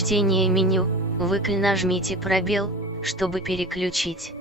Чтение меню. Нажмите пробел, чтобы переключить.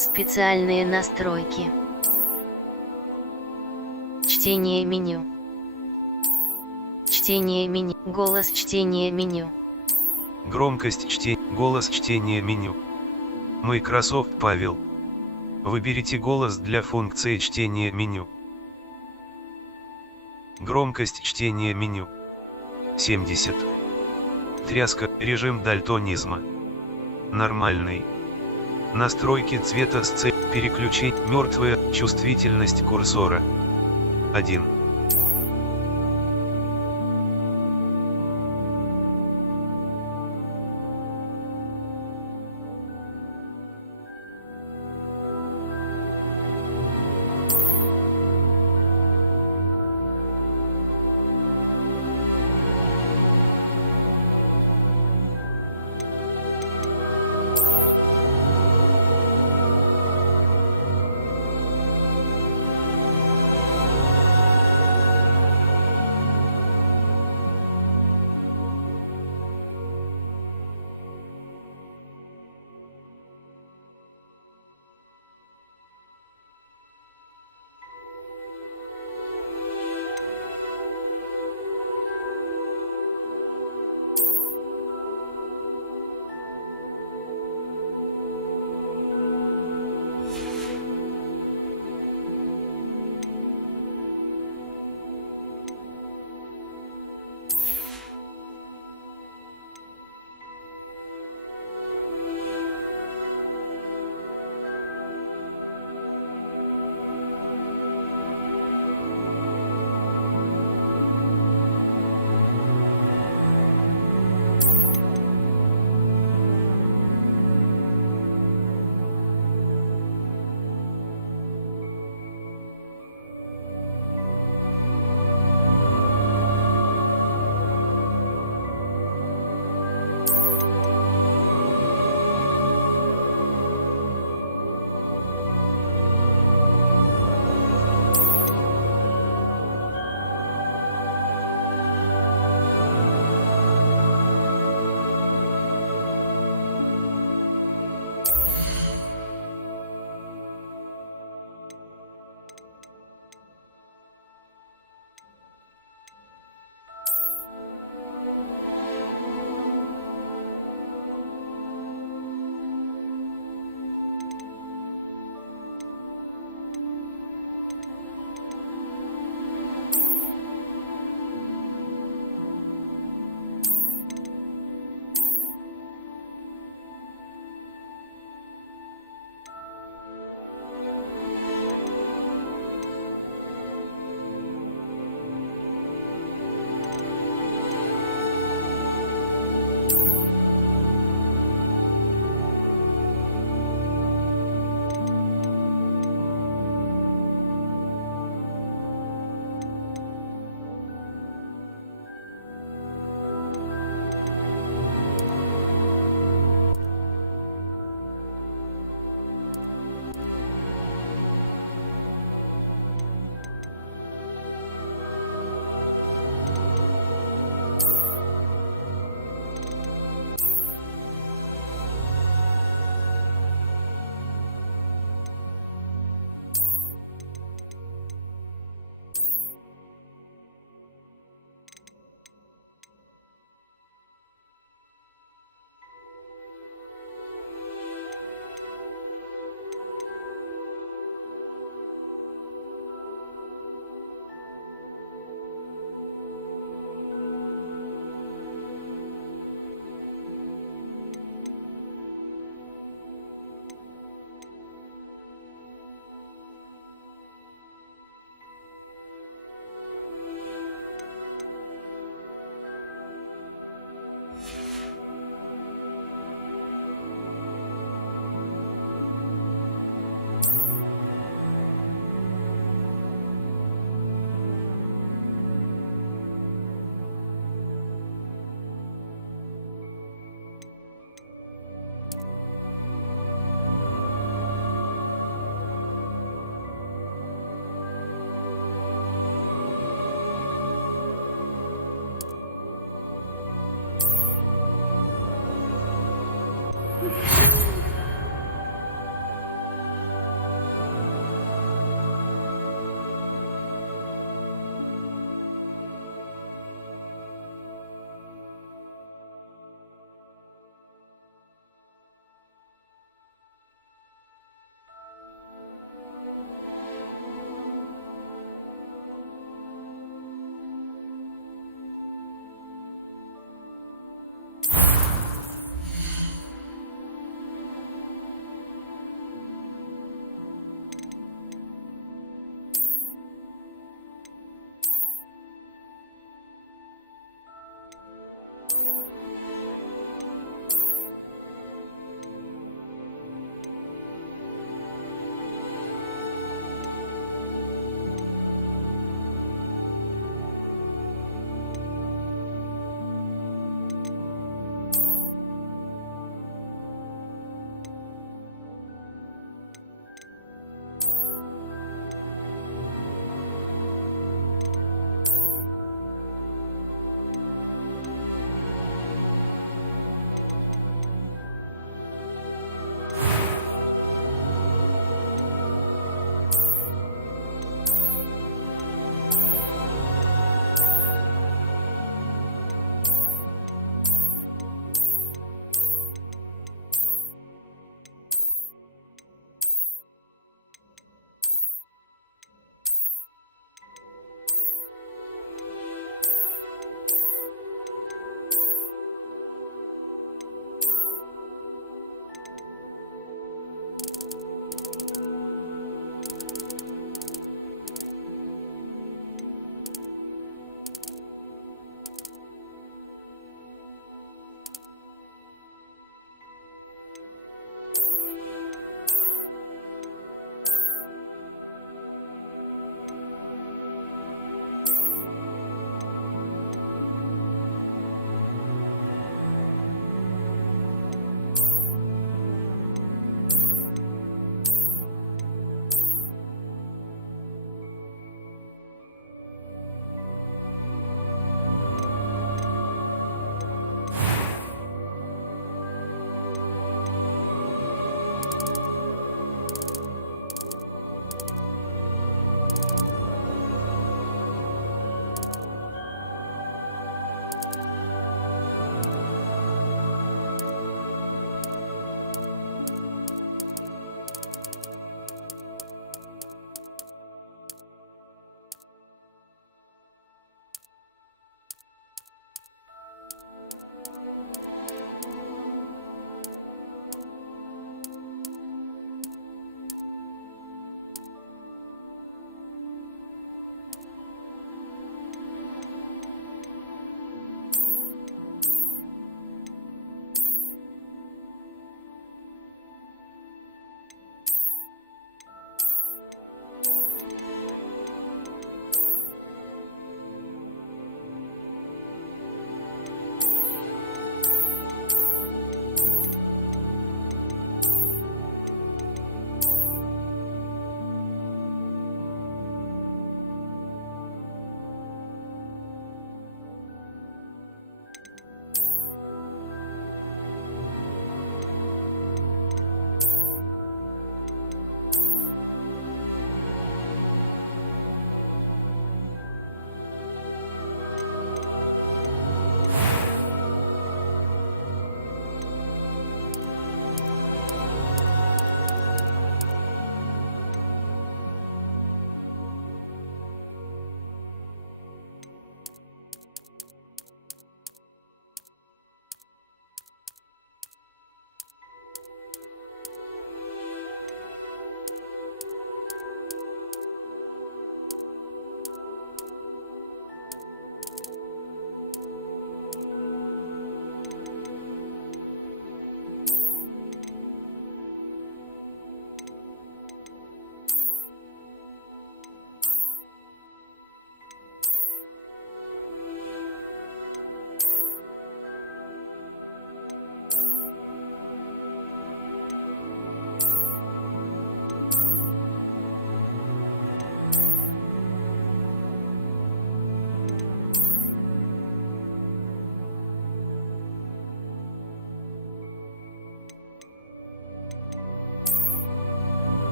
Специальные настройки. Чтение меню. Чтение меню. Голос чтения меню. Громкость чтения. Голос чтения меню. Microsoft Павел. Выберите голос для функции чтения меню. Громкость чтения меню. 70. Тряска. Режим дальтонизма. Нормальный. Настройки цвета сцены. Переключить. Мертвая. Чувствительность курсора. 1.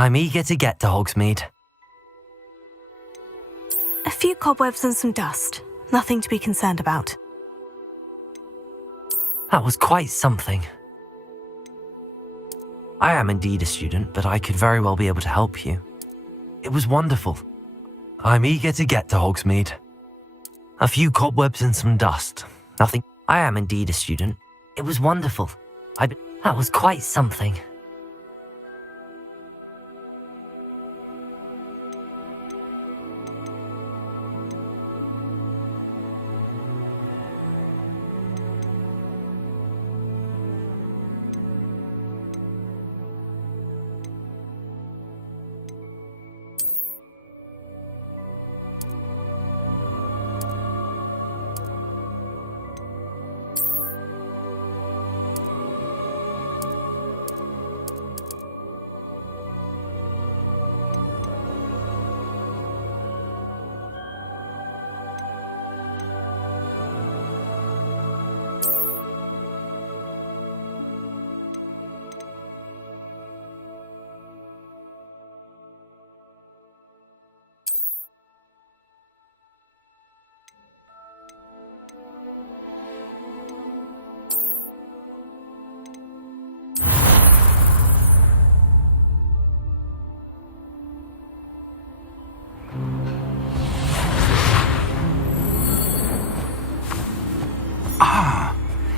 I'm eager to get to Hogsmeade. A few cobwebs and some dust. Nothing to be concerned about. That was quite something. I am indeed a student, but I could very well be able to help you. It was wonderful. I'm eager to get to Hogsmeade. A few cobwebs and some dust. Nothing. I am indeed a student. It was wonderful. That was quite something.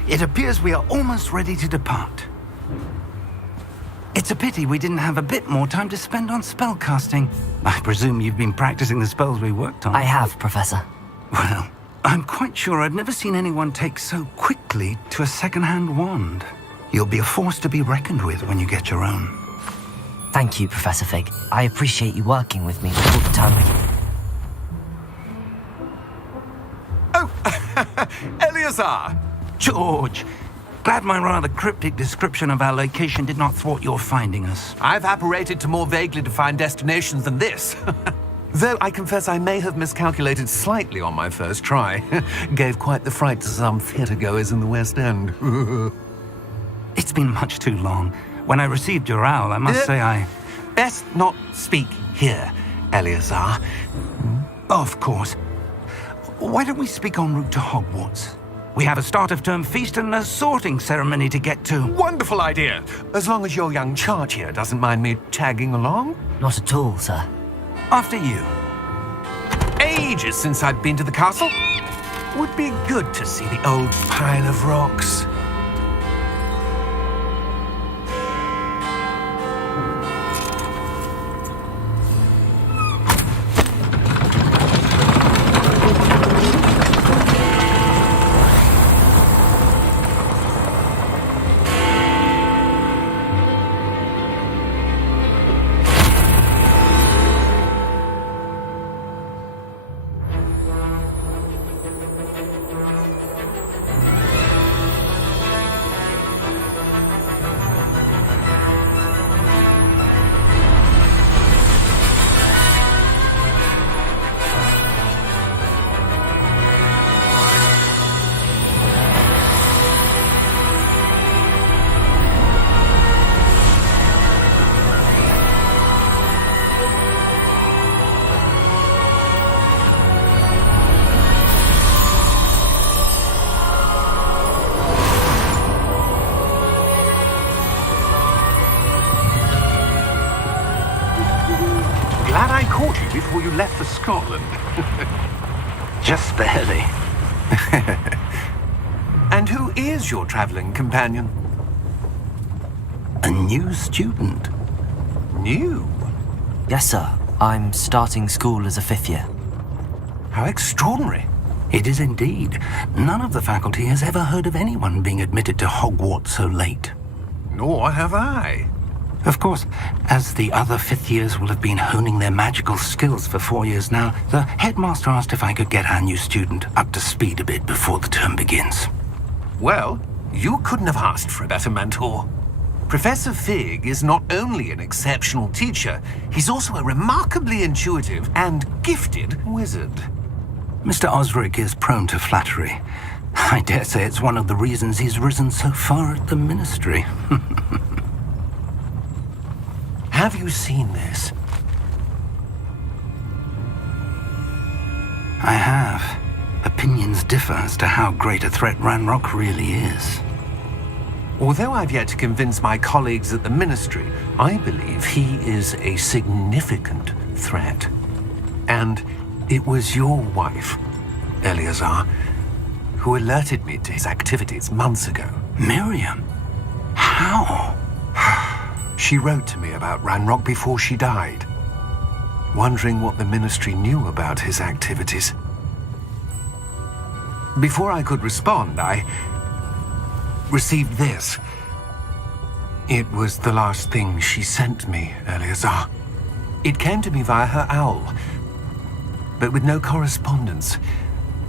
It appears we are almost ready to depart. It's a pity we didn't have a bit more time to spend on spellcasting. I presume you've been practicing the spells we worked on. I have, Professor. Well, I'm quite sure I've never seen anyone take so quickly to a second-hand wand. You'll be a force to be reckoned with when you get your own. Thank you, Professor Fig. I appreciate you working with me all the time. Oh, Eleazar! George, glad my rather cryptic description of our location did not thwart your finding us. I've apparated to more vaguely defined destinations than this. Though I confess I may have miscalculated slightly on my first try. Gave quite the fright to some theatre-goers in the West End. It's been much too long. When I received your owl, I must say I... Best not speak here, Eleazar. Of course. Why don't we speak en route to Hogwarts? We have a start-of-term feast and a sorting ceremony to get to. Wonderful idea! As long as your young charge here doesn't mind me tagging along. Not at all, sir. After you. Ages since I've been to the castle. Would be good to see the old pile of rocks. Before you left for Scotland. Just barely. And who is your traveling companion? A new student. New? Yes, sir. I'm starting school as a 5th year. How extraordinary. It is indeed. None of the faculty has ever heard of anyone being admitted to Hogwarts so late. Nor have I. Of course, as the other 5th years will have been honing their magical skills for 4 years now, the headmaster asked if I could get our new student up to speed a bit before the term begins. Well, you couldn't have asked for a better mentor. Professor Fig is not only an exceptional teacher, he's also a remarkably intuitive and gifted wizard. Mr. Osric is prone to flattery. I dare say it's one of the reasons he's risen so far at the ministry. Have you seen this? I have. Opinions differ as to how great a threat Ranrock really is. Although I've yet to convince my colleagues at the Ministry, I believe he is a significant threat. And it was your wife, Eleazar, who alerted me to his activities months ago. Miriam? How? She wrote to me about Ranrock before she died, wondering what the Ministry knew about his activities. Before I could respond, I received this. It was the last thing she sent me, Eleazar. It came to me via her owl, but with no correspondence.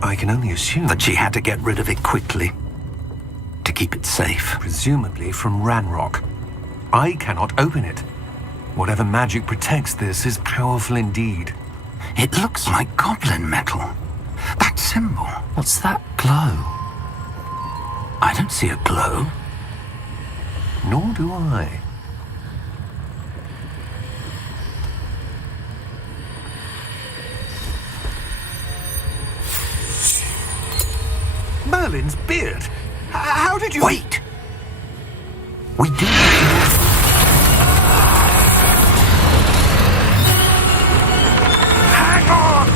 I can only assume That she had to get rid of it quickly. To keep it safe. presumably from Ranrock. I cannot open it. Whatever magic protects this is powerful indeed. It looks like goblin metal. That symbol. What's that glow? I don't see a glow. Nor do I. Merlin's beard. How did you... Wait! We do... Hang on!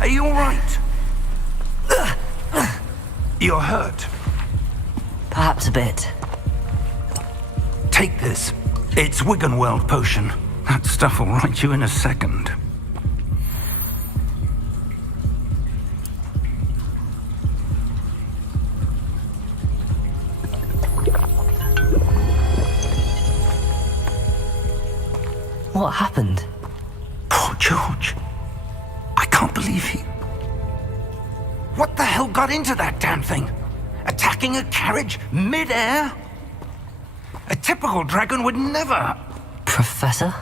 Are you all right? You're hurt. Perhaps a bit. Take this. It's Wiggenweld potion. That stuff will right you in a second. What happened? Poor George. I can't believe he... What the hell got into that damn thing? Attacking a carriage mid-air? A typical dragon would never... Professor?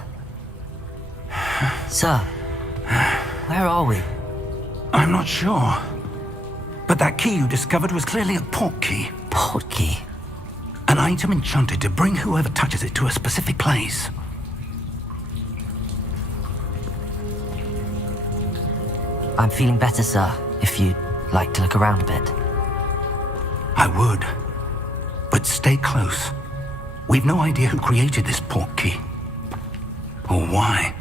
Sir, where are we? I'm not sure. But that key you discovered was clearly a port key. Port key? An item enchanted to bring whoever touches it to a specific place. I'm feeling better, sir, if you'd like to look around a bit. I would. But stay close. We've no idea who created this port key. Or why.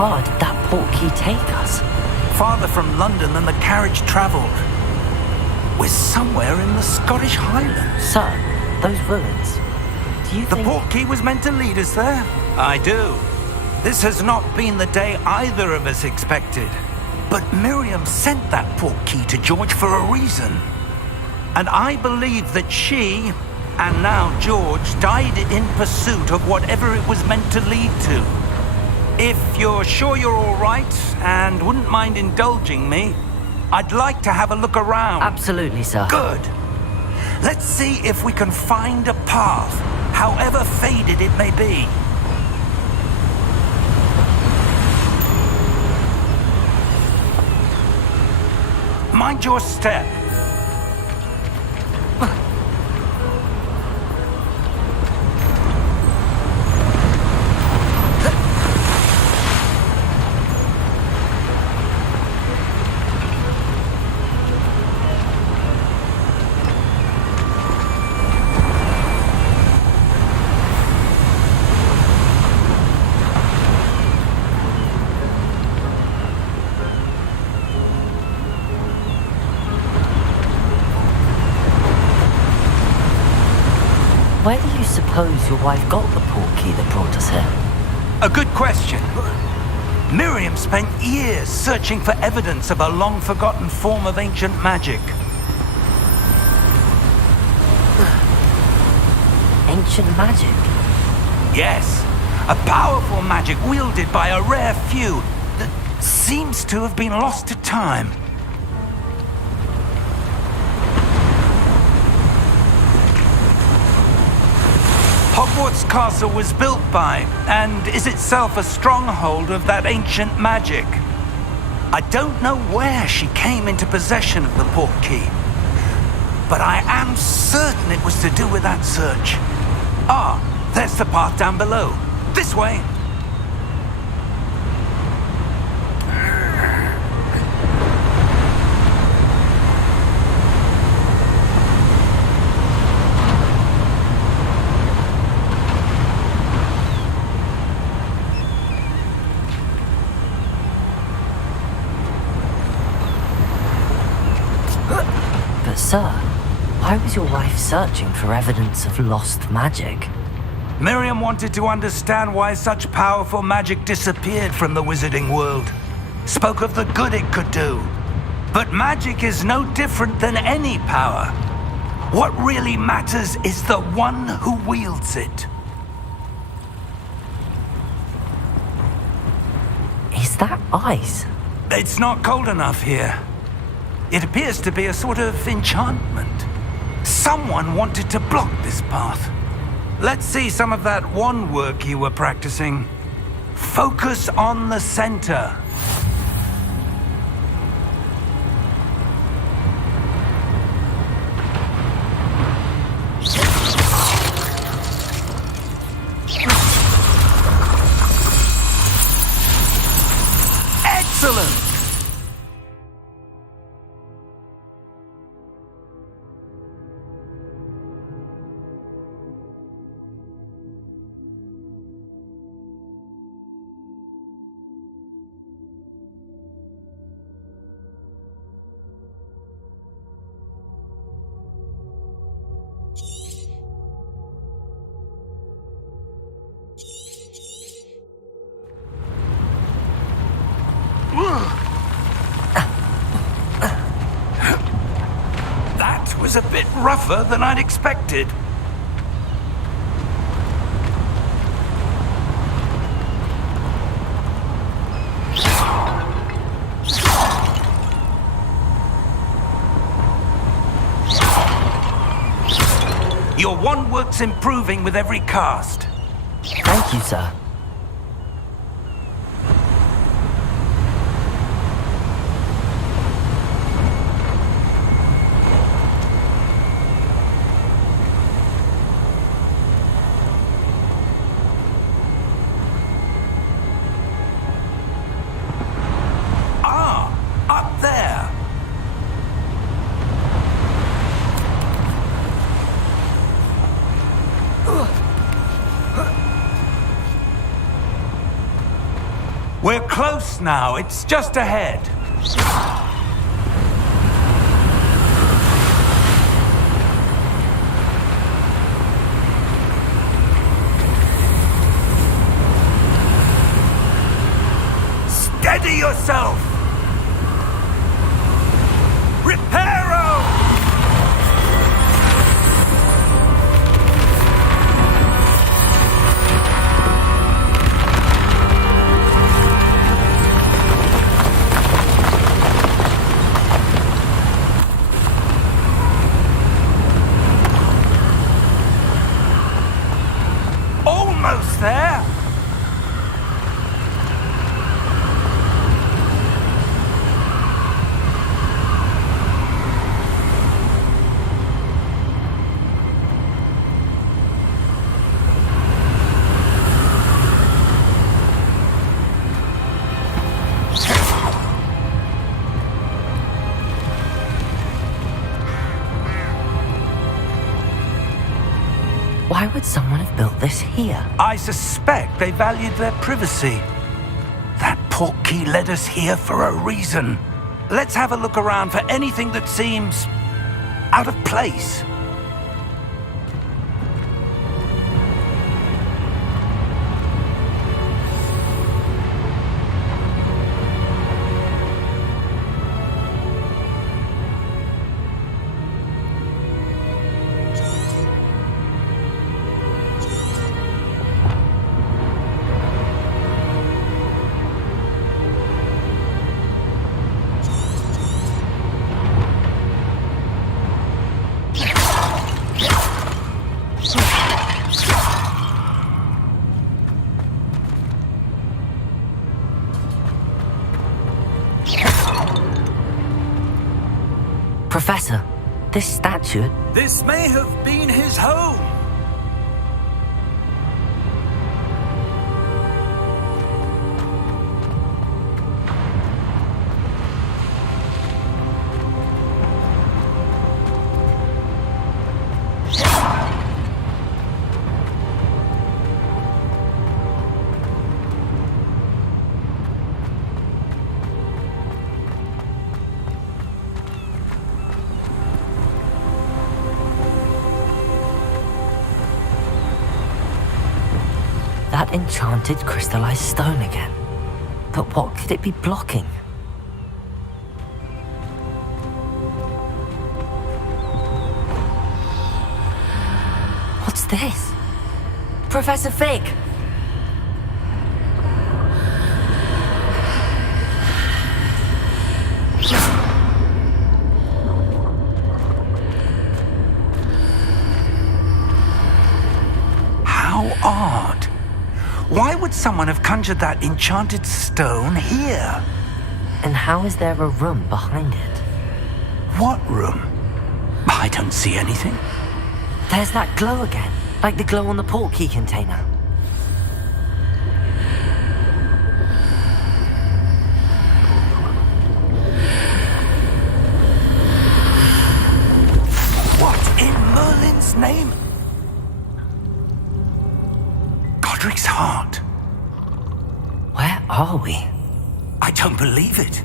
far did that portkey take us? Farther from London than the carriage travelled. We're somewhere in the Scottish Highlands. Sir, those ruins. Do you The think... portkey was meant to lead us there? I do. This has not been the day either of us expected. But Miriam sent that portkey to George for a reason. And I believe that she, and now George, died in pursuit of whatever it was meant to lead to. If you're sure you're all right and wouldn't mind indulging me, I'd like to have a look around. Absolutely, sir. Good. Let's see if we can find a path, however faded it may be. Mind your step. Where do you suppose your wife got the portkey that brought us here? A good question. Miriam spent years searching for evidence of a long-forgotten form of ancient magic. Ancient magic? Yes, a powerful magic wielded by a rare few that seems to have been lost to time. Hogwarts Castle was built by, and is itself a stronghold of that ancient magic. I don't know where she came into possession of the portkey, but I am certain it was to do with that search. Ah, there's the path down below. This way. But sir, why was your wife searching for evidence of lost magic? Miriam wanted to understand why such powerful magic disappeared from the wizarding world. Spoke of the good it could do. But magic is no different than any power. What really matters is the one who wields it. Is that ice? It's not cold enough here. It appears to be a sort of enchantment. Someone wanted to block this path. Let's see some of that wand work you were practicing. Focus on the center. Excellent! That was a bit rougher than I'd expected. Your wand work's improving with every cast. Thank you, sir. We're close now. It's just ahead. Steady yourself! Reparo! Almost there! Why would someone have built this here? I suspect they valued their privacy. That portkey led us here for a reason. Let's have a look around for anything that seems out of place. Professor, this statue... This may have been his home. That enchanted crystallized stone again. But what could it be blocking? What's this? Professor Fig! How odd. Why would someone have conjured that enchanted stone here? And how is there a room behind it? What room? I don't see anything. There's that glow again, like the glow on the portkey container. What in Merlin's name? Godric's heart. Where are we? I don't believe it.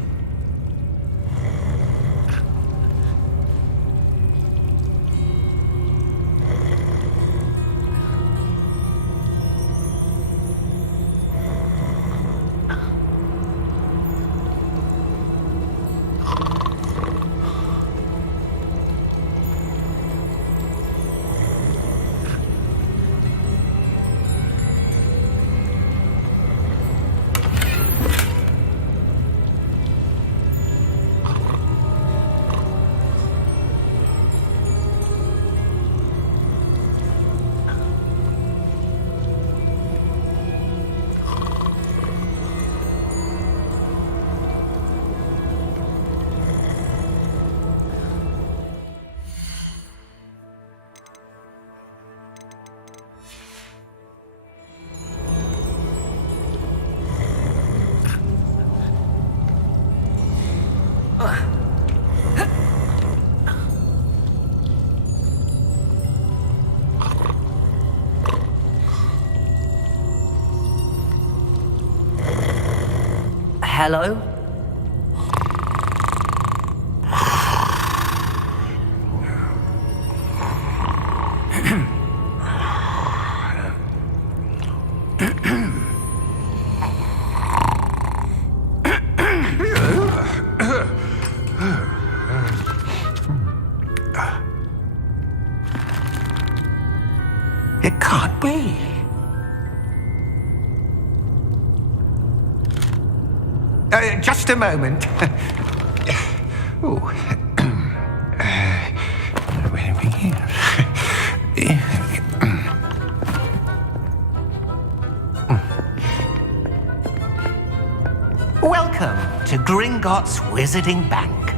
Hello? It can't be. Just a moment. Oh. Where are we here? Welcome to Gringotts Wizarding Bank.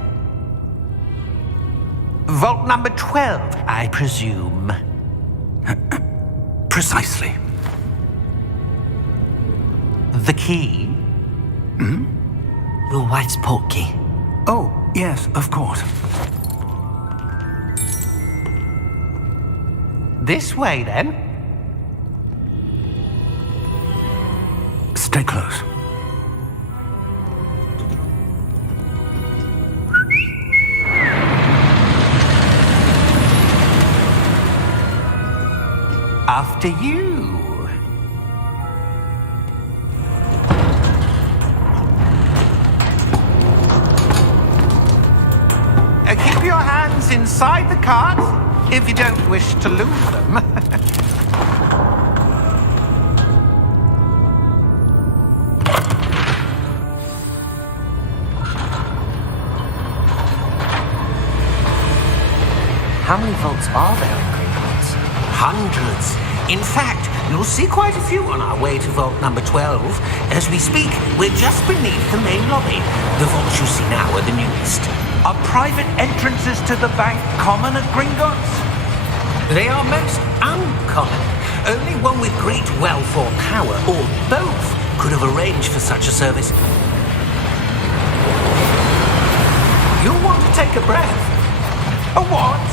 Vault number 12, I presume. Precisely. The key? Your wife's portkey. Oh, yes, of course. This way, then. Stay close. After you. Keep your hands inside the cart if you don't wish to lose them. How many vaults are there in Gringotts? Hundreds. In fact, you'll see quite a few on our way to vault number 12. As we speak, we're just beneath the main lobby. The vaults you see now are the newest. Are private entrances to the bank common at Gringotts? They are most uncommon. Only one with great wealth or power, or both, could have arranged for such a service. You'll want to take a breath. A what?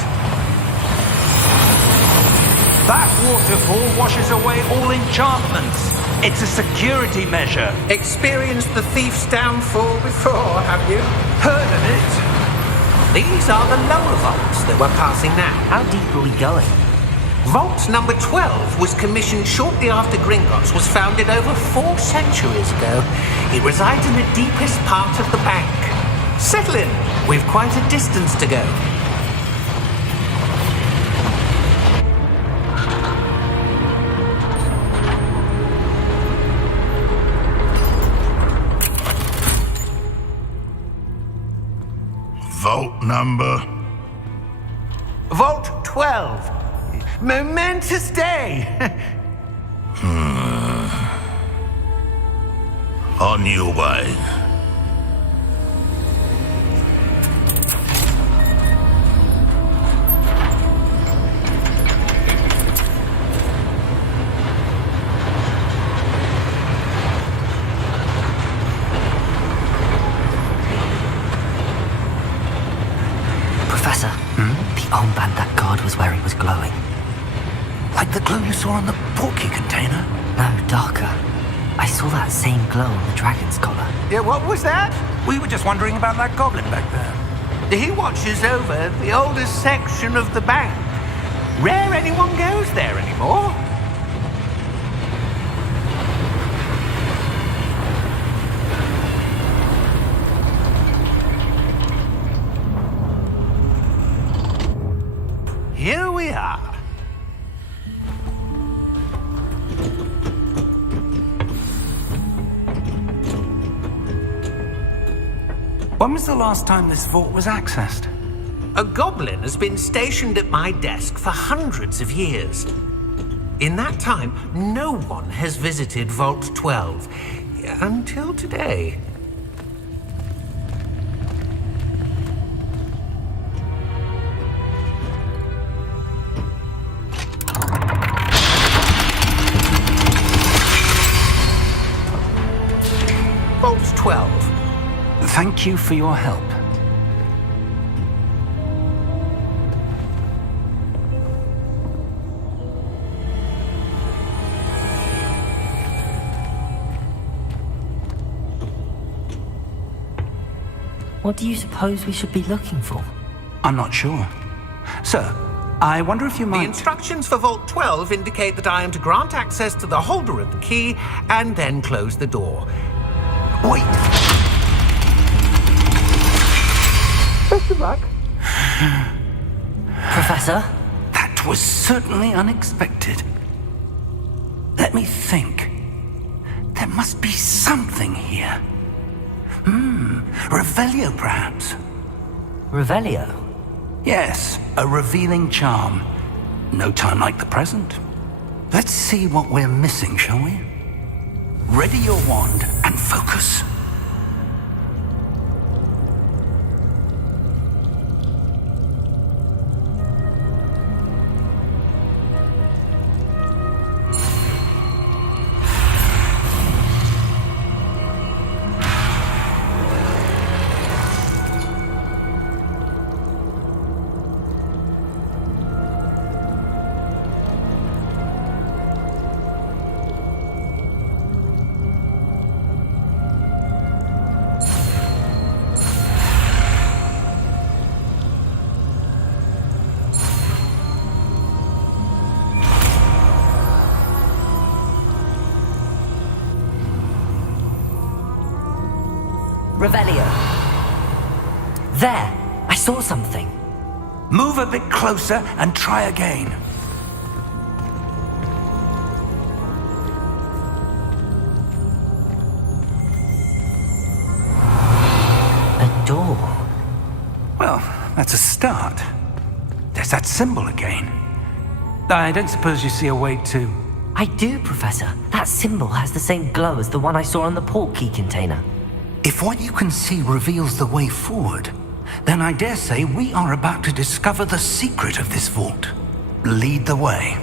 That waterfall washes away all enchantments. It's a security measure. Experienced the thief's downfall before, have you? Heard of it? These are the lower vaults that we're passing now. How deep are we going? Vault number 12 was commissioned shortly after Gringotts was founded over 4 centuries ago. It resides in the deepest part of the bank. Settle in. We've quite a distance to go. Vault number? Vault 12. Momentous day. On your way. Professor, the armband that guard was wearing was glowing. Like the glow you saw on the portkey container? No, darker. I saw that same glow on the dragon's collar. Yeah, what was that? We were just wondering about that goblin back there. He watches over the oldest section of the bank. Rare anyone goes there anymore. Here we are. When was the last time this vault was accessed? A goblin has been stationed at my desk for hundreds of years. In that time, no one has visited Vault 12 until today. Vault 12. Thank you for your help. What do you suppose we should be looking for? I'm not sure. Sir, I wonder if you The might... instructions for Vault 12 indicate that I am to grant access to the holder of the key and then close the door. Wait! Best of luck. Professor? That was certainly unexpected. Let me think. There must be something here. Revelio, perhaps? Revelio? Yes, a revealing charm. No time like the present. Let's see what we're missing, shall we? Ready your wand and focus. Revelio. There! I saw something. Move a bit closer and try again. A door. Well, that's a start. There's that symbol again. I don't suppose you see a way to... I do, Professor. That symbol has the same glow as the one I saw on the port key container. If what you can see reveals the way forward, then I dare say we are about to discover the secret of this vault. Lead the way.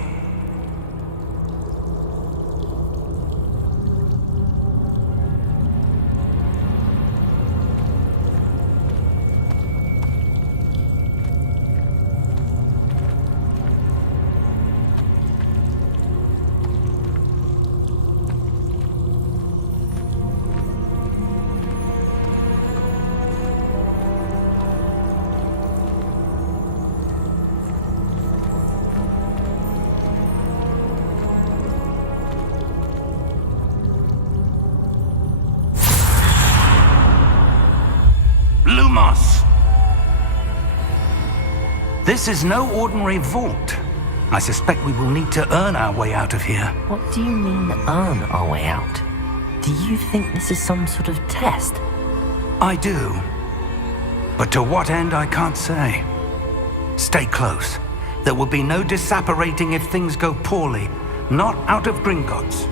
This is no ordinary vault. I suspect we will need to earn our way out of here. What do you mean, earn our way out? Do you think this is some sort of test? I do. But to what end, I can't say. Stay close. There will be no disapparating if things go poorly. Not out of Gringotts.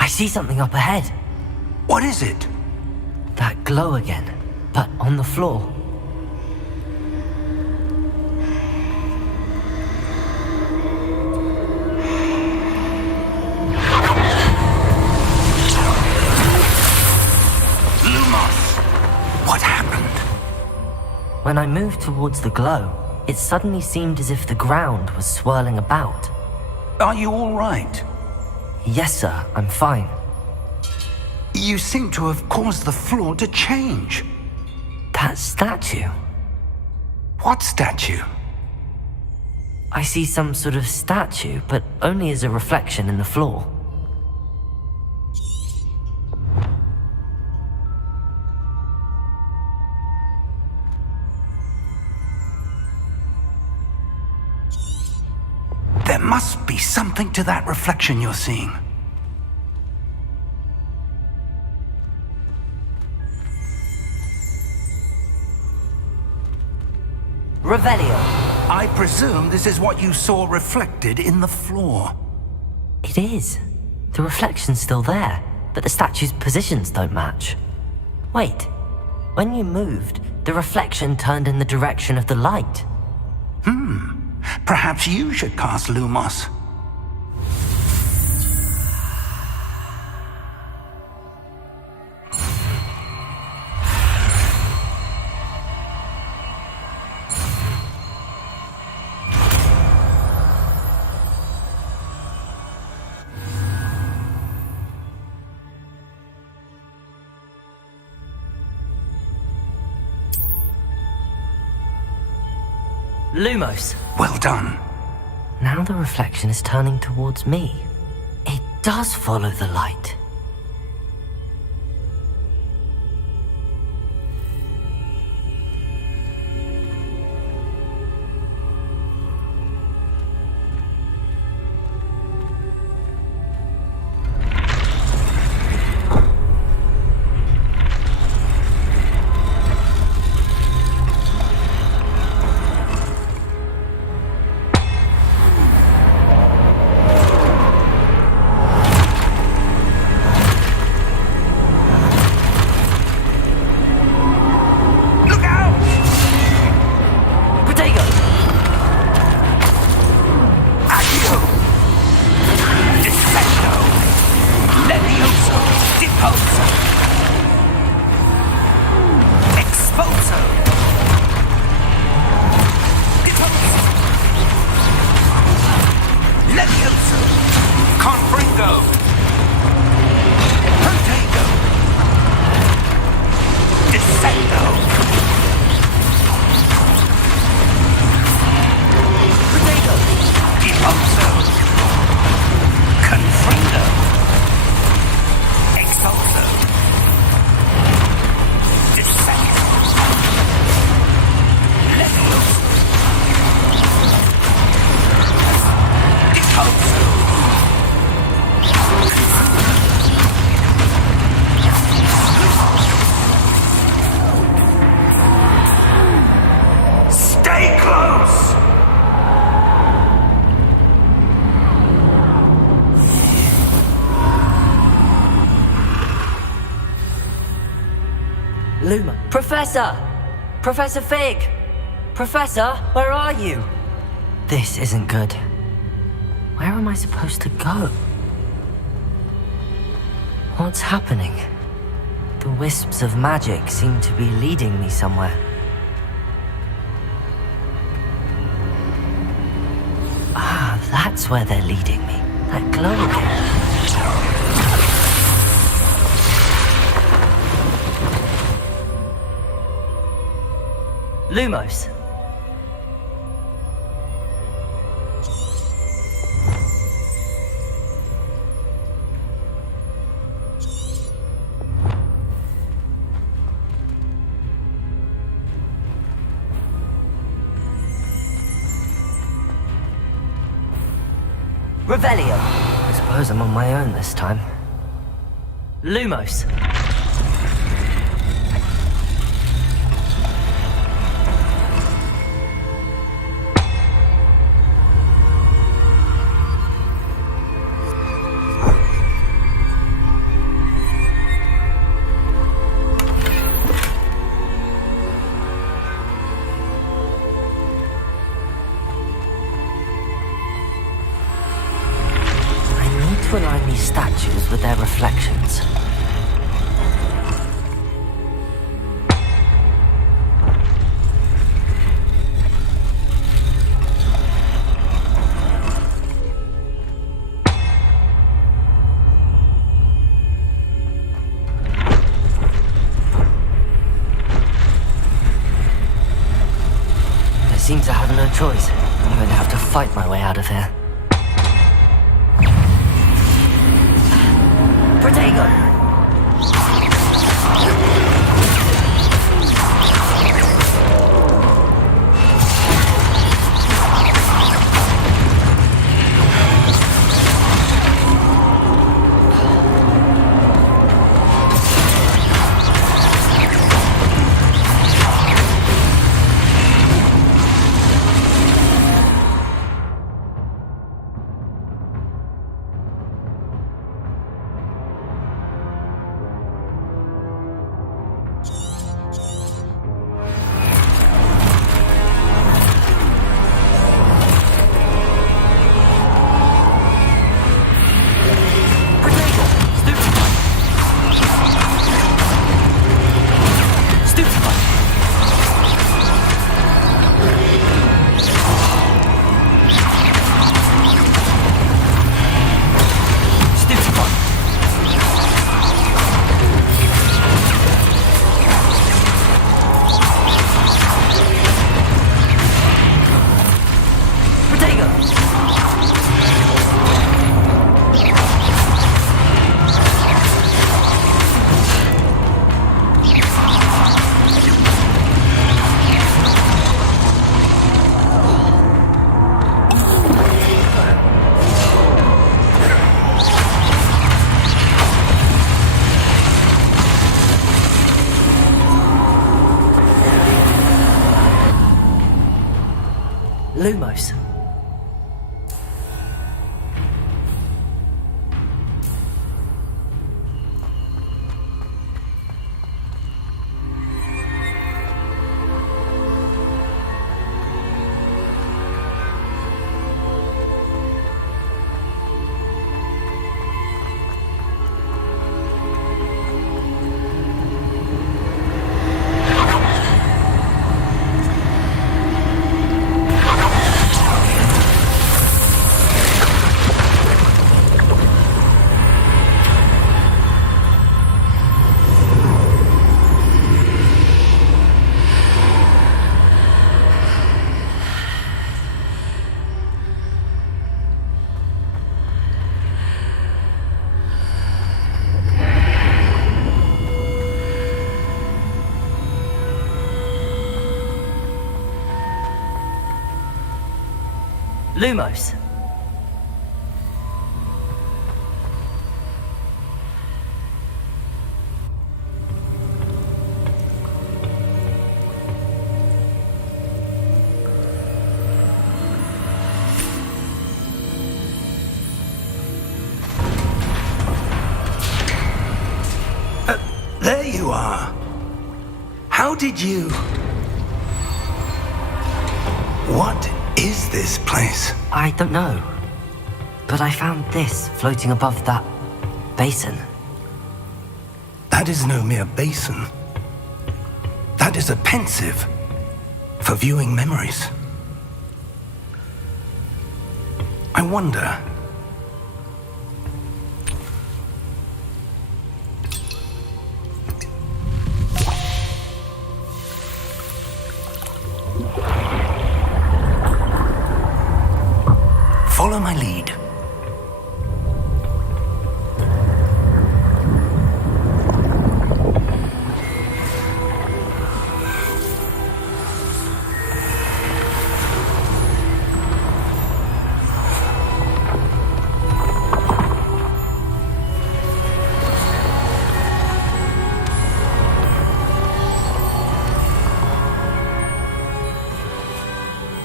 I see something up ahead. What is it? That glow again, but on the floor. Lumos! What happened? When I moved towards the glow, it suddenly seemed as if the ground was swirling about. Are you all right? Yes, sir, I'm fine. You seem to have caused the floor to change. That statue? What statue? I see some sort of statue, but only as a reflection in the floor. There must be something to that reflection you're seeing. Revelio. I presume this is what you saw reflected in the floor. It is. The reflection's still there, but the statue's positions don't match. Wait. When you moved, the reflection turned in the direction of the light. Perhaps you should cast Lumos. Lumos. Well done. Now the reflection is turning towards me. It does follow the light. Luma. Professor! Professor Fig! Professor, where are you? This isn't good. Where am I supposed to go? What's happening? The wisps of magic seem to be leading me somewhere. Ah, that's where they're leading me. That glow again. Lumos. Revelio. I suppose I'm on my own this time. Lumos. To align these statues with their reflections. I seem to have no choice. I'm going to have to fight my way out of here. Protego! Lumos. Lumos. There you are. How did you... What is this place? I don't know. But I found this floating above that basin. That is no mere basin. That is a pensive for viewing memories. I wonder... Follow my lead.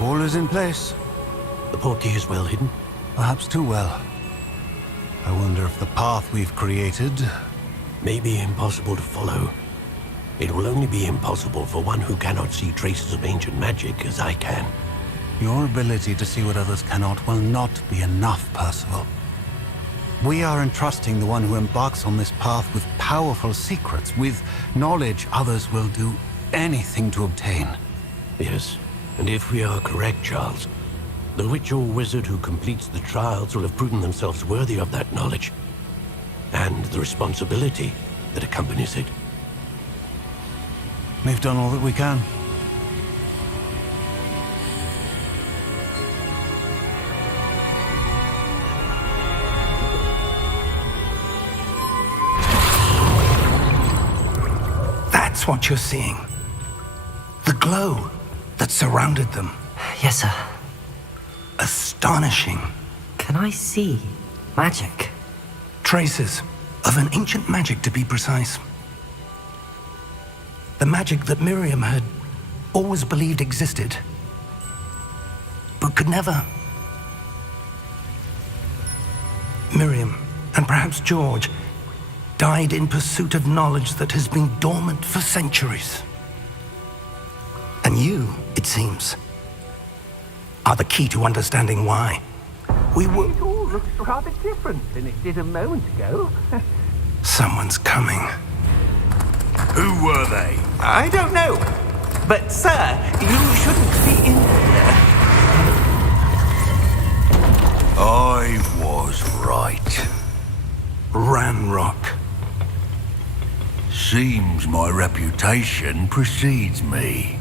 All is in place. The portkey is well hidden. Perhaps too well. I wonder if the path we've created... May be impossible to follow. It will only be impossible for one who cannot see traces of ancient magic as I can. Your ability to see what others cannot will not be enough, Percival. We are entrusting the one who embarks on this path with powerful secrets, with knowledge others will do anything to obtain. Yes, and if we are correct, Charles, the witch or wizard who completes the trials will have proven themselves worthy of that knowledge, and the responsibility that accompanies it. We've done all that we can. That's what you're seeing. The glow that surrounded them. Yes, sir. Astonishing. Can I see magic? Traces of an ancient magic, to be precise. The magic that Miriam had always believed existed, but could never. Miriam, and perhaps George, died in pursuit of knowledge that has been dormant for centuries. And you, it seems, are the key to understanding why. We were... It all looks rather different than it did a moment ago. Someone's coming. Who were they? I don't know. But, sir, you shouldn't be in here. I was right. Ranrock. Seems my reputation precedes me.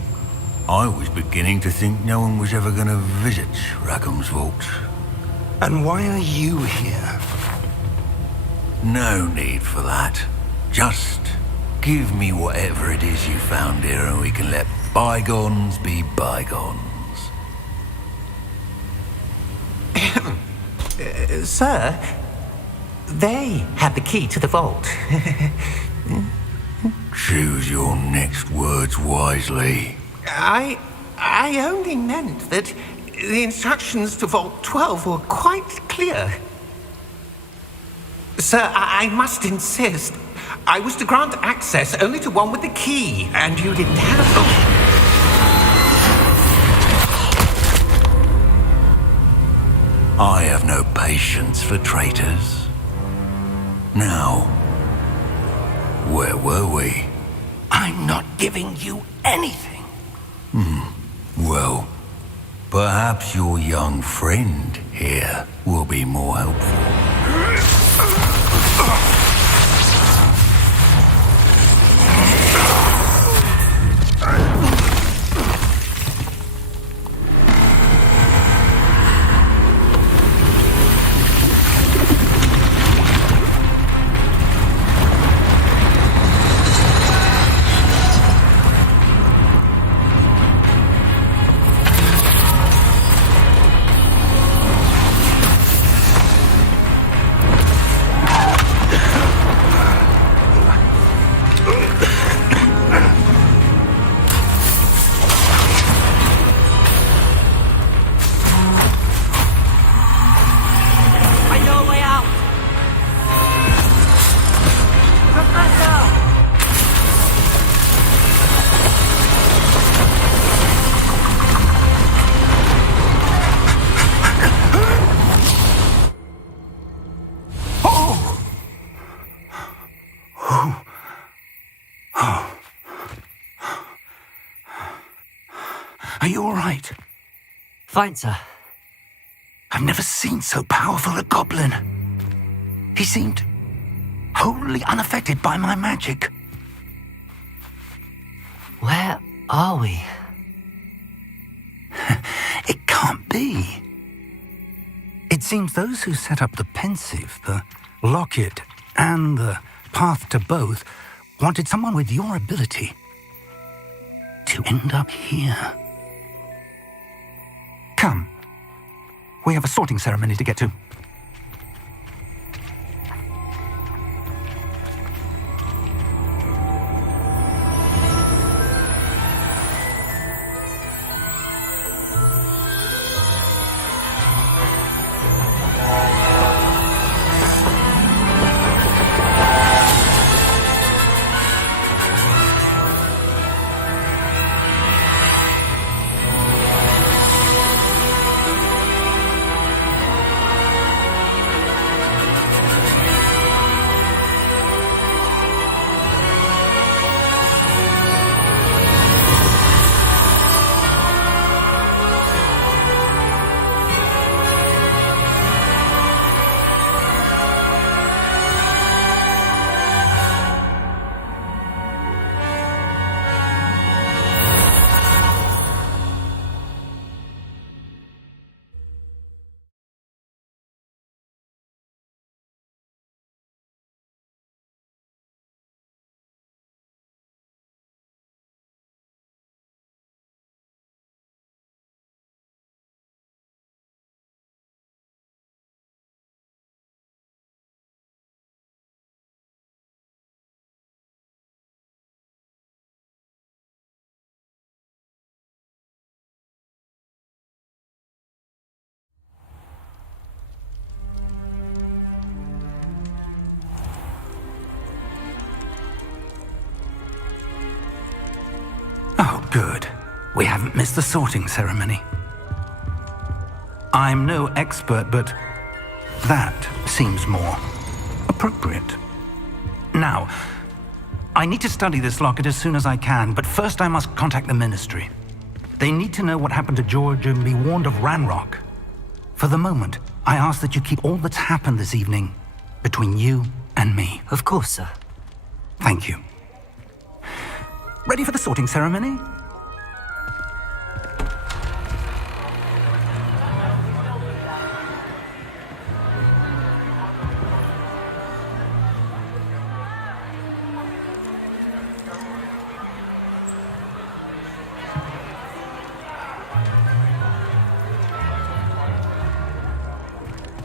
I was beginning to think no one was ever going to visit Rackham's vault. And why are you here? No need for that. Just give me whatever it is you found here and we can let bygones be bygones. Sir, they have the key to the vault. Choose your next words wisely. I only meant that The instructions to Vault 12 were quite clear. Sir, I must insist. I was to grant access only to one with the key, and you didn't have... I have no patience for traitors. Now, where were we? I'm not giving you anything. Well, perhaps your young friend here will be more helpful. Are you all right? Fine, sir. I've never seen so powerful a goblin. He seemed wholly unaffected by my magic. Where are we? It can't be. It seems those who set up the pensive, the locket, and the path to both wanted someone with your ability to end up here. Come. We have a sorting ceremony to get to. Oh, good. We haven't missed the sorting ceremony. I'm no expert, but that seems more appropriate. Now, I need to study this locket as soon as I can, but first I must contact the Ministry. They need to know what happened to George and be warned of Ranrock. For the moment, I ask that you keep all that's happened this evening between you and me. Of course, sir. Thank you. Ready for the sorting ceremony?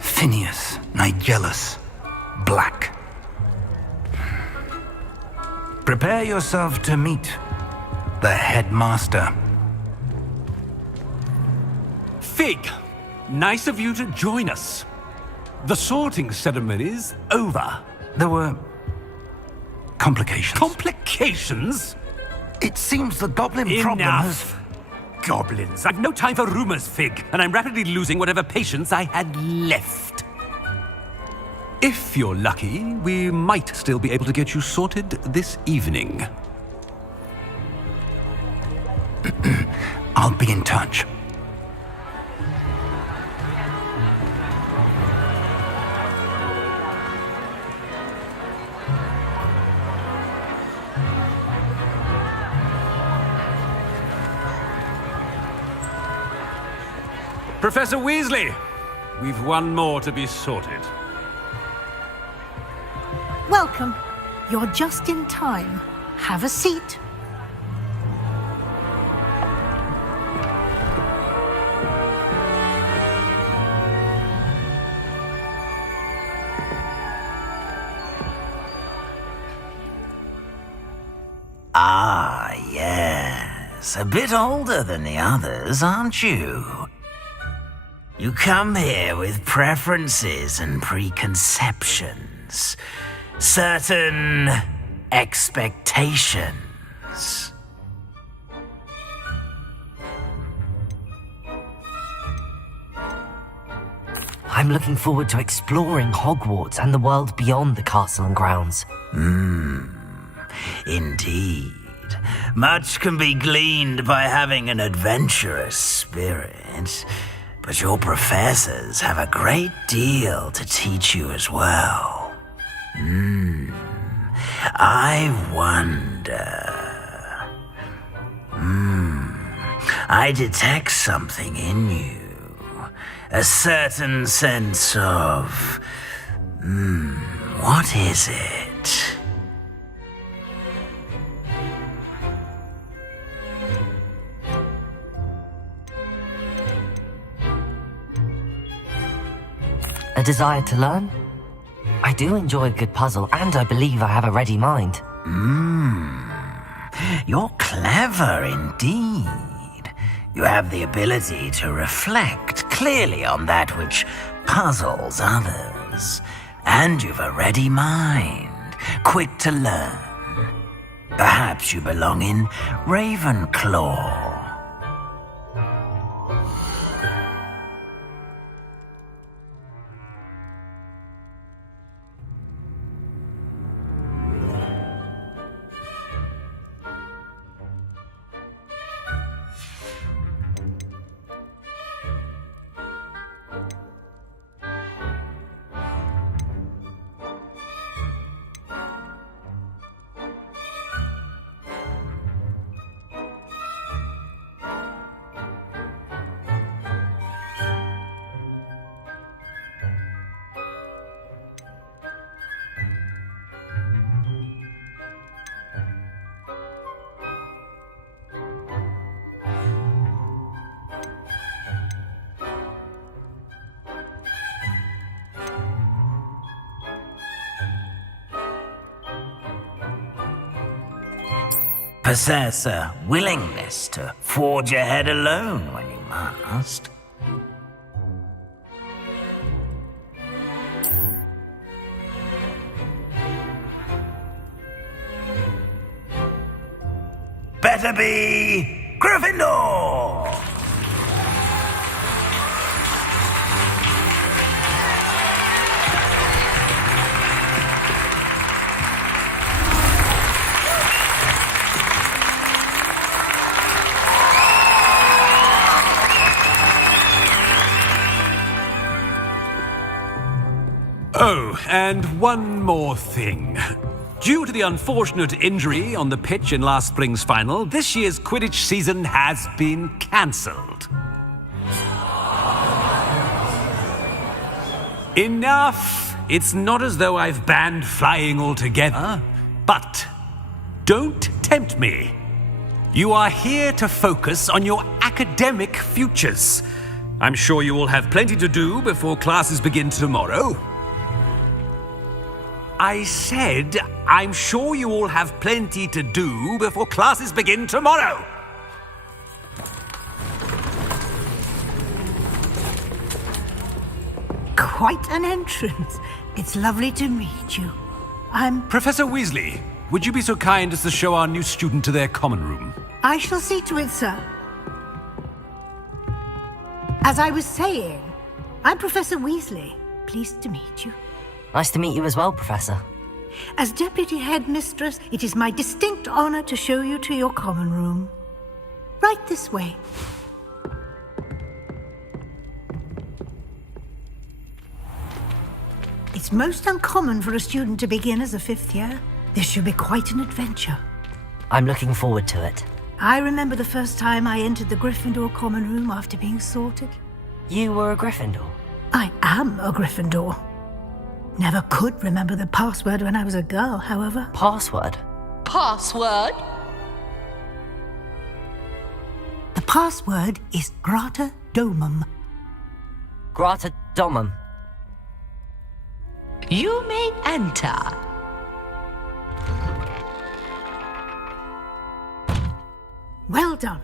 Phineas, Nigellus, Black. Prepare yourself to meet the headmaster. Fig, nice of you to join us. The sorting ceremony's over. There were complications. Complications? It seems the goblin problem has... Enough! Goblins. I've no time for rumors, Fig, and I'm rapidly losing whatever patience I had left. If you're lucky, we might still be able to get you sorted this evening. I'll be in touch. Professor Weasley, we've one more to be sorted. Welcome. You're just in time. Have a seat. Ah, yes. A bit older than the others, aren't you? You come here with preferences and preconceptions. Certain expectations. I'm looking forward to exploring Hogwarts and the world beyond the castle and grounds. Indeed. Much can be gleaned by having an adventurous spirit, but your professors have a great deal to teach you as well. I wonder... I detect something in you. A certain sense of... what is it? A desire to learn? I do enjoy a good puzzle, and I believe I have a ready mind. You're clever indeed. You have the ability to reflect clearly on that which puzzles others. And you've a ready mind, quick to learn. Perhaps you belong in Ravenclaw. Possess a willingness to forge ahead alone when you must. Better be Gryffindor! Oh, and one more thing. Due to the unfortunate injury on the pitch in last spring's final, this year's Quidditch season has been cancelled. Enough! It's not as though I've banned flying altogether, but don't tempt me. You are here to focus on your academic futures. I'm sure you will have plenty to do before classes begin tomorrow. I said, I'm sure you all have plenty to do before classes begin tomorrow. quite an entrance. It's lovely to meet you. I'm... Professor Weasley, would you be so kind as to show our new student to their common room? I shall see to it, sir. As I was saying, I'm Professor Weasley. Pleased to meet you. Nice to meet you as well, Professor. As Deputy Headmistress, it is my distinct honor to show you to your common room. Right this way. It's most uncommon for a student to begin as a 5th year. This should be quite an adventure. I'm looking forward to it. I remember the first time I entered the Gryffindor common room after being sorted. You were a Gryffindor? I am a Gryffindor. Never could remember the password when I was a girl, however. Password? Password? The password is Grata Domum. Grata Domum. You may enter. Well done.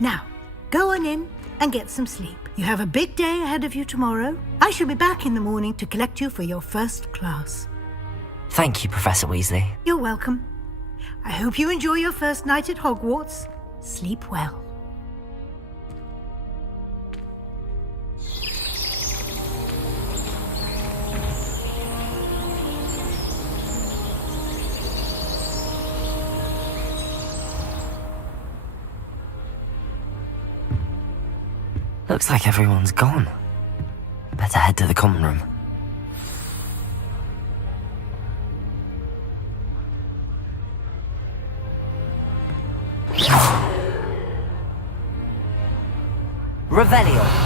Now, go on in and get some sleep. You have a big day ahead of you tomorrow. I shall be back in the morning to collect you for your first class. Thank you, Professor Weasley. You're welcome. I hope you enjoy your first night at Hogwarts. Sleep well. Looks like everyone's gone. Better head to the common room. Revelio.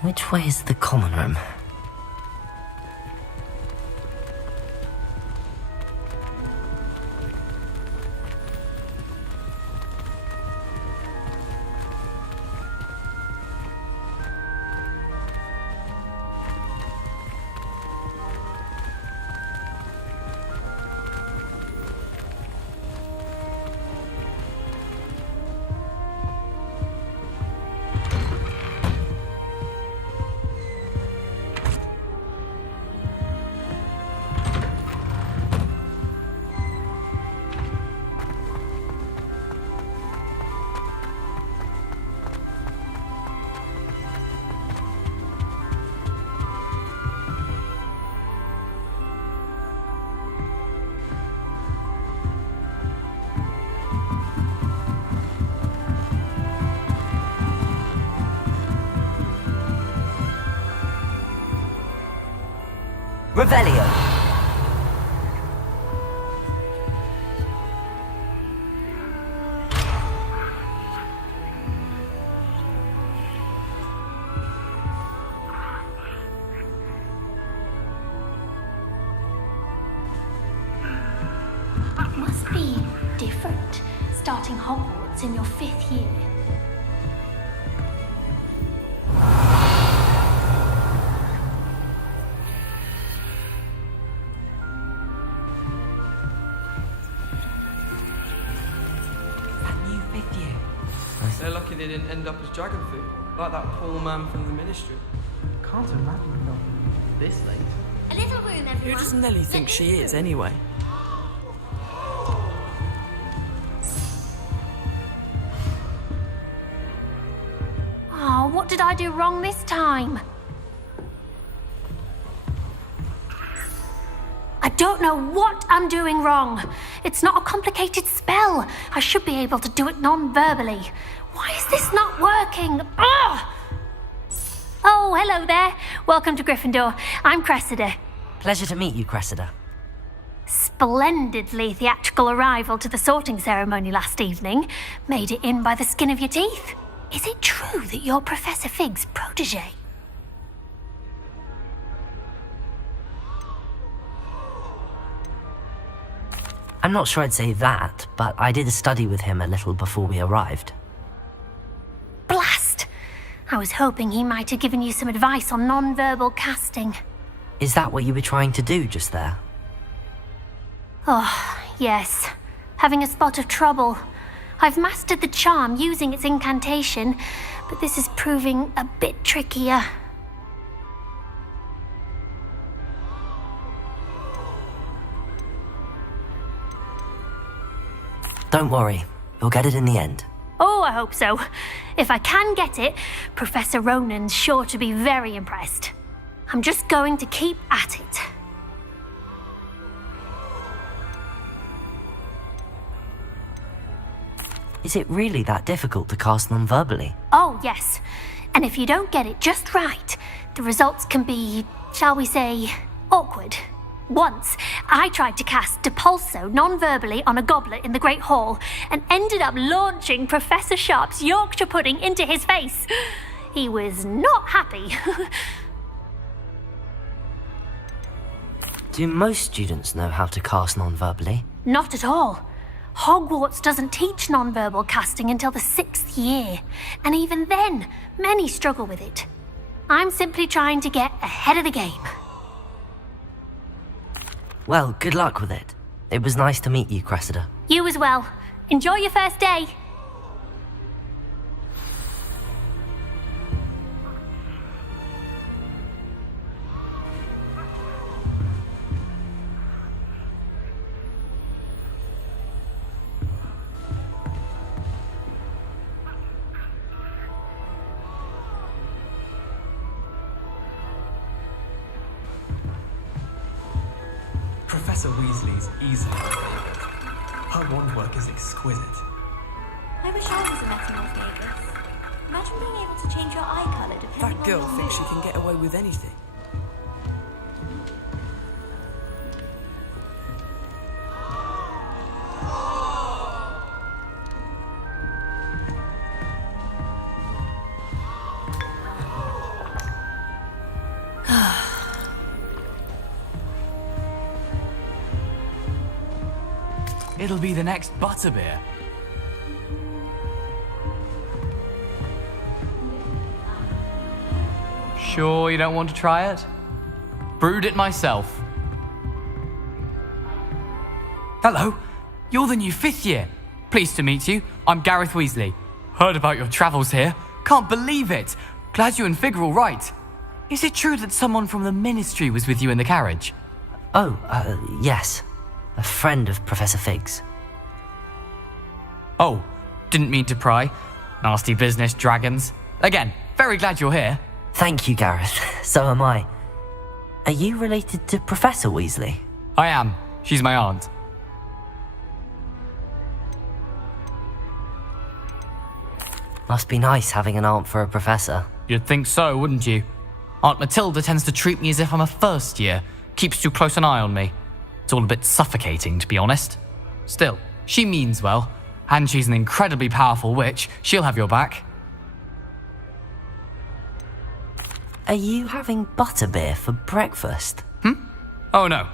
Which way is the common room? Revelio. It must be different, starting Hogwarts in your 5th year. They're lucky they didn't end up as dragon food, like that poor man from the ministry. Can't imagine them this late. A little room, everyone. Who does Nellie think she is, anyway? Oh, what did I do wrong this time? I don't know what I'm doing wrong. It's not a complicated spell. I should be able to do it non-verbally. Why is this not working? Ugh! Oh, hello there. Welcome to Gryffindor. I'm Cressida. Pleasure to meet you, Cressida. Splendidly theatrical arrival to the sorting ceremony last evening. Made it in by the skin of your teeth. Is it true that you're Professor Fig's protege? I'm not sure I'd say that, but I did study with him a little before we arrived. Blast! I was hoping he might have given you some advice on non-verbal casting. Is that what you were trying to do just there? Oh, yes. Having a spot of trouble. I've mastered the charm using its incantation, but this is proving a bit trickier. Don't worry, you'll get it in the end. Oh, I hope so. If I can get it, Professor Ronan's sure to be very impressed. I'm just going to keep at it. Is it really that difficult to cast non-verbally? Oh, yes. And if you don't get it just right, the results can be, shall we say, awkward. Once, I tried to cast Depulso non-verbally on a goblet in the Great Hall and ended up launching Professor Sharp's Yorkshire pudding into his face. He was not happy. Do most students know how to cast non-verbally? Not at all. Hogwarts doesn't teach non-verbal casting until the 6th year, and even then, many struggle with it. I'm simply trying to get ahead of the game. Well, good luck with it. It was nice to meet you, Cressida. You as well. Enjoy your first day. Professor Weasley's easily. Her wand work is exquisite. I wish I was a metamorphagus. Imagine being able to change your eye colour depending on That girl your thinks she mood. can get away with anything. It'll be the next butterbeer. Sure you don't want to try it? Brewed it myself. Hello, you're the new 5th year. Pleased to meet you. I'm Gareth Weasley. Heard about your travels here. Can't believe it. Glad you and Fig are all right. Is it true that someone from the Ministry was with you in the carriage? Oh, yes. A friend of Professor Fig's. Oh, didn't mean to pry. Nasty business, dragons. Again, very glad you're here. Thank you, Gareth. So am I. Are you related to Professor Weasley? I am. She's my aunt. Must be nice having an aunt for a professor. You'd think so, wouldn't you? Aunt Matilda tends to treat me as if I'm a first year. Keeps too close an eye on me. It's all a bit suffocating, to be honest. Still, she means well, and she's an incredibly powerful witch. She'll have your back. Are you having butterbeer for breakfast? Oh no.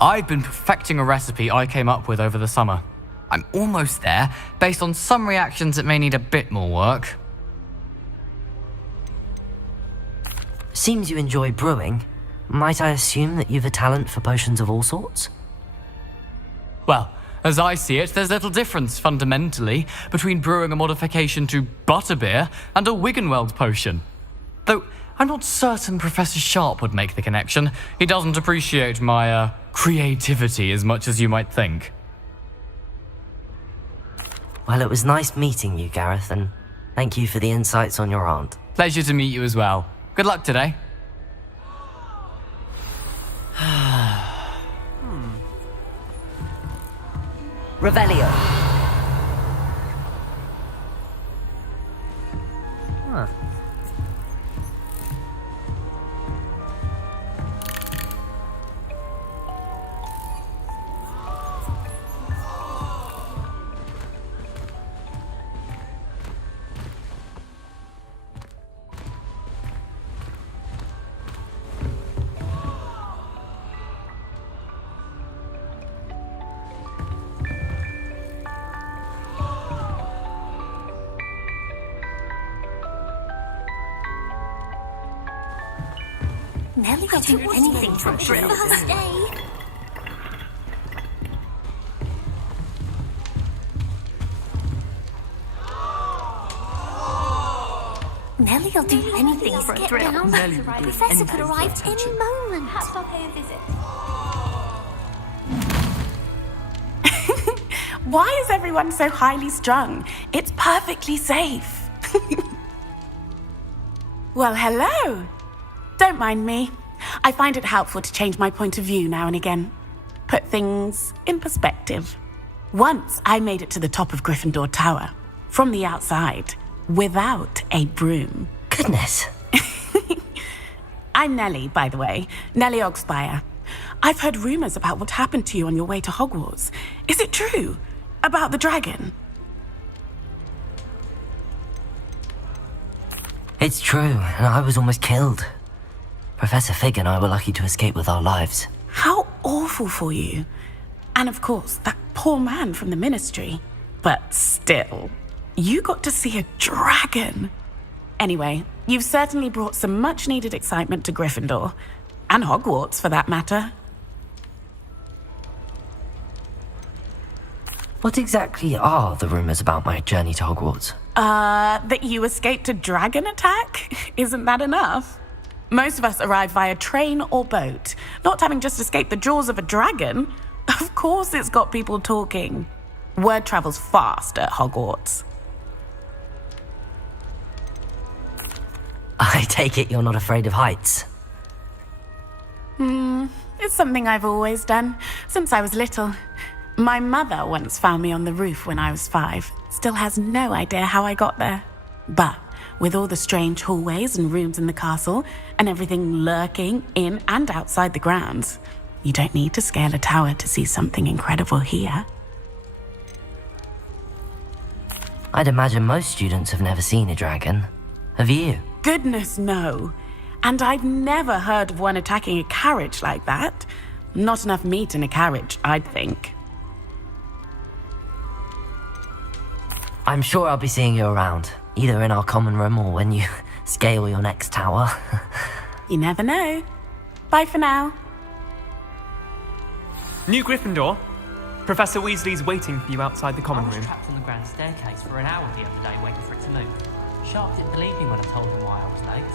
I've been perfecting a recipe I came up with over the summer. I'm almost there. Based on some reactions, it may need a bit more work. Seems you enjoy brewing. Might I assume that you've a talent for potions of all sorts? Well, as I see it, there's little difference, fundamentally, between brewing a modification to butterbeer and a Wiggenweld potion. Though, I'm not certain Professor Sharp would make the connection. He doesn't appreciate my, creativity as much as you might think. Well, it was nice meeting you, Gareth, and thank you for the insights on your aunt. Pleasure to meet you as well. Good luck today. Revelio. Nellie will do anything for a thrill. First day. Nellie will do anything for a thrill. The Professor could arrive any moment. Perhaps I'll pay a visit. Why is everyone so highly strung? It's perfectly safe. Well, hello. Don't mind me. I find it helpful to change my point of view now and again. Put things in perspective. Once I made it to the top of Gryffindor Tower, from the outside, without a broom. Goodness. I'm Nellie, by the way. Nellie Ogspire. I've heard rumors about what happened to you on your way to Hogwarts. Is it true? About the dragon? It's true, and I was almost killed. Professor Fig and I were lucky to escape with our lives. How awful for you. And of course, that poor man from the Ministry. But still, you got to see a dragon. Anyway, you've certainly brought some much-needed excitement to Gryffindor. And Hogwarts, for that matter. What exactly are the rumors about my journey to Hogwarts? That you escaped a dragon attack? Isn't that enough? Most of us arrive via train or boat, not having just escaped the jaws of a dragon. Of course it's got people talking. Word travels fast at Hogwarts. I take it you're not afraid of heights? It's something I've always done, since I was little. My mother once found me on the roof when I was 5. Still has no idea how I got there. But with all the strange hallways and rooms in the castle, and everything lurking in and outside the grounds, you don't need to scale a tower to see something incredible here. I'd imagine most students have never seen a dragon. Have you? Goodness, no. And I've never heard of one attacking a carriage like that. Not enough meat in a carriage, I'd think. I'm sure I'll be seeing you around, either in our common room or when you scale your next tower. You never know. Bye for now. New Gryffindor. Professor Weasley's waiting for you outside the common room. I was trapped on the grand staircase for an hour the other day waiting for it to move. Sharp didn't believe me when I told him why I was late.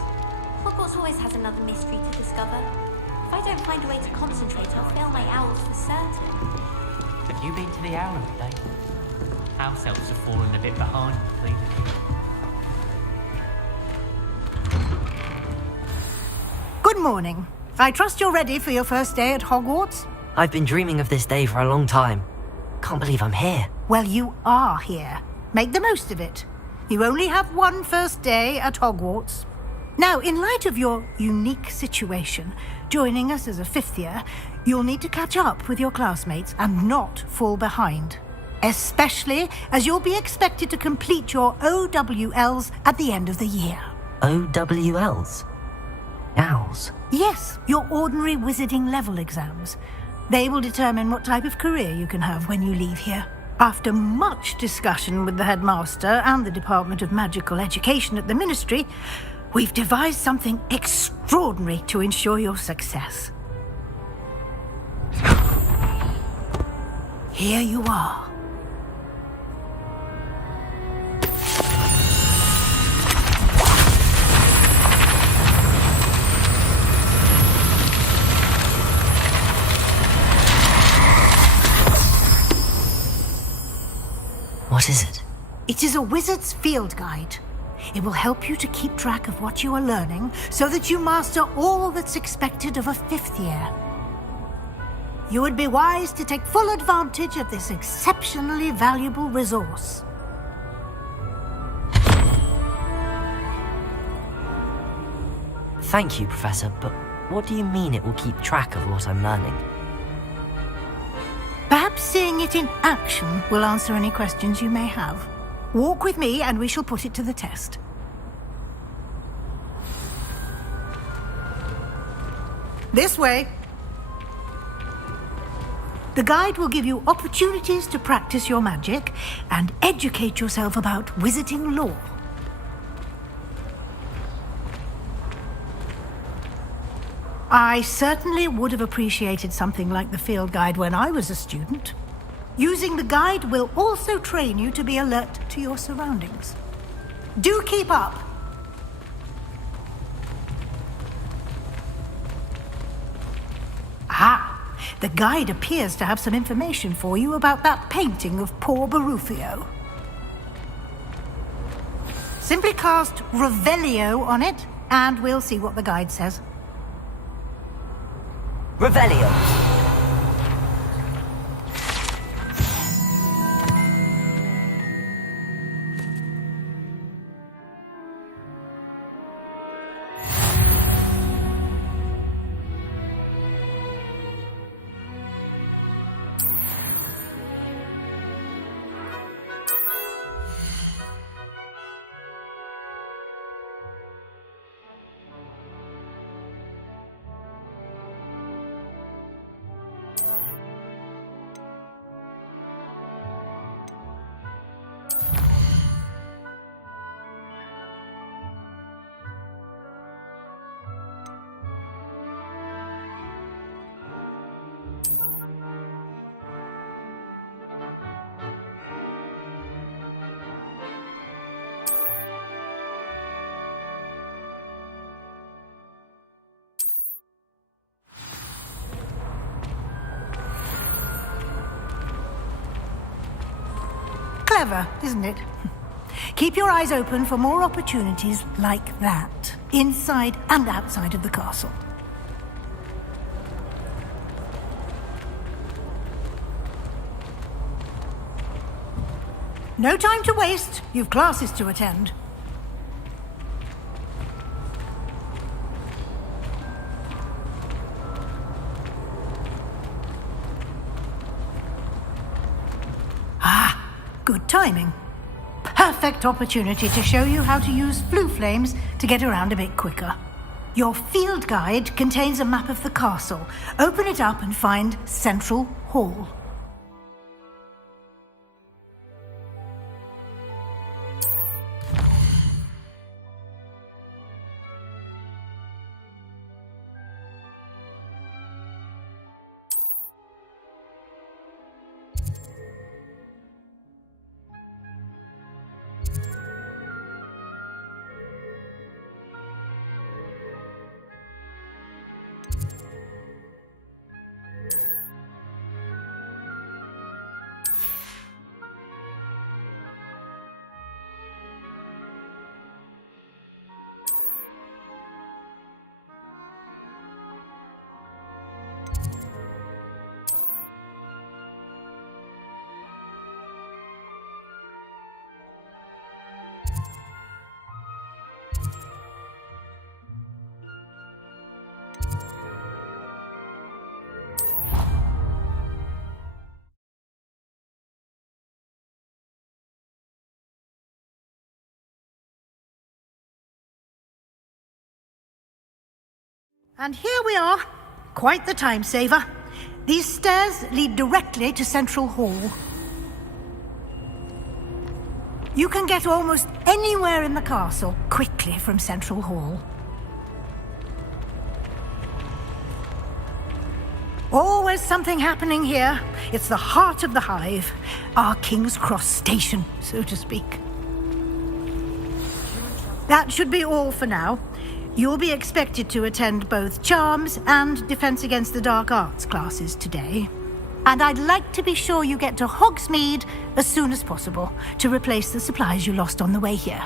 Hogwarts always has another mystery to discover. If I don't find a way to concentrate, I'll fail my owls for certain. Have you been to the owlery day? House elves have fallen a bit behind, clearly. Good morning. I trust you're ready for your first day at Hogwarts? I've been dreaming of this day for a long time. Can't believe I'm here. Well, you are here. Make the most of it. You only have one first day at Hogwarts. Now, in light of your unique situation, joining us as a 5th year, you'll need to catch up with your classmates and not fall behind. Especially as you'll be expected to complete your OWLs at the end of the year. OWLs? Owls? Yes, your ordinary wizarding level exams. They will determine what type of career you can have when you leave here. After much discussion with the headmaster and the Department of Magical Education at the Ministry, we've devised something extraordinary to ensure your success. Here you are. What is it? It is a wizard's field guide. It will help you to keep track of what you are learning so that you master all that's expected of a 5th year. You would be wise to take full advantage of this exceptionally valuable resource. Thank you, Professor, but what do you mean it will keep track of what I'm learning? Perhaps seeing it in action will answer any questions you may have. Walk with me and we shall put it to the test. This way. The guide will give you opportunities to practice your magic and educate yourself about wizarding lore. I certainly would have appreciated something like the field guide when I was a student. Using the guide will also train you to be alert to your surroundings. Do keep up! Ah, the guide appears to have some information for you about that painting of poor Barufio. Simply cast Revelio on it, and we'll see what the guide says. Revelio. Clever, isn't it? Keep your eyes open for more opportunities like that, inside and outside of the castle. No time to waste. You've classes to attend. Good timing. Perfect opportunity to show you how to use flue flames to get around a bit quicker. Your field guide contains a map of the castle. Open it up and find Central Hall. And here we are. Quite the time saver. These stairs lead directly to Central Hall. You can get almost anywhere in the castle quickly from Central Hall. Always something happening here. It's the heart of the hive. Our King's Cross station, so to speak. That should be all for now. You'll be expected to attend both Charms and Defense Against the Dark Arts classes today. And I'd like to be sure you get to Hogsmeade as soon as possible to replace the supplies you lost on the way here.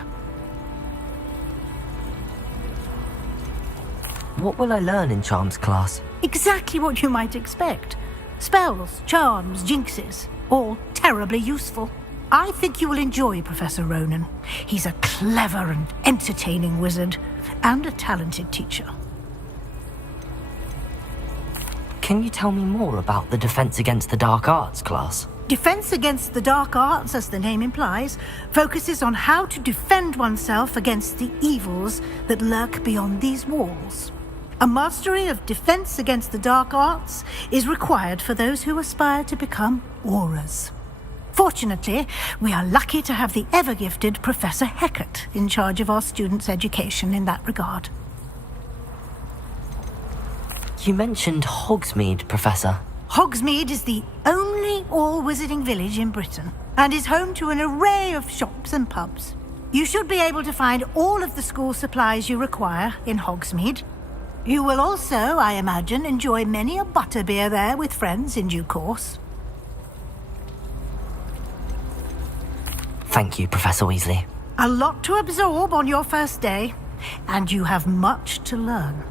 What will I learn in Charms class? Exactly what you might expect. Spells, charms, jinxes, all terribly useful. I think you will enjoy Professor Ronan. He's a clever and entertaining wizard, and a talented teacher. Can you tell me more about the Defense Against the Dark Arts class? Defense Against the Dark Arts, as the name implies, focuses on how to defend oneself against the evils that lurk beyond these walls. A mastery of Defense Against the Dark Arts is required for those who aspire to become auras. Fortunately, we are lucky to have the ever-gifted Professor Heckert in charge of our students' education in that regard. You mentioned Hogsmeade, Professor. Hogsmeade is the only all-wizarding village in Britain and is home to an array of shops and pubs. You should be able to find all of the school supplies you require in Hogsmeade. You will also, I imagine, enjoy many a butterbeer there with friends in due course. Thank you, Professor Weasley. A lot to absorb on your first day, and you have much to learn.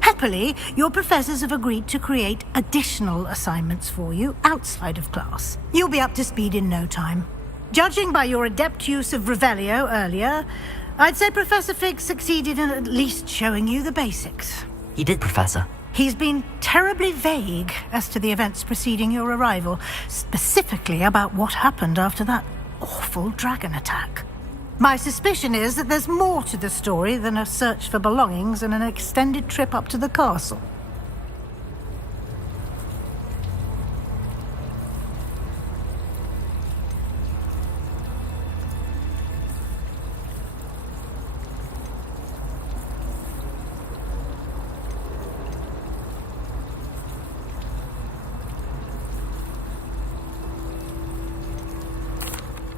Happily, your professors have agreed to create additional assignments for you outside of class. You'll be up to speed in no time. Judging by your adept use of Revelio earlier, I'd say Professor Fig succeeded in at least showing you the basics. He did, Professor. He's been terribly vague as to the events preceding your arrival, specifically about what happened after that awful dragon attack. My suspicion is that there's more to the story than a search for belongings and an extended trip up to the castle.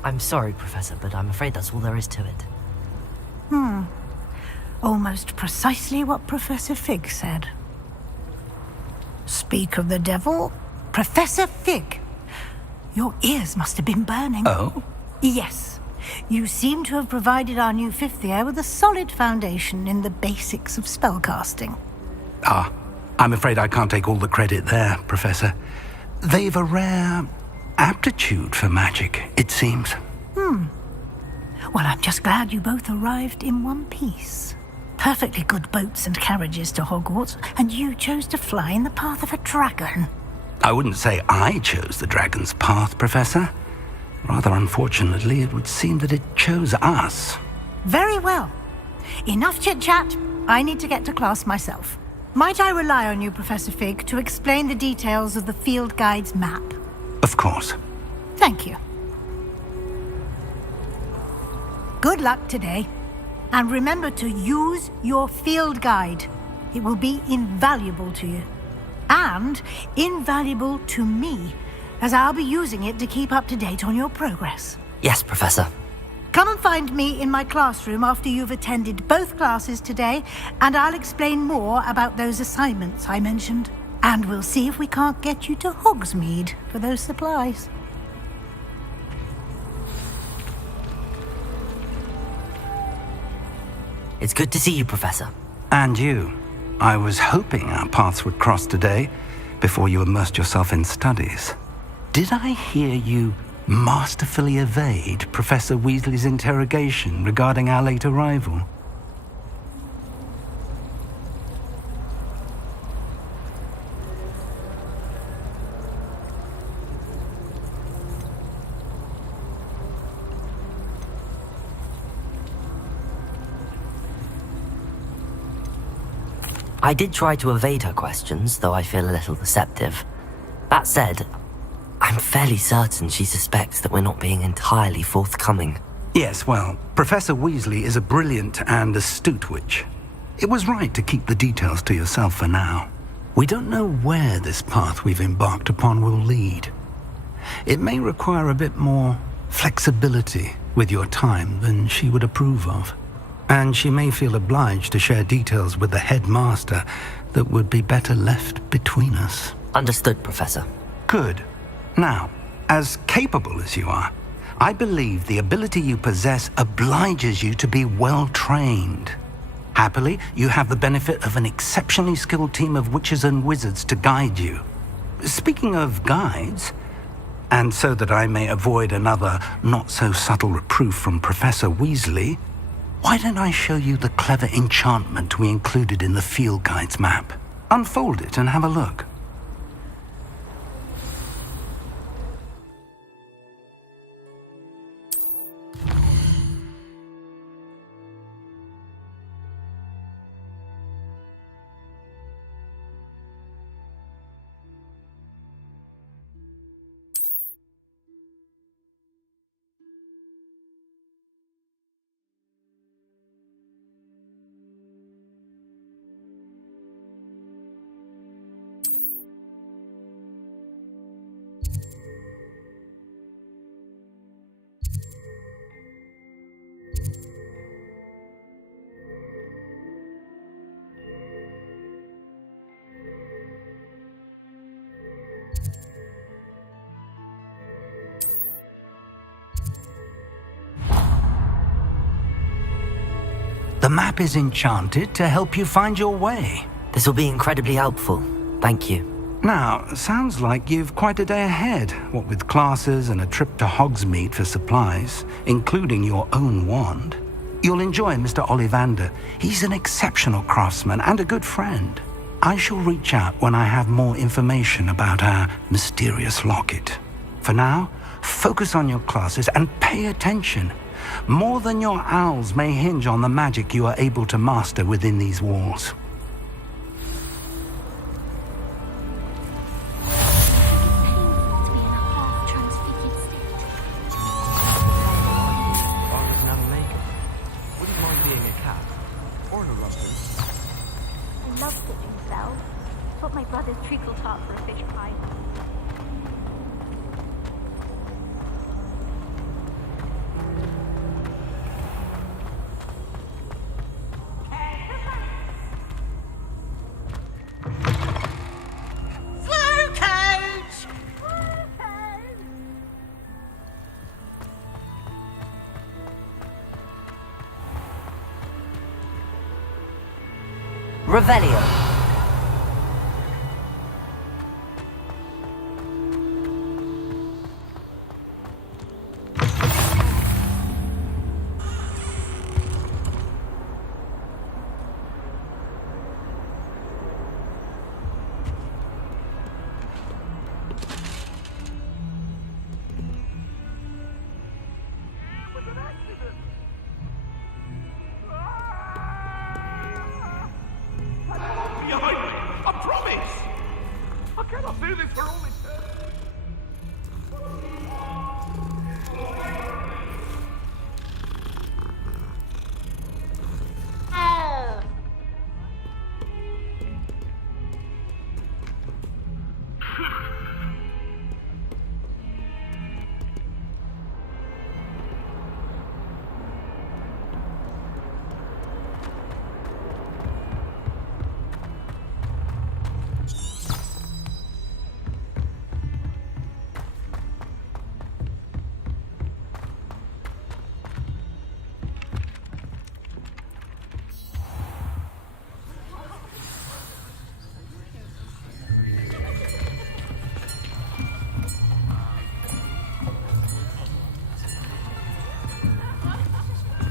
I'm sorry, Professor, but I'm afraid that's all there is to it. Almost precisely what Professor Fig said. Speak of the devil, Professor Fig. Your ears must have been burning. Oh? Yes. You seem to have provided our new fifth year with a solid foundation in the basics of spellcasting. Ah, I'm afraid I can't take all the credit there, Professor. They've a rare aptitude for magic, it seems. Well, I'm just glad you both arrived in one piece. Perfectly good boats and carriages to Hogwarts, and you chose to fly in the path of a dragon. I wouldn't say I chose the dragon's path, Professor. Rather unfortunately, it would seem that it chose us. Very well. Enough chit-chat. I need to get to class myself. Might I rely on you, Professor Fig, to explain the details of the field guide's map? Of course. Thank you. Good luck today. And remember to use your field guide. It will be invaluable to you. And invaluable to me, as I'll be using it to keep up to date on your progress. Yes, Professor. Come and find me in my classroom after you've attended both classes today, and I'll explain more about those assignments I mentioned. And we'll see if we can't get you to Hogsmeade for those supplies. It's good to see you, Professor. And you. I was hoping our paths would cross today, before you immersed yourself in studies. Did I hear you masterfully evade Professor Weasley's interrogation regarding our late arrival? I did try to evade her questions, though I feel a little deceptive. That said, I'm fairly certain she suspects that we're not being entirely forthcoming. Yes, well, Professor Weasley is a brilliant and astute witch. It was right to keep the details to yourself for now. We don't know where this path we've embarked upon will lead. It may require a bit more flexibility with your time than she would approve of. And she may feel obliged to share details with the headmaster that would be better left between us. Understood, Professor. Good. Now, as capable as you are, I believe the ability you possess obliges you to be well trained. Happily, you have the benefit of an exceptionally skilled team of witches and wizards to guide you. Speaking of guides, and so that I may avoid another not-so-subtle reproof from Professor Weasley, why don't I show you the clever enchantment we included in the field guide's map? Unfold it and have a look. map is enchanted to help you find your way. This will be incredibly helpful. Thank you. Now, sounds like you've quite a day ahead, what with classes and a trip to Hogsmeade for supplies, including your own wand. You'll enjoy Mr. Ollivander. He's an exceptional craftsman and a good friend. I shall reach out when I have more information about our mysterious locket. For now, focus on your classes and pay attention. More than your owls may hinge on the magic you are able to master within these walls. Treacle tart for a fish pie. Slow coach! Revelio.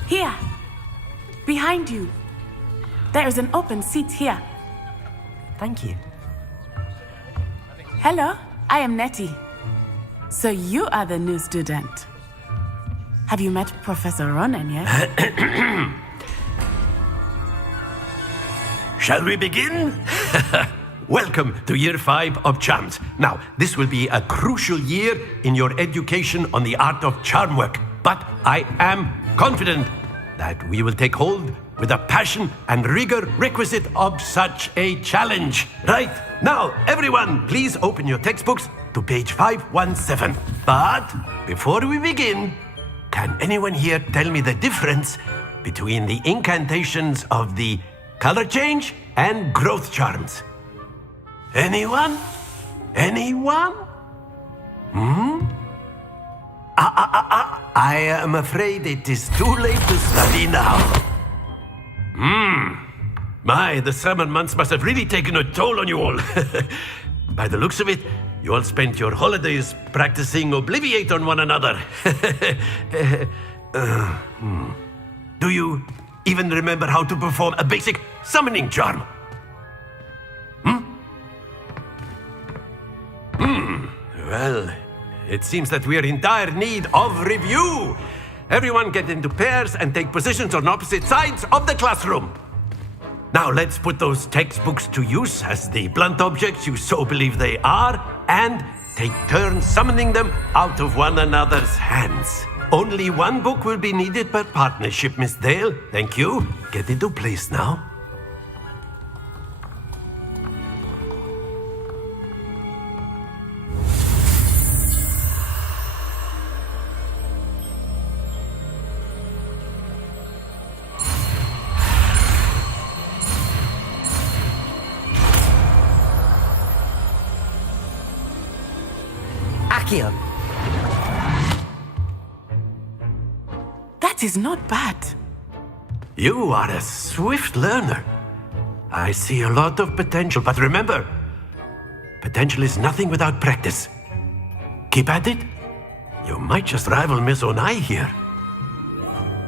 Here! Behind you! There is an open seat here. Thank you. Hello, I am Nettie. So you are the new student. Have you met Professor Ronan yet? Shall we begin? Welcome to Year 5 of Charms. Now, this will be a crucial year in your education on the art of charm work, but I am confident that we will take hold with the passion and rigor requisite of such a challenge. Right, now, everyone, please open your textbooks to page 517. But before we begin, can anyone here tell me the difference between the incantations of the color change and growth charms? Anyone? Anyone? I am afraid it is too late to study now. My, the summer months must have really taken a toll on you all. By the looks of it, you all spent your holidays practicing Obliviate on one another. Do you even remember how to perform a basic summoning charm? Well, it seems that we are in dire need of review. Everyone get into pairs and take positions on opposite sides of the classroom. Now let's put those textbooks to use as the blunt objects you so believe they are, and take turns summoning them out of one another's hands. Only one book will be needed per partnership, Miss Dale. Thank you. Get into place now. That is not bad. You are a swift learner. I see a lot of potential, but remember, potential is nothing without practice. Keep at it. You might just rival Miss Onai here.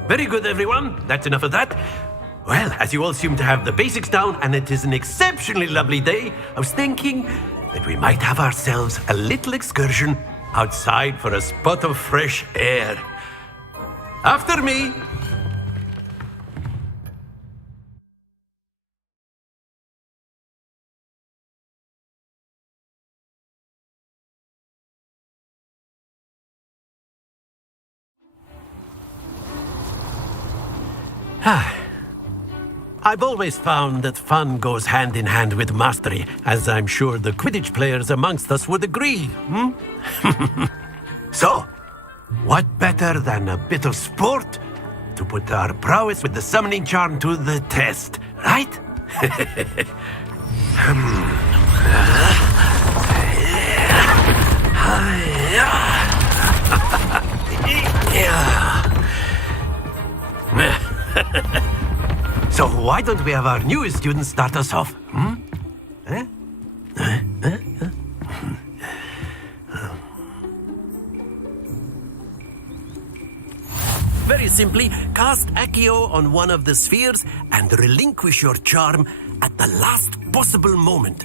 Very good, everyone. That's enough of that. Well, as you all seem to have the basics down, and it is an exceptionally lovely day, I was thinking that we might have ourselves a little excursion outside for a spot of fresh air. After me. I've always found that fun goes hand in hand with mastery, as I'm sure the Quidditch players amongst us would agree. So, what better than a bit of sport to put our prowess with the summoning charm to the test, right? So why don't we have our newest student start us off? Very simply, cast Accio on one of the spheres and relinquish your charm at the last possible moment.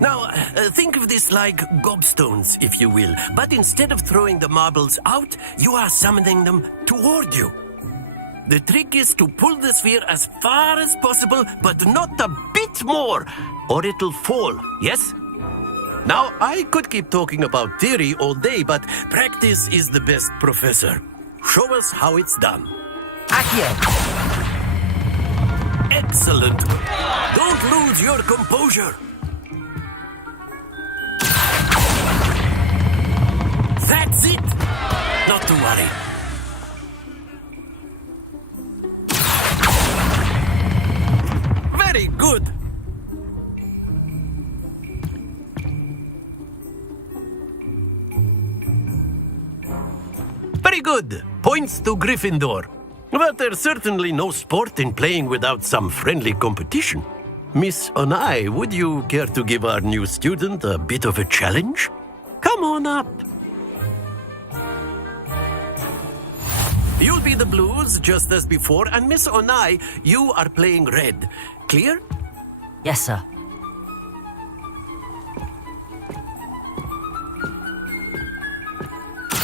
Now, think of this like gobstones, if you will, but instead of throwing the marbles out, you are summoning them toward you. The trick is to pull the sphere as far as possible, but not a bit more, or it'll fall, yes? Now, I could keep talking about theory all day, but practice is the best professor. Show us how it's done. Accio! Excellent. Don't lose your composure. That's it. Not to worry. Very good. Very good. Points to Gryffindor. But there's certainly no sport in playing without some friendly competition. Miss Onai, would you care to give our new student a bit of a challenge? Come on up. You'll be the blues, just as before, and Miss Onai, you are playing red. Clear? Yes, sir.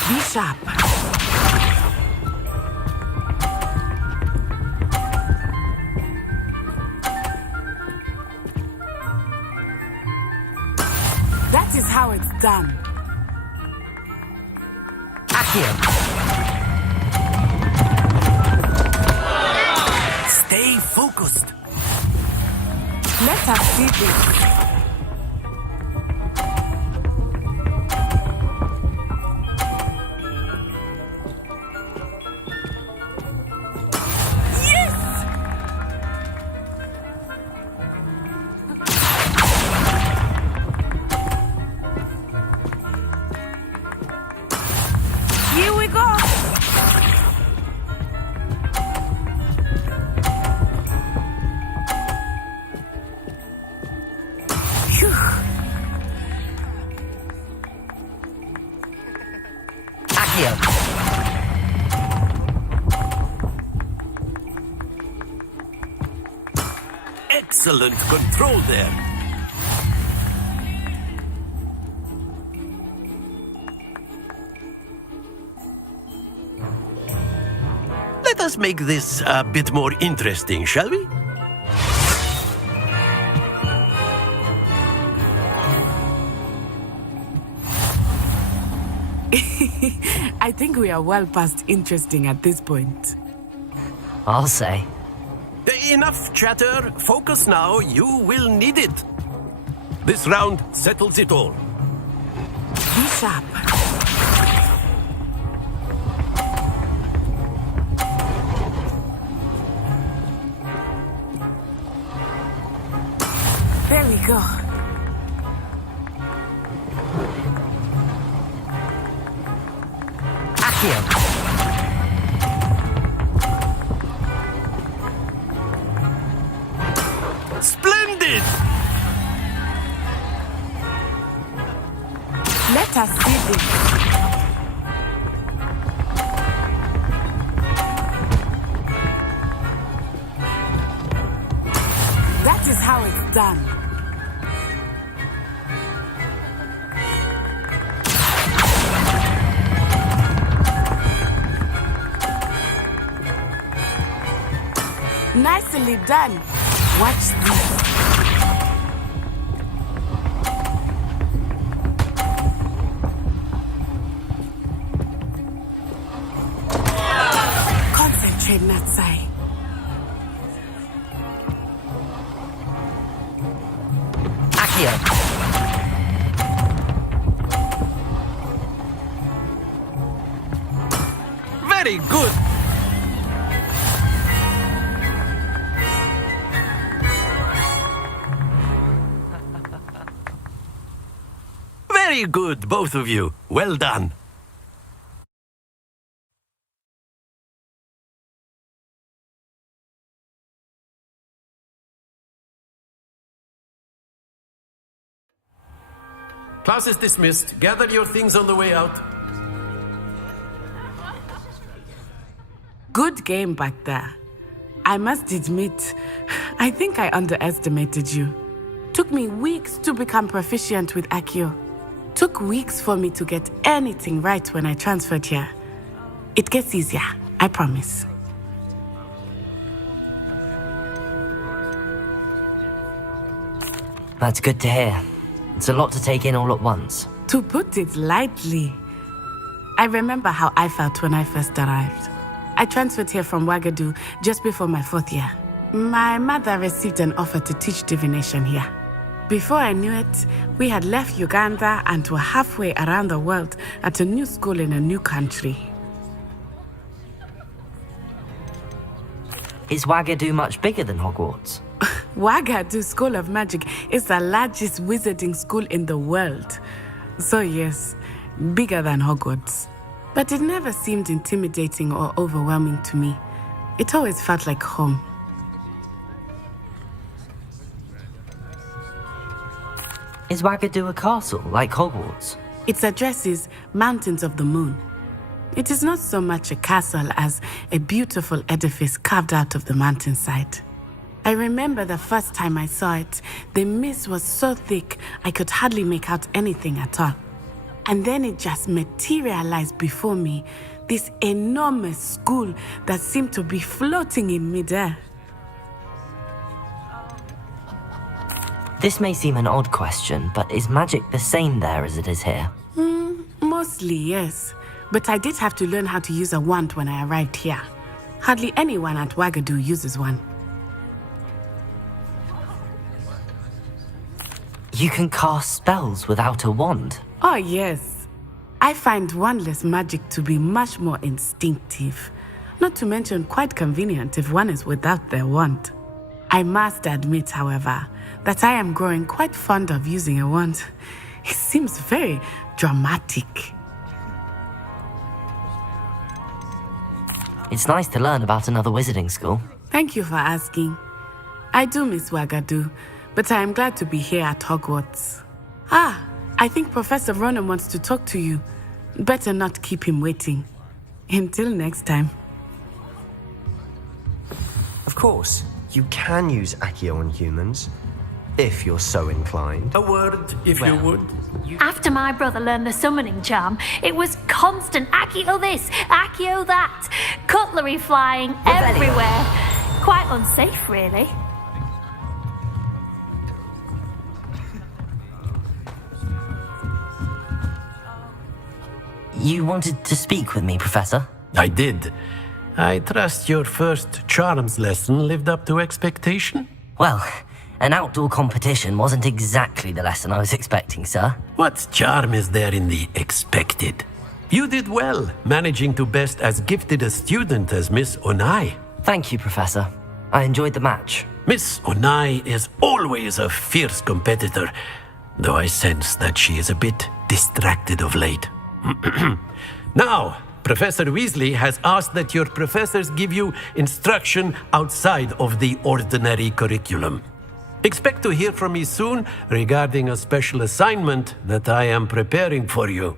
Be sharp. That is how it's done. Accio! Stay focused. Let us see this. Excellent control there. Let us make this a bit more interesting, shall we? I think we are well past interesting at this point. I'll say. Enough chatter. Focus now. You will need it. This round settles it all. Be sharp. There we go. Accio! Splendid! Let us see this. That is how it's done. Nicely done. Watch this. Concentrate, Natsai. Accio. Very good. Very good, both of you. Well done. Class is dismissed. Gather your things on the way out. Good game back there. I must admit, I think I underestimated you. Took me weeks to become proficient with Accio. Took weeks for me to get anything right when I transferred here. It gets easier, I promise. That's good to hear. It's a lot to take in all at once. To put it lightly, I remember how I felt when I first arrived. I transferred here from Ouagadougou just before my 4th year. My mother received an offer to teach divination here. Before I knew it, we had left Uganda and were halfway around the world at a new school in a new country. Is Ouagadougou much bigger than Hogwarts? Ouagadougou School of Magic is the largest wizarding school in the world. So yes, bigger than Hogwarts. But it never seemed intimidating or overwhelming to me. It always felt like home. Is Ouagadougou a castle, like Hogwarts? Its address is Mountains of the Moon. It is not so much a castle as a beautiful edifice carved out of the mountainside. I remember the first time I saw it, the mist was so thick I could hardly make out anything at all. And then it just materialized before me, this enormous school that seemed to be floating in midair. This may seem an odd question, but is magic the same there as it is here? Mostly, yes. But I did have to learn how to use a wand when I arrived here. Hardly anyone at Ouagadougou uses one. You can cast spells without a wand? Oh, yes. I find wandless magic to be much more instinctive. Not to mention quite convenient if one is without their wand. I must admit, however, that I am growing quite fond of using a wand. It seems very dramatic. It's nice to learn about another wizarding school. Thank you for asking. I do miss Ouagadougou, but I am glad to be here at Hogwarts. I think Professor Ronan wants to talk to you. Better not keep him waiting. Until next time. Of course, you can use Accio on humans, if you're so inclined. A word, if you would. After my brother learned the summoning charm, it was constant Accio this, Accio that, cutlery flying everywhere. Quite unsafe, really. You wanted to speak with me, Professor? I did. I trust your first charms lesson lived up to expectation? Well, an outdoor competition wasn't exactly the lesson I was expecting, sir. What charm is there in the expected? You did well, managing to best as gifted a student as Miss Onai. Thank you, Professor. I enjoyed the match. Miss Onai is always a fierce competitor, though I sense that she is a bit distracted of late. Now, Professor Weasley has asked that your professors give you instruction outside of the ordinary curriculum. Expect to hear from me soon regarding a special assignment that I am preparing for you.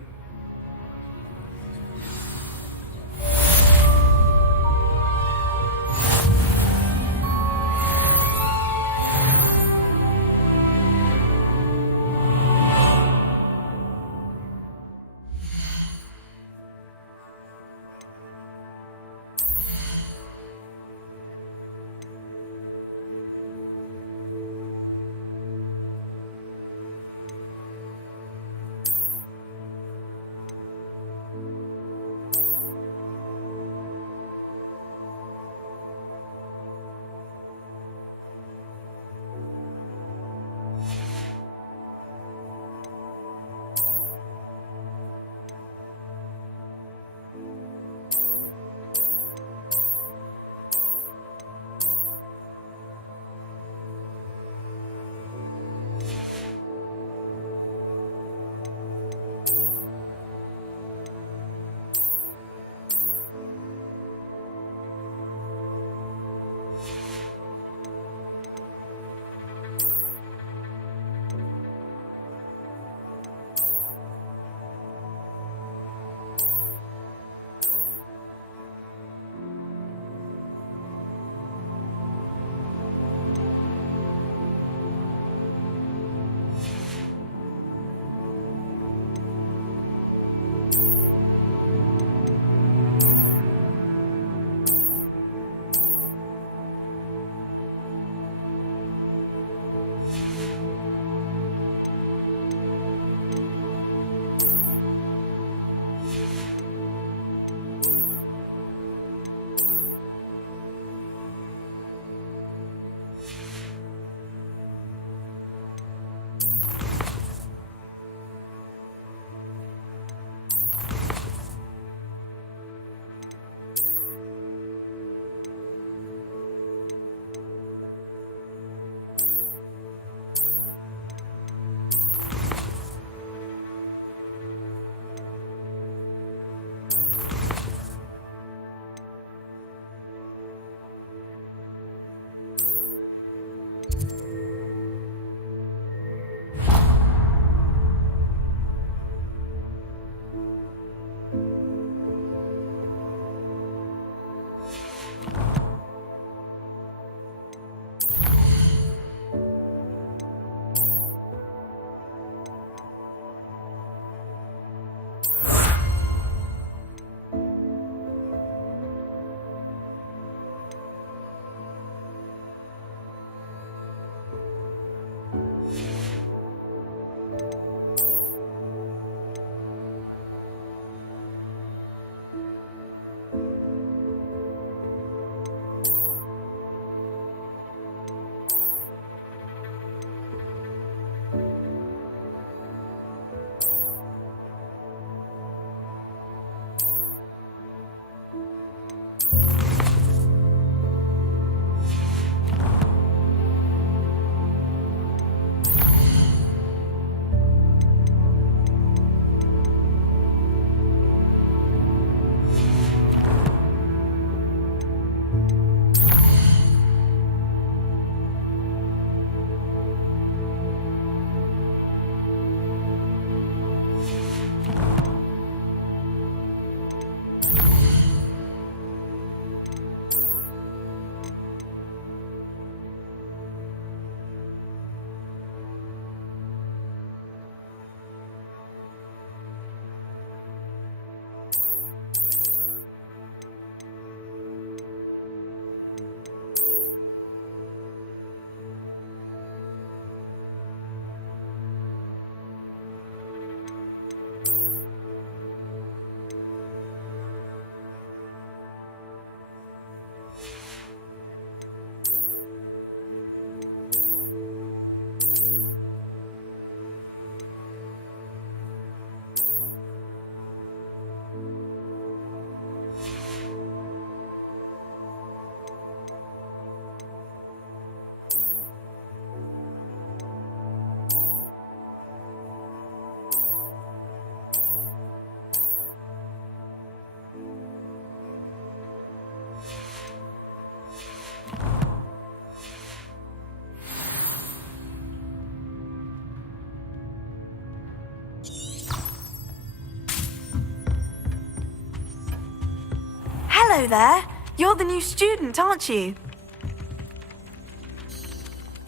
Hello there. You're the new student, aren't you?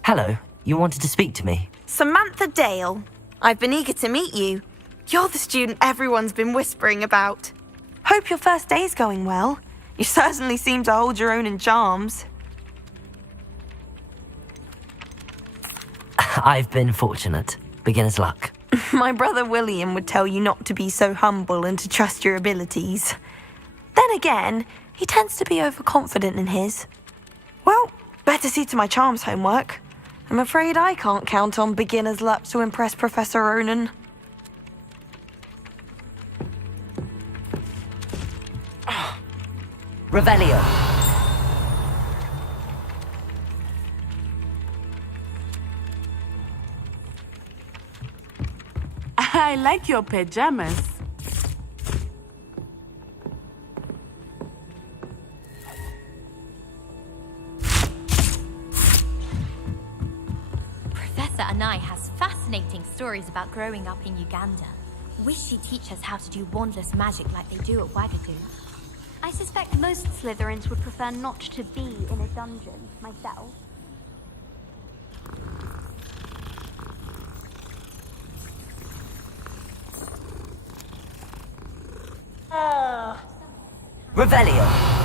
Hello, you wanted to speak to me? Samantha Dale. I've been eager to meet you. You're the student everyone's been whispering about. Hope your first day's going well. You certainly seem to hold your own in charms. I've been fortunate. Beginner's luck. My brother William would tell you not to be so humble and to trust your abilities. Then again, he tends to be overconfident in his. Well, better see to my charms homework. I'm afraid I can't count on beginner's luck to impress Professor Ronan. Revelio. I like your pajamas. Professor Anai has fascinating stories about growing up in Uganda. Wish she'd teach us how to do wandless magic like they do at Wagadu. I suspect most Slytherins would prefer not to be in a dungeon, myself. Revelio.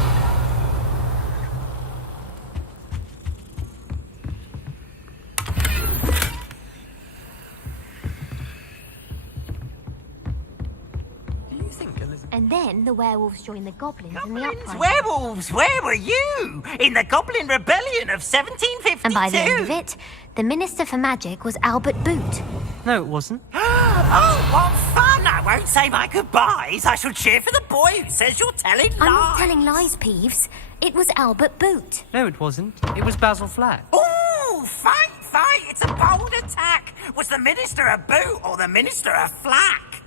And then the werewolves join the goblins in the uprising. Werewolves, where were you? In the Goblin Rebellion of 1752. And by the end of it, the Minister for Magic was Albert Boot. No, it wasn't. Oh, what fun! I won't say my goodbyes. I shall cheer for the boy who says you're telling lies. I'm not telling lies, Peeves. It was Albert Boot. No, it wasn't. It was Basil Flack. Ooh, fight, fight! It's a bold attack. Was the Minister a boot or the Minister a flack?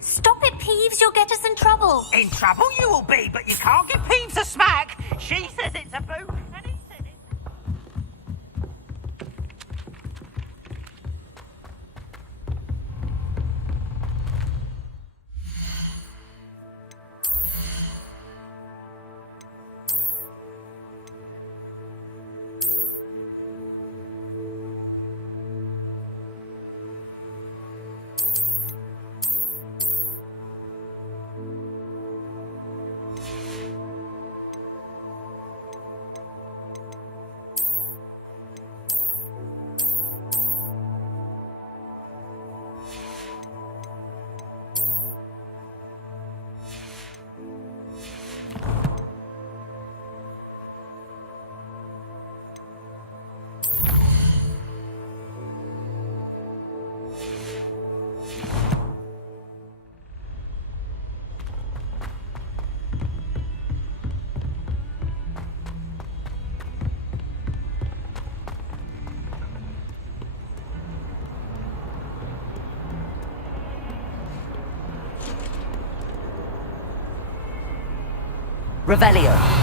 Stop it, Peeves. You'll get us in trouble. In trouble you will be, but you can't give Peeves a smack. She says it's a boot, and he said it. Revelio.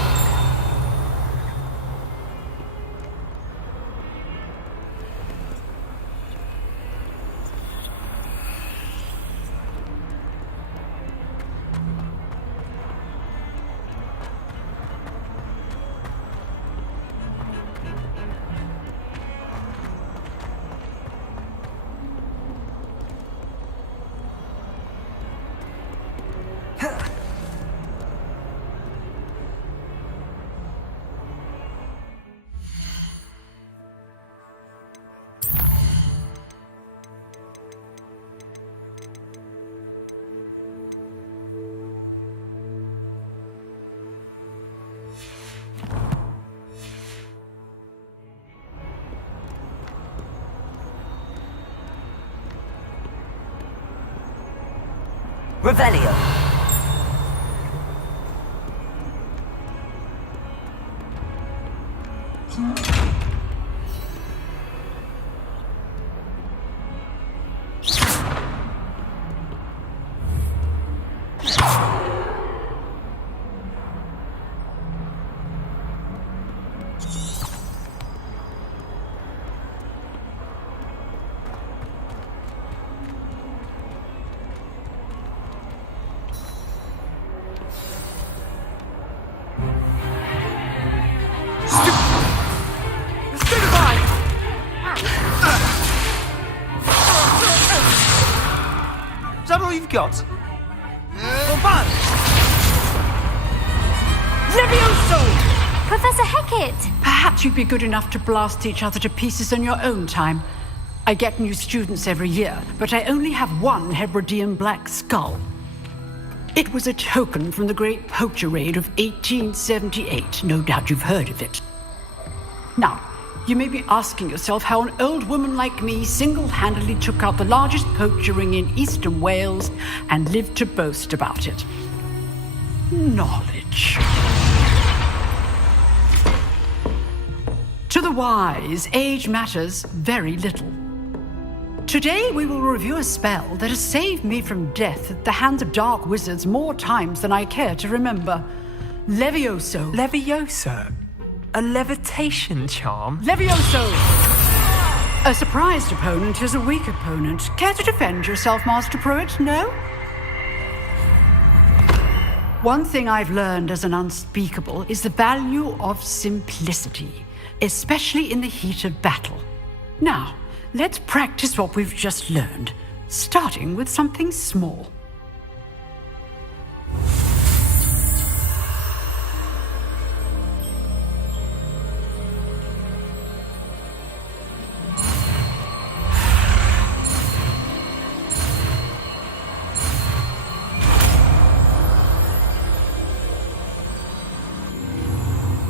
Revelio. you've got. Levioso! Professor Hecat! Perhaps you'd be good enough to blast each other to pieces on your own time. I get new students every year, but I only have one Hebridean black skull. It was a token from the Great Poacher Raid of 1878. No doubt you've heard of it. Now, you may be asking yourself how an old woman like me single-handedly took out the largest poacher ring in eastern Wales and lived to boast about it. Knowledge. To the wise, age matters very little. Today we will review a spell that has saved me from death at the hands of dark wizards more times than I care to remember. Levioso. Levioso? A levitation charm? Levioso! A surprised opponent is a weak opponent. Care to defend yourself, Master Pruitt? No? One thing I've learned as an unspeakable is the value of simplicity, especially in the heat of battle. Now, let's practice what we've just learned, starting with something small.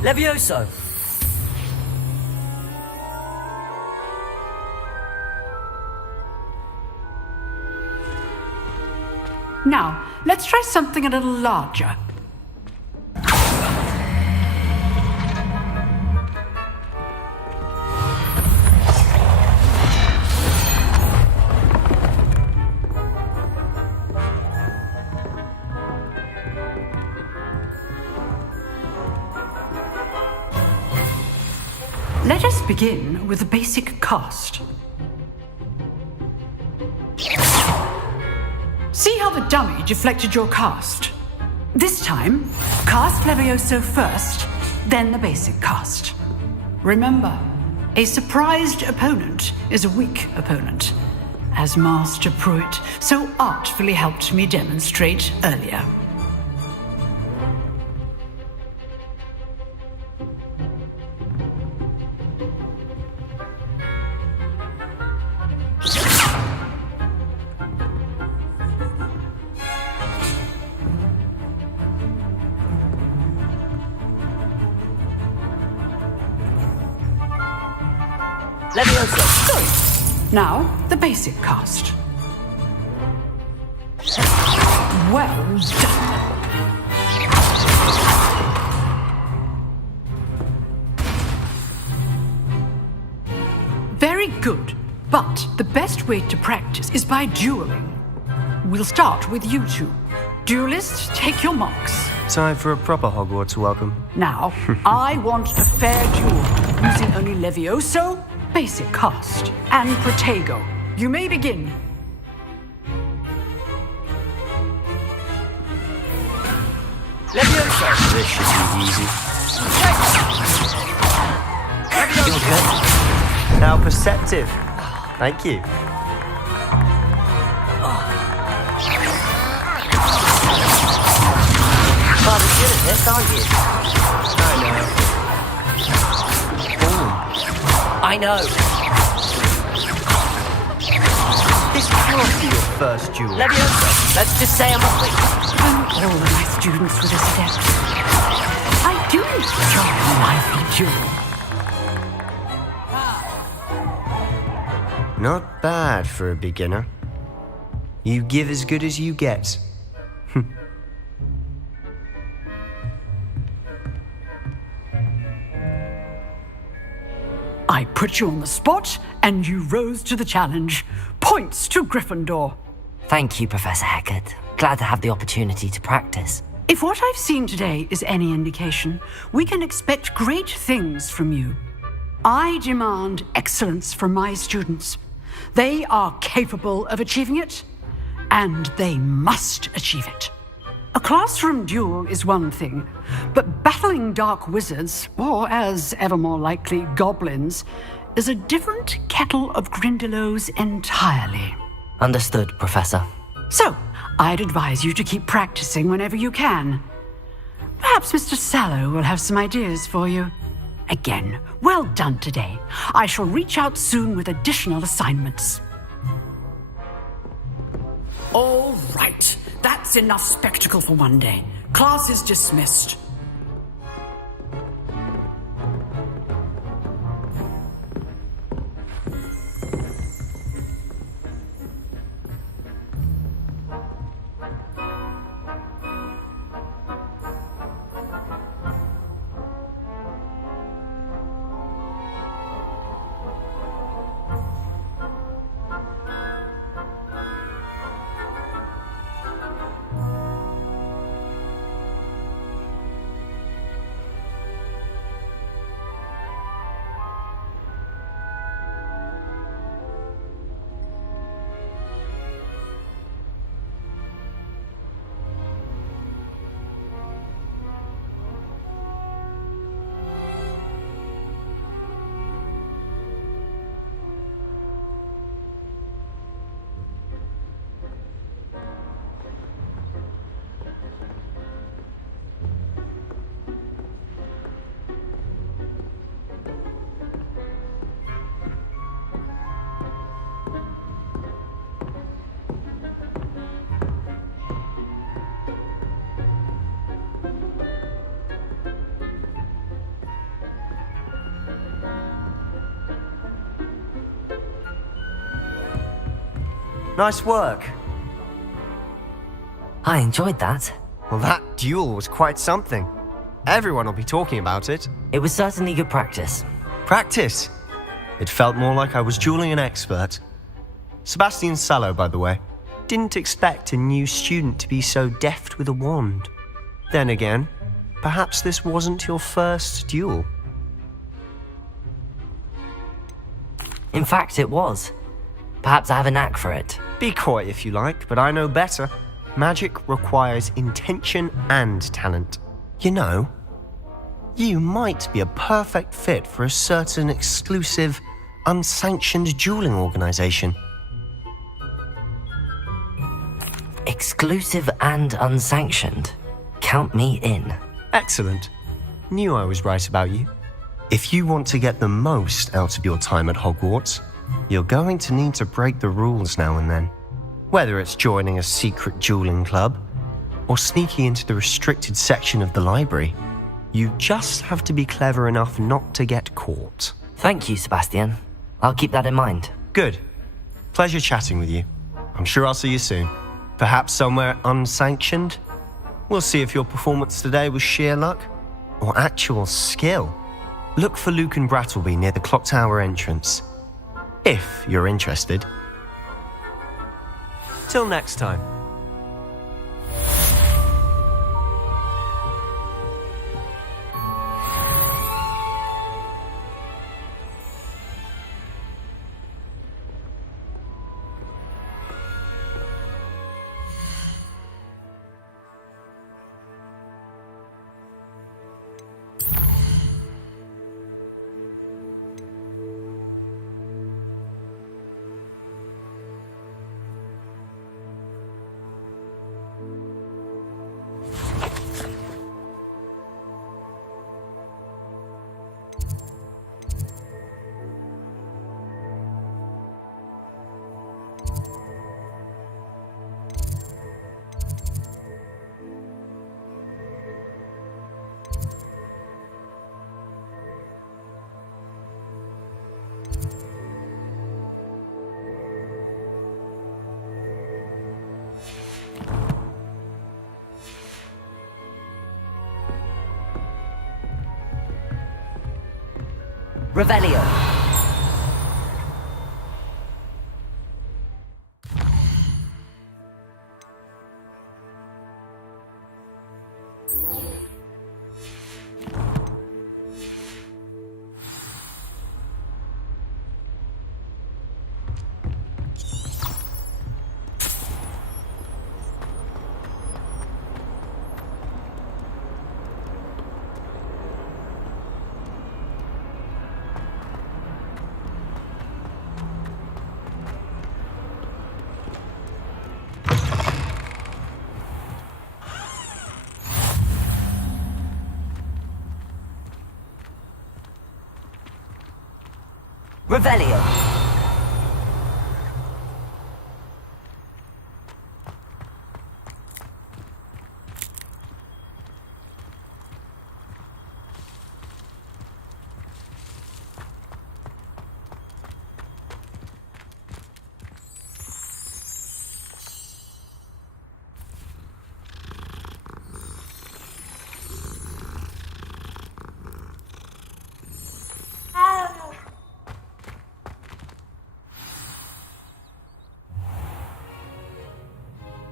Levioso! Now, let's try something a little larger. Let us begin with the basic cast. See how the dummy deflected your cast? This time, cast Levioso first, then the basic cast. Remember, a surprised opponent is a weak opponent, as Master Pruitt so artfully helped me demonstrate earlier. Levioso! Now, the basic cast. Well done. Very good, but the best way to practice is by dueling. We'll start with you two. Duelists, take your marks. Time for a proper Hogwarts welcome. Now, I want a fair duel, using only Levioso, basic cast, and Protego. You may begin. Levioso! This should be easy. Levioso! Now perceptive. Thank you. Rather good at this, aren't you? I know. This can't be your first duel. Levioso, let's just say I'm a weak. All of my students were this adept. I do enjoy a lively duel. Not bad for a beginner. You give as good as you get. I put you on the spot, and you rose to the challenge. Points to Gryffindor. Thank you, Professor Hecat. Glad to have the opportunity to practice. If what I've seen today is any indication, we can expect great things from you. I demand excellence from my students. They are capable of achieving it, and they must achieve it. A classroom duel is one thing, but battling dark wizards, or as ever more likely, goblins, is a different kettle of Grindylows entirely. Understood, Professor. So, I'd advise you to keep practicing whenever you can. Perhaps Mr. Sallow will have some ideas for you. Again, well done today. I shall reach out soon with additional assignments. All right, that's enough spectacle for one day. Class is dismissed. Nice work. I enjoyed that. Well, that duel was quite something. Everyone will be talking about it. It was certainly good practice. Practice? It felt more like I was dueling an expert. Sebastian Sallow, by the way. Didn't expect a new student to be so deft with a wand. Then again, perhaps this wasn't your first duel. In fact, it was. Perhaps I have a knack for it. Be coy if you like, but I know better. Magic requires intention and talent. You know, you might be a perfect fit for a certain exclusive, unsanctioned dueling organization. Exclusive and unsanctioned. Count me in. Excellent. Knew I was right about you. If you want to get the most out of your time at Hogwarts, you're going to need to break the rules now and then. Whether it's joining a secret dueling club or sneaking into the restricted section of the library, you just have to be clever enough not to get caught. Thank you, Sebastian. I'll keep that in mind. Good. Pleasure chatting with you. I'm sure I'll see you soon. Perhaps somewhere unsanctioned? We'll see if your performance today was sheer luck or actual skill. Look for Luke and Brattleby near the clock tower entrance, if you're interested. Till next time. Revelio. Revelio.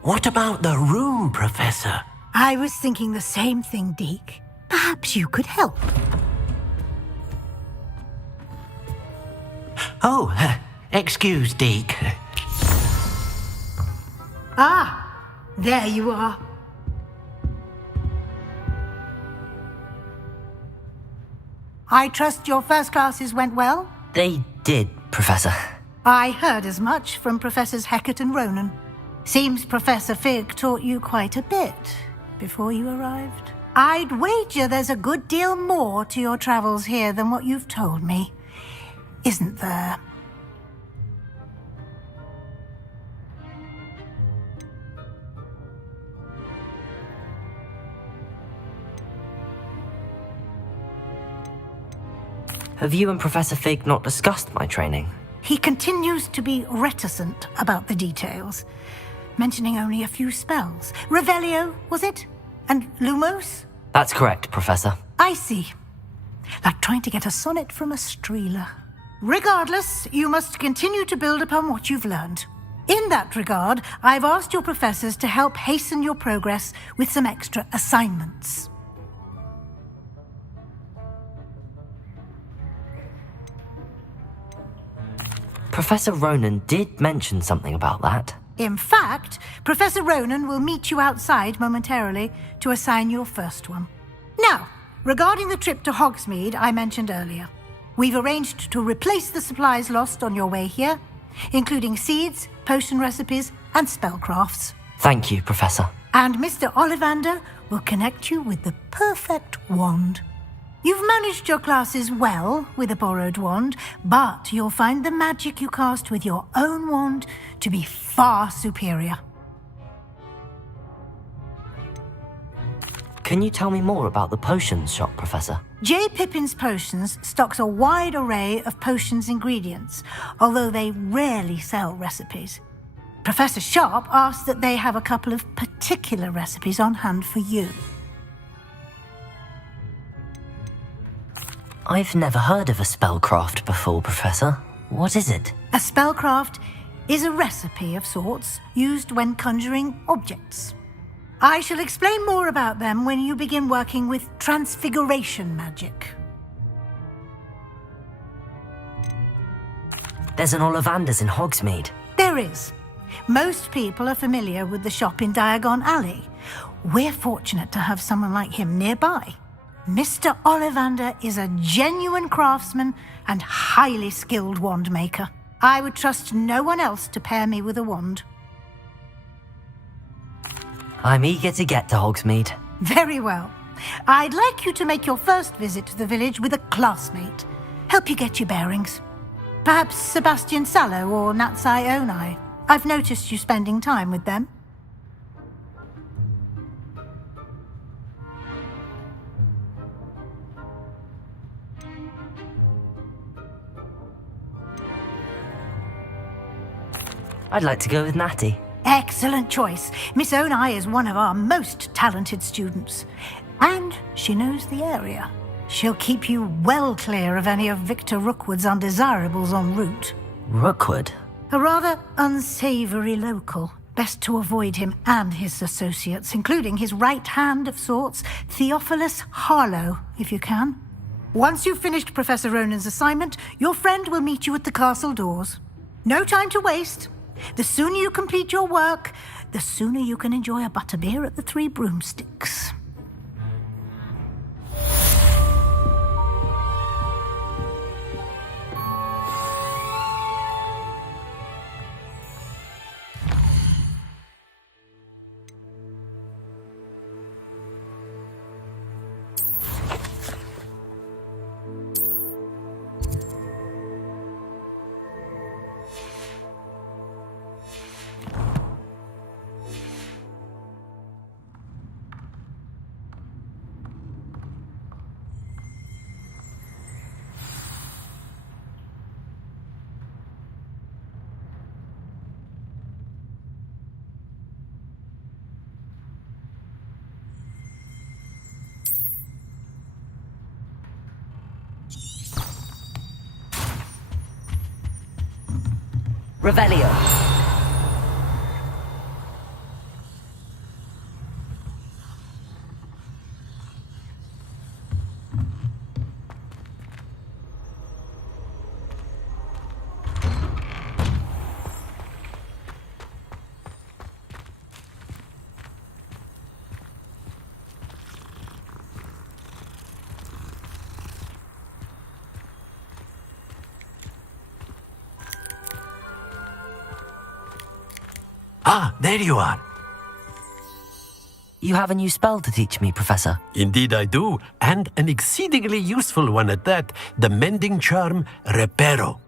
What about the room, Professor? I was thinking the same thing, Deke. Perhaps you could help. Oh, excuse, Deke. Ah, there you are. I trust your first classes went well? They did, Professor. I heard as much from Professors Hecat and Ronan. Seems Professor Fig taught you quite a bit before you arrived. I'd wager there's a good deal more to your travels here than what you've told me, isn't there? Have you and Professor Fig not discussed my training? He continues to be reticent about the details, mentioning only a few spells. Revelio, was it? And Lumos? That's correct, Professor. I see. Like trying to get a sonnet from a streeler. Regardless, you must continue to build upon what you've learned. In that regard, I've asked your professors to help hasten your progress with some extra assignments. Professor Ronan did mention something about that. In fact, Professor Ronan will meet you outside momentarily to assign your first one. Now, regarding the trip to Hogsmeade I mentioned earlier, we've arranged to replace the supplies lost on your way here, including seeds, potion recipes, and spellcrafts. Thank you, Professor. And Mr. Ollivander will connect you with the perfect wand. You've managed your classes well with a borrowed wand, but you'll find the magic you cast with your own wand to be far superior. Can you tell me more about the potions shop, Professor? J. Pippin's Potions stocks a wide array of potions ingredients, although they rarely sell recipes. Professor Sharp asked that they have a couple of particular recipes on hand for you. I've never heard of a spellcraft before, Professor. What is it? A spellcraft is a recipe of sorts used when conjuring objects. I shall explain more about them when you begin working with transfiguration magic. There's an Ollivander's in Hogsmeade. There is. Most people are familiar with the shop in Diagon Alley. We're fortunate to have someone like him nearby. Mr. Ollivander is a genuine craftsman and highly skilled wand maker. I would trust no one else to pair me with a wand. I'm eager to get to Hogsmeade. Very well. I'd like you to make your first visit to the village with a classmate. Help you get your bearings. Perhaps Sebastian Sallow or Natsai Onai. I've noticed you spending time with them. I'd like to go with Natty. Excellent choice. Miss Onai is one of our most talented students. And she knows the area. She'll keep you well clear of any of Victor Rookwood's undesirables en route. Rookwood? A rather unsavory local. Best to avoid him and his associates, including his right hand of sorts, Theophilus Harlow, if you can. Once you've finished Professor Ronan's assignment, your friend will meet you at the castle doors. No time to waste. The sooner you complete your work, the sooner you can enjoy a butterbeer at the Three Broomsticks. Revelio. Ah, there you are. You have a new spell to teach me, Professor. Indeed I do, and an exceedingly useful one at that. The mending charm, Reparo.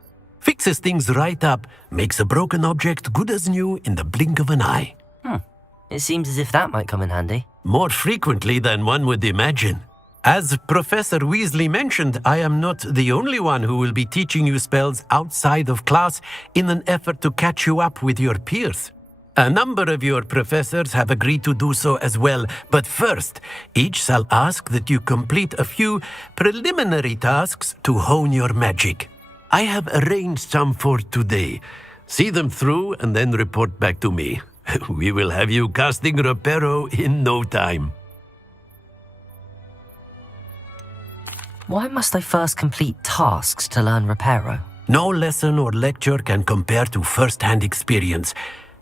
Fixes things right up, makes a broken object good as new in the blink of an eye. It seems as if that might come in handy. More frequently than one would imagine. As Professor Weasley mentioned, I am not the only one who will be teaching you spells outside of class in an effort to catch you up with your peers. A number of your professors have agreed to do so as well, but first, each shall ask that you complete a few preliminary tasks to hone your magic. I have arranged some for today. See them through and then report back to me. We will have you casting Reparo in no time. Why must I first complete tasks to learn Reparo? No lesson or lecture can compare to first-hand experience.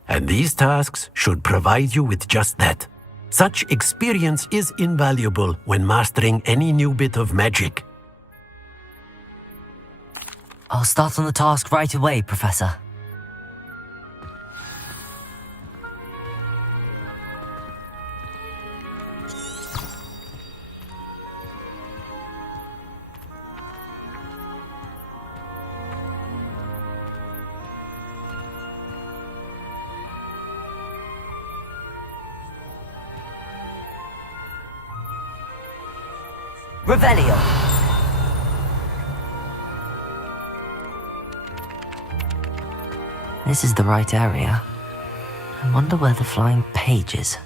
And these tasks should provide you with just that. Such experience is invaluable when mastering any new bit of magic. I'll start on the task right away, Professor. Revelio. This is the right area. I wonder where the flying page is.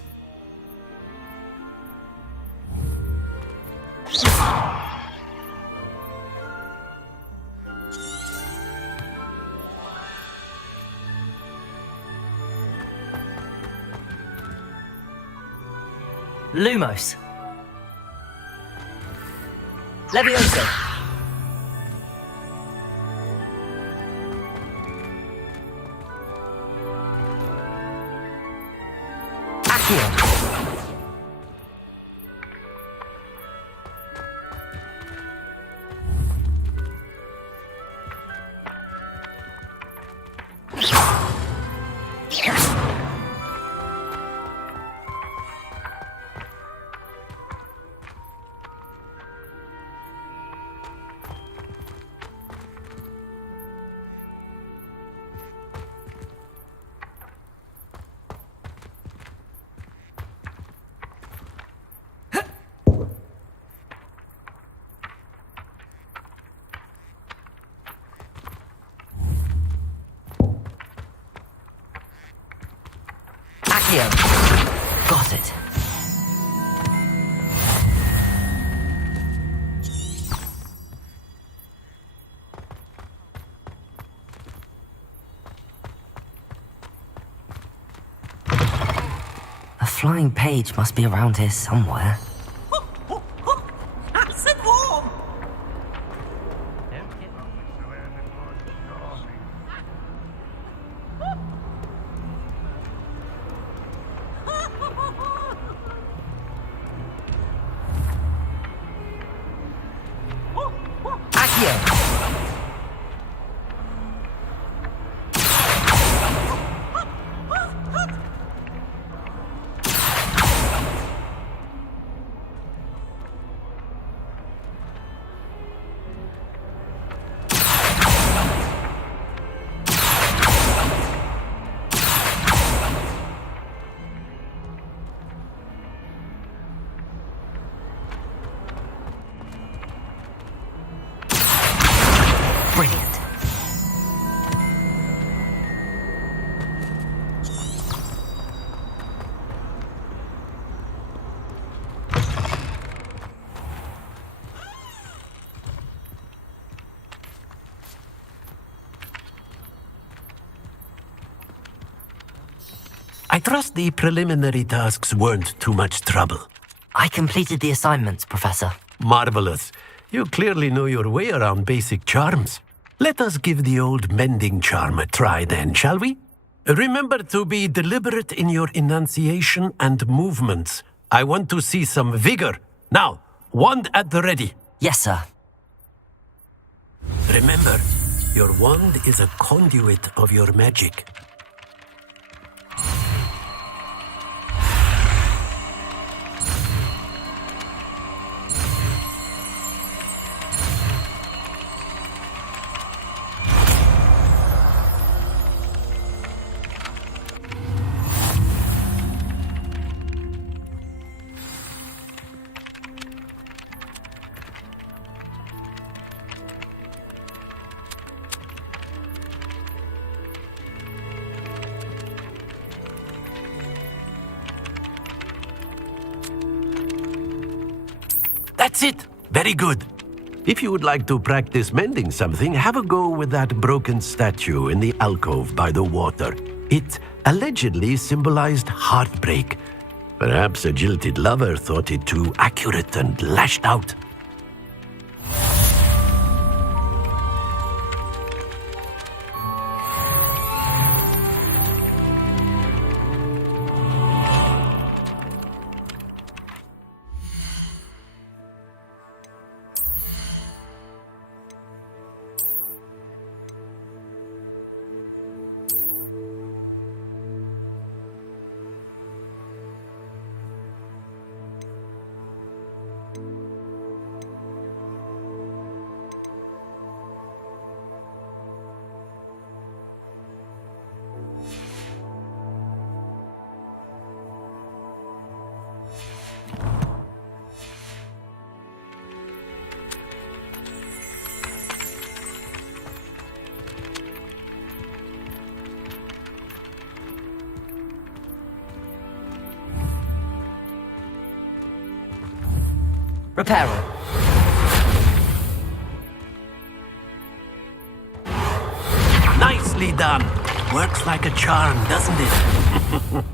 Lumos. Levioso. Accio. Got it. A flying page must be around here somewhere. I trust the preliminary tasks weren't too much trouble. I completed the assignments, Professor. Marvelous. You clearly know your way around basic charms. Let us give the old mending charm a try then, shall we? Remember to be deliberate in your enunciation and movements. I want to see some vigor. Now, wand at the ready. Yes, sir. Remember, your wand is a conduit of your magic. That's it. Very good. If you would like to practice mending something, have a go with that broken statue in the alcove by the water. It allegedly symbolized heartbreak. Perhaps a jilted lover thought it too accurate and lashed out. Repairer. Nicely done. Works like a charm, doesn't it?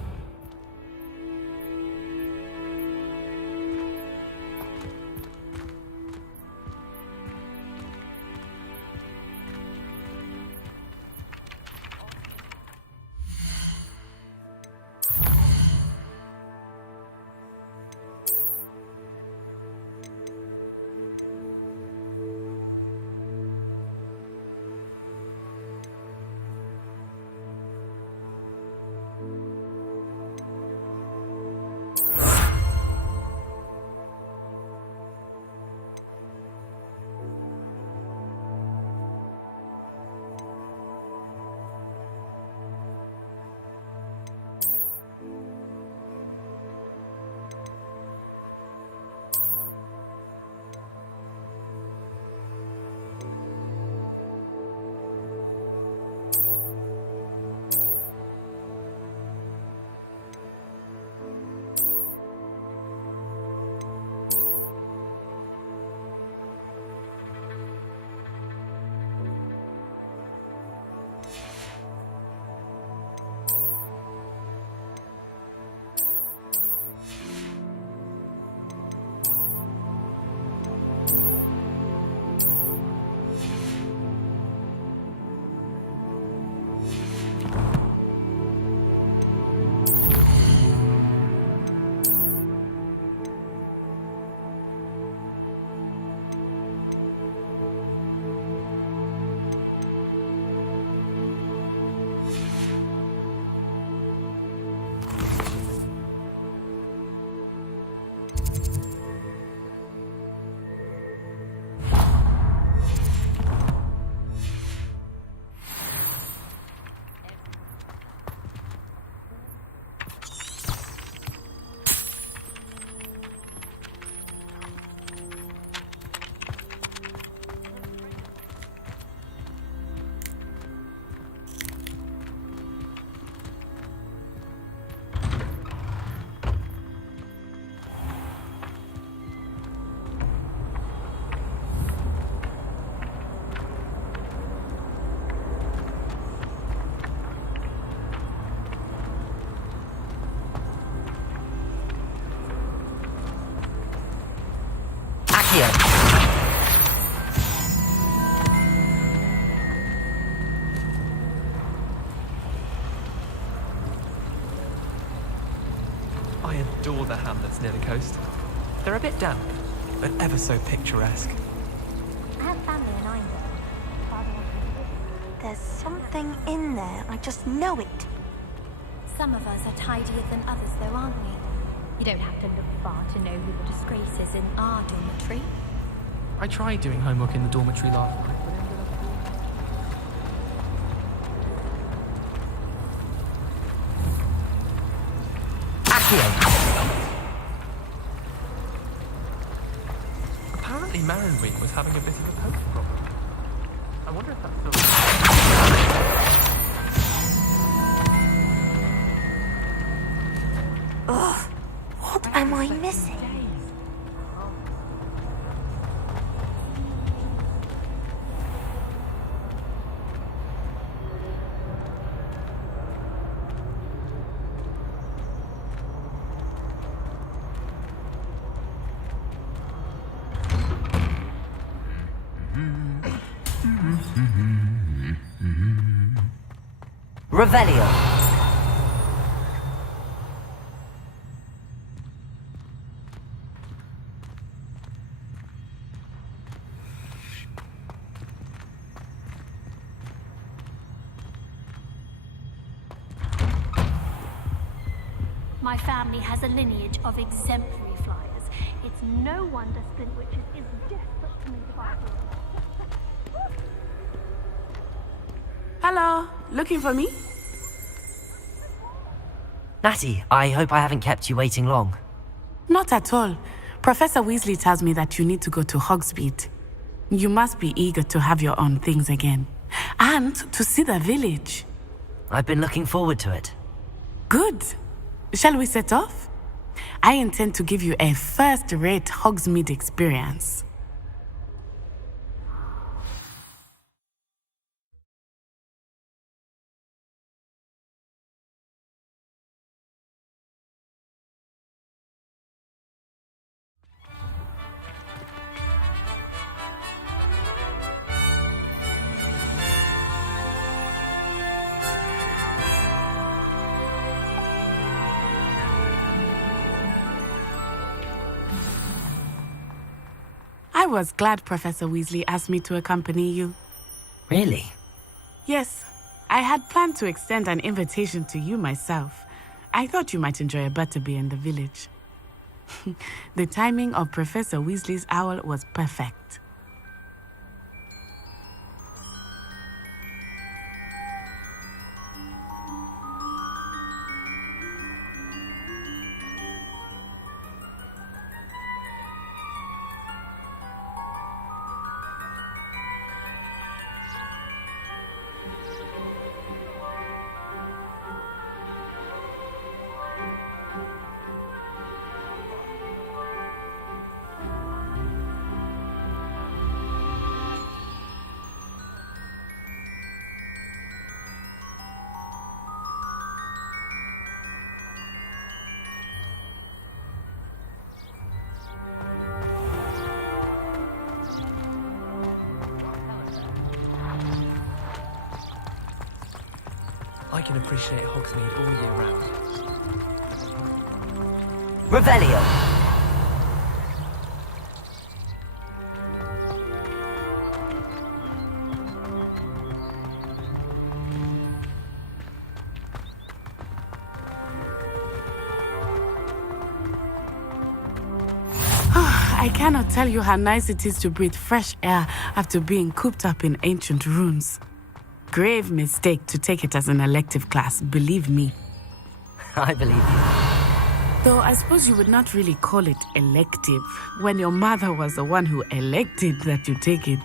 I adore the hamlets near the coast. They're a bit damp, but ever so picturesque. I have family in Ireland. There's something in there. I just know it. Some of us are tidier than others, though, aren't we? You don't have to look far to know who the disgrace is in our dormitory. I tried doing homework in the dormitory last night, but ended up... Apparently Marin Week was having a bit of a post problem. I wonder if that's still... Ugh, what am I missing? Revelio. My family has a lineage of exemplary flyers. It's no wonder Splint Witches is desperate to move back. Hello, looking for me? Natty, I hope I haven't kept you waiting long. Not at all. Professor Weasley tells me that you need to go to Hogsmeade. You must be eager to have your own things again. And to see the village. I've been looking forward to it. Good. Shall we set off? I intend to give you a first-rate Hogsmeade experience. I was glad Professor Weasley asked me to accompany you. Really? Yes, I had planned to extend an invitation to you myself. I thought you might enjoy a butterbeer in the village. The timing of Professor Weasley's owl was perfect. I can appreciate Hogsmeade all year round. Revelio. I cannot tell you how nice it is to breathe fresh air after being cooped up in ancient ruins. Grave mistake to take it as an elective class, believe me. I believe you. Though I suppose you would not really call it elective when your mother was the one who elected that you take it.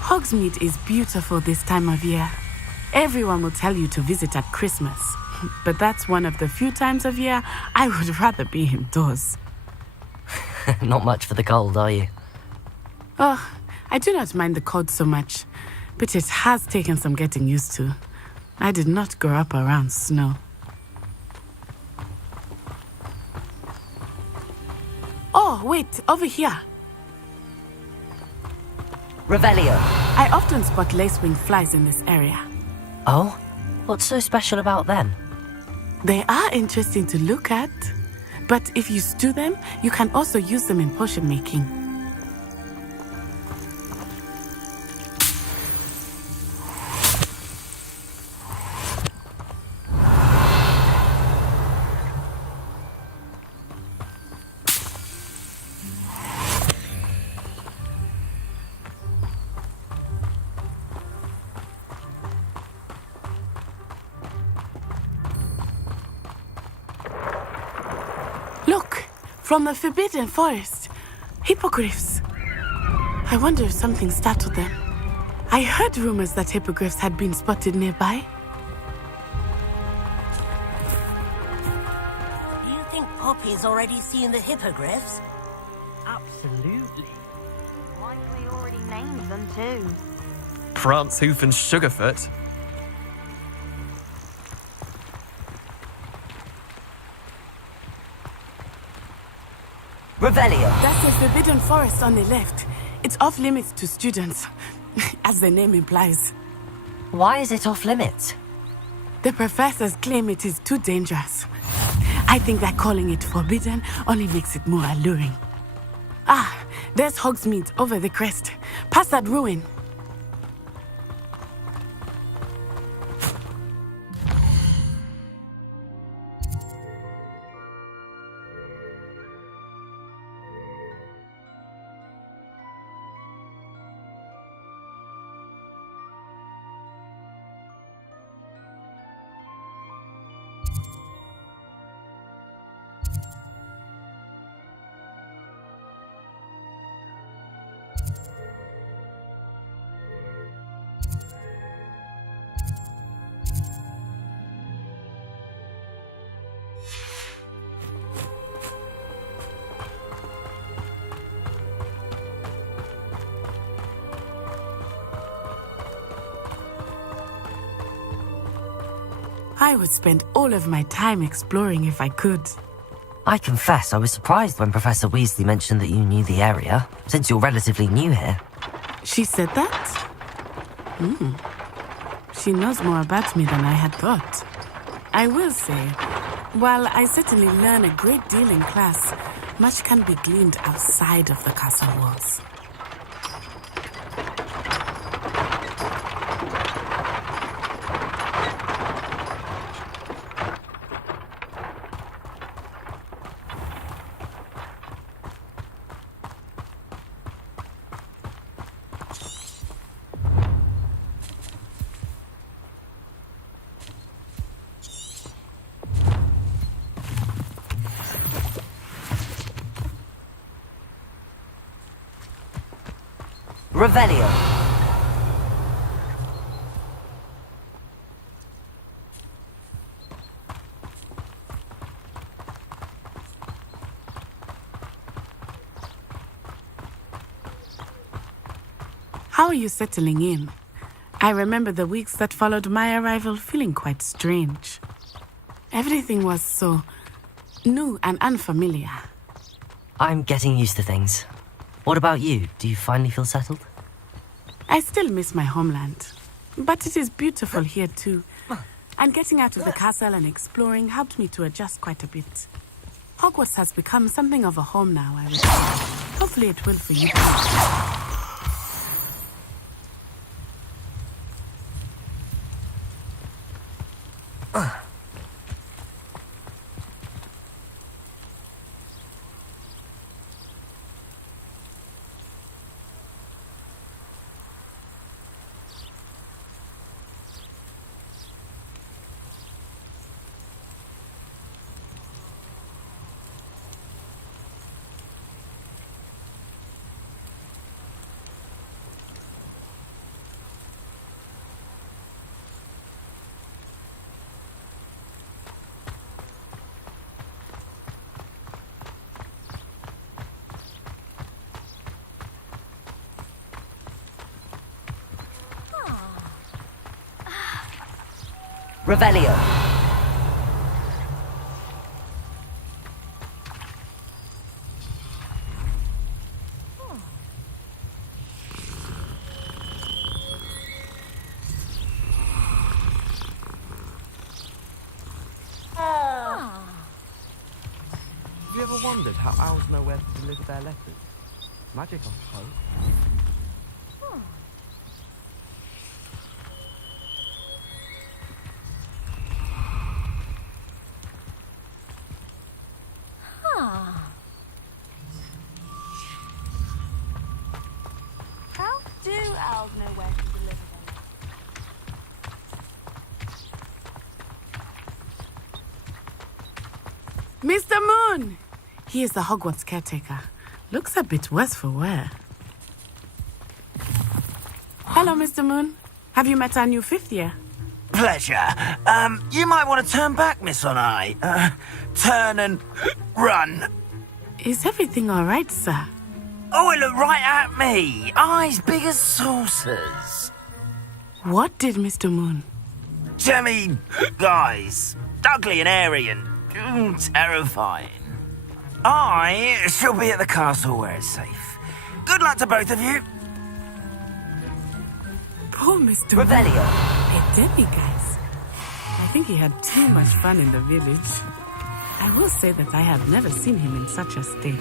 Hogsmeade is beautiful this time of year. Everyone will tell you to visit at Christmas, But that's one of the few times of year I would rather be indoors. Not much for the cold, are you? Oh, I do not mind the cold so much, but it has taken some getting used to. I did not grow up around snow. Oh, wait, over here. Revelio. I often spot lacewing flies in this area. Oh? What's so special about them? They are interesting to look at, but if you stew them, you can also use them in potion making. Look, from the Forbidden Forest, hippogriffs. I wonder if something startled them. I heard rumors that hippogriffs had been spotted nearby. Do you think Poppy's already seen the hippogriffs? Absolutely. Likely already named them too. Prance, Hoof, and Sugarfoot. Revelio. That's the Forbidden Forest on the left. It's off limits to students, as the name implies. Why is it off limits? The professors claim it is too dangerous. I think that calling it forbidden only makes it more alluring. Ah, there's Hogsmeade over the crest. Past that ruin. I would spend all of my time exploring if I could. I confess I was surprised when Professor Weasley mentioned that you knew the area, since you're relatively new here. She said that? She knows more about me than I had thought. I will say, while I certainly learn a great deal in class, much can be gleaned outside of the castle walls. Revelio. How are you settling in? I remember the weeks that followed my arrival feeling quite strange. Everything was so new and unfamiliar. I'm getting used to things. What about you? Do you finally feel settled? I still miss my homeland, but it is beautiful here too. And getting out of the castle and exploring helped me to adjust quite a bit. Hogwarts has become something of a home now, I would say. Hopefully it will for you too. Revelio. Have you ever wondered how owls know where to deliver their letters? Magic, I suppose. How do owls know where to deliver them? Mr. Moon! He is the Hogwarts caretaker. Looks a bit worse for wear. Hello, Mr. Moon. Have you met our new 5th year? Pleasure. You might want to turn back, Miss Onai. Turn and run. Is everything all right, sir? Oh, it looked right at me. Eyes big as saucers. What did Mr. Moon? Jemmy guys. Ugly and airy and terrifying. I shall be at the castle where it's safe. Good luck to both of you. Poor Mr. Revelio. Hey, Debbie, guys. I think he had too much fun in the village. I will say that I have never seen him in such a state.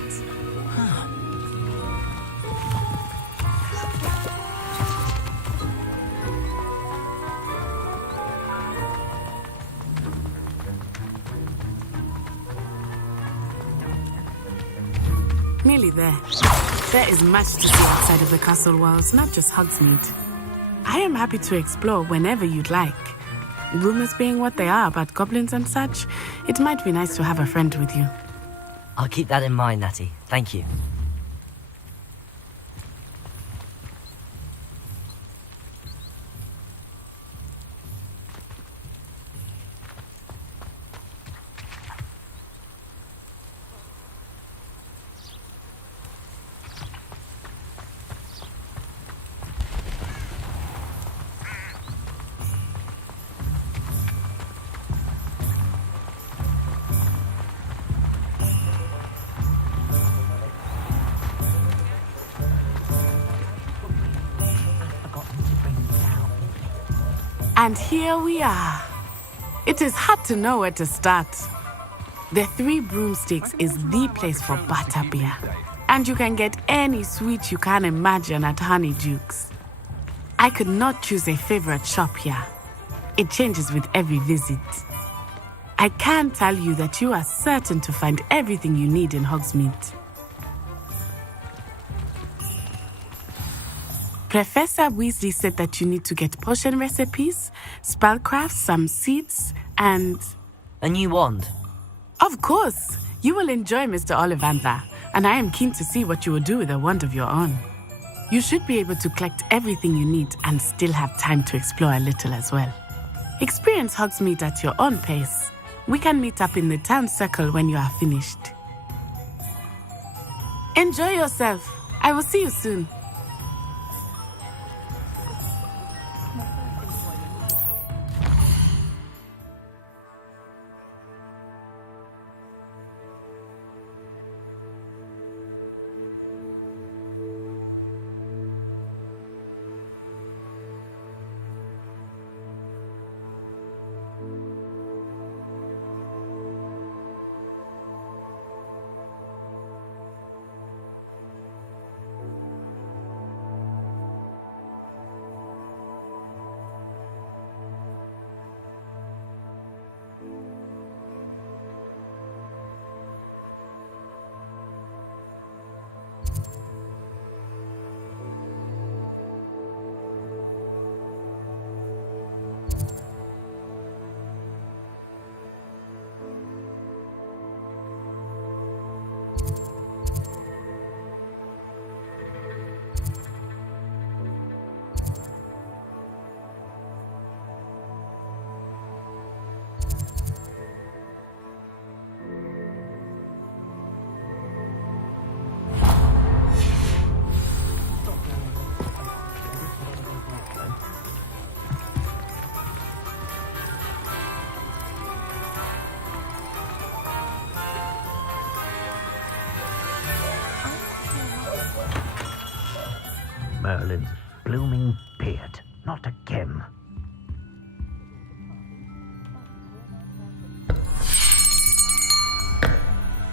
Nearly there. There is much to see outside of the castle walls, not just Hogsmeade. I am happy to explore whenever you'd like. Rumors being what they are about goblins and such, it might be nice to have a friend with you. I'll keep that in mind, Natty. Thank you. And here we are. It is hard to know where to start. The 3 Broomsticks is the place for butterbeer. And you can get any sweet you can imagine at Honeydukes. I could not choose a favorite shop here. It changes with every visit. I can tell you that you are certain to find everything you need in Hogsmeade. Professor Weasley said that you need to get potion recipes, spellcraft, some seeds, and... A new wand? Of course! You will enjoy Mr. Ollivander, and I am keen to see what you will do with a wand of your own. You should be able to collect everything you need and still have time to explore a little as well. Experience Hogsmeade at your own pace. We can meet up in the town circle when you are finished. Enjoy yourself. I will see you soon. Merlin's blooming beard. Not again.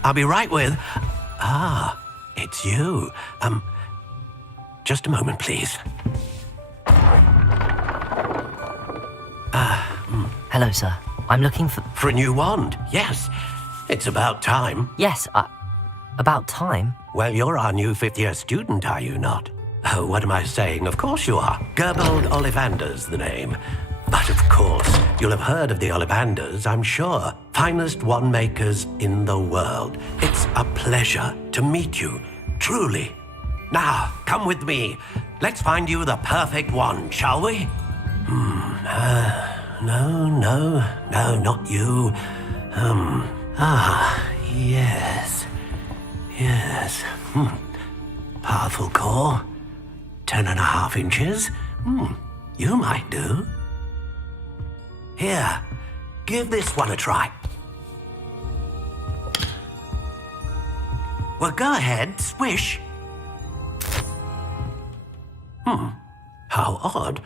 I'll be right with... Ah, it's you. Just a moment, please. Hello, sir. I'm looking for... For a new wand, yes. It's about time. Yes, about time? Well, you're our new fifth-year student, are you not? Oh, what am I saying? Of course you are. Gerbold Ollivander's the name. But of course, you'll have heard of the Ollivanders, I'm sure. Finest wand makers in the world. It's a pleasure to meet you, truly. Now, come with me. Let's find you the perfect wand, shall we? No, not you. Yes. Powerful core. 10.5 inches. You might do. Here, give this one a try. Well, go ahead, swish. How odd.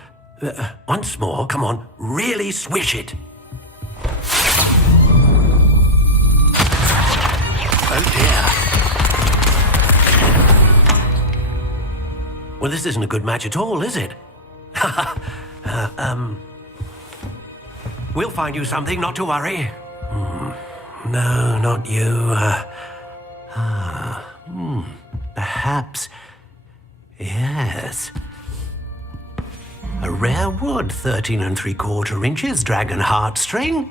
Once more, come on, really swish it. Oh dear. Well, this isn't a good match at all, is it? We'll find you something, not to worry. No, not you. Perhaps. Yes. A rare wood, 13 3/4 inches, dragon heartstring.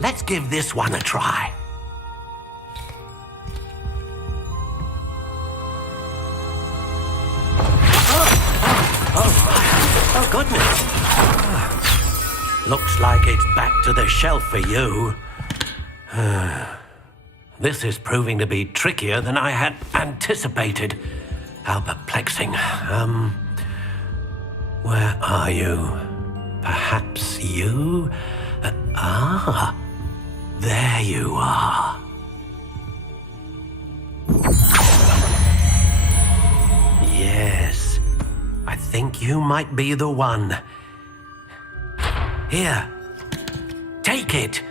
Let's give this one a try. Oh, goodness. Looks like it's back to the shelf for you. This is proving to be trickier than I had anticipated. How perplexing. Where are you? Perhaps you? There you are. Yes, I think you might be the one. Here, take it.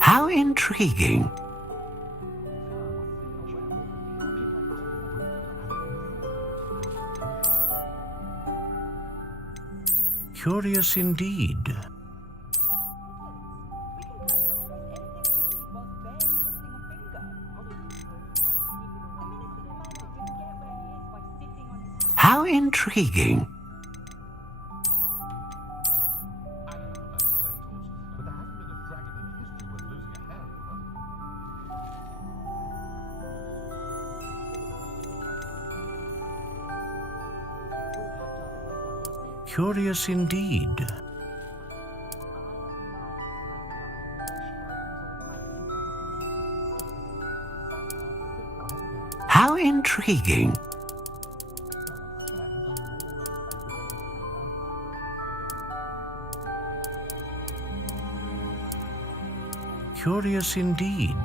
How intriguing. Curious indeed. How intriguing. Curious indeed. How intriguing. Curious indeed.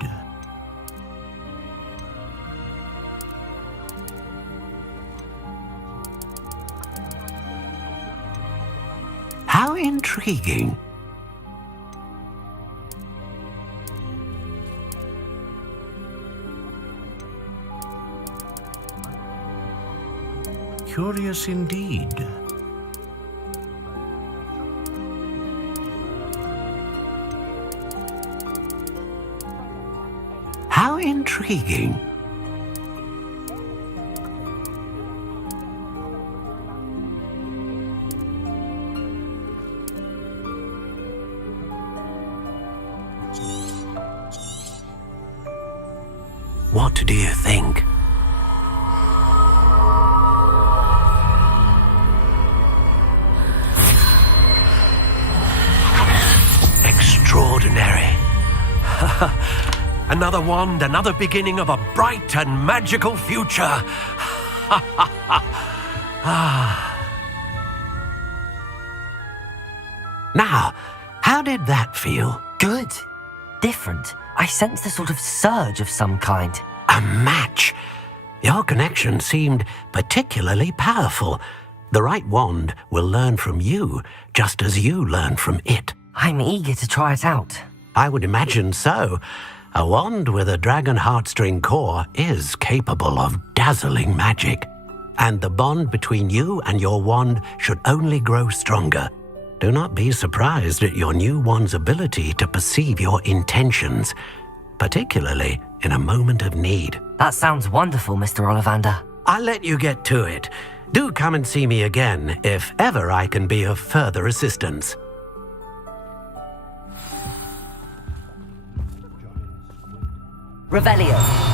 How intriguing. Curious indeed. How intriguing. What do you think? Another wand, another beginning of a bright and magical future. Now, how did that feel? Good. Different. I sensed a sort of surge of some kind. A match. Your connection seemed particularly powerful. The right wand will learn from you, just as you learn from it. I'm eager to try it out. I would imagine so. A wand with a dragon heartstring core is capable of dazzling magic. And the bond between you and your wand should only grow stronger. Do not be surprised at your new wand's ability to perceive your intentions, particularly in a moment of need. That sounds wonderful, Mr. Ollivander. I'll let you get to it. Do come and see me again if ever I can be of further assistance. Revelio.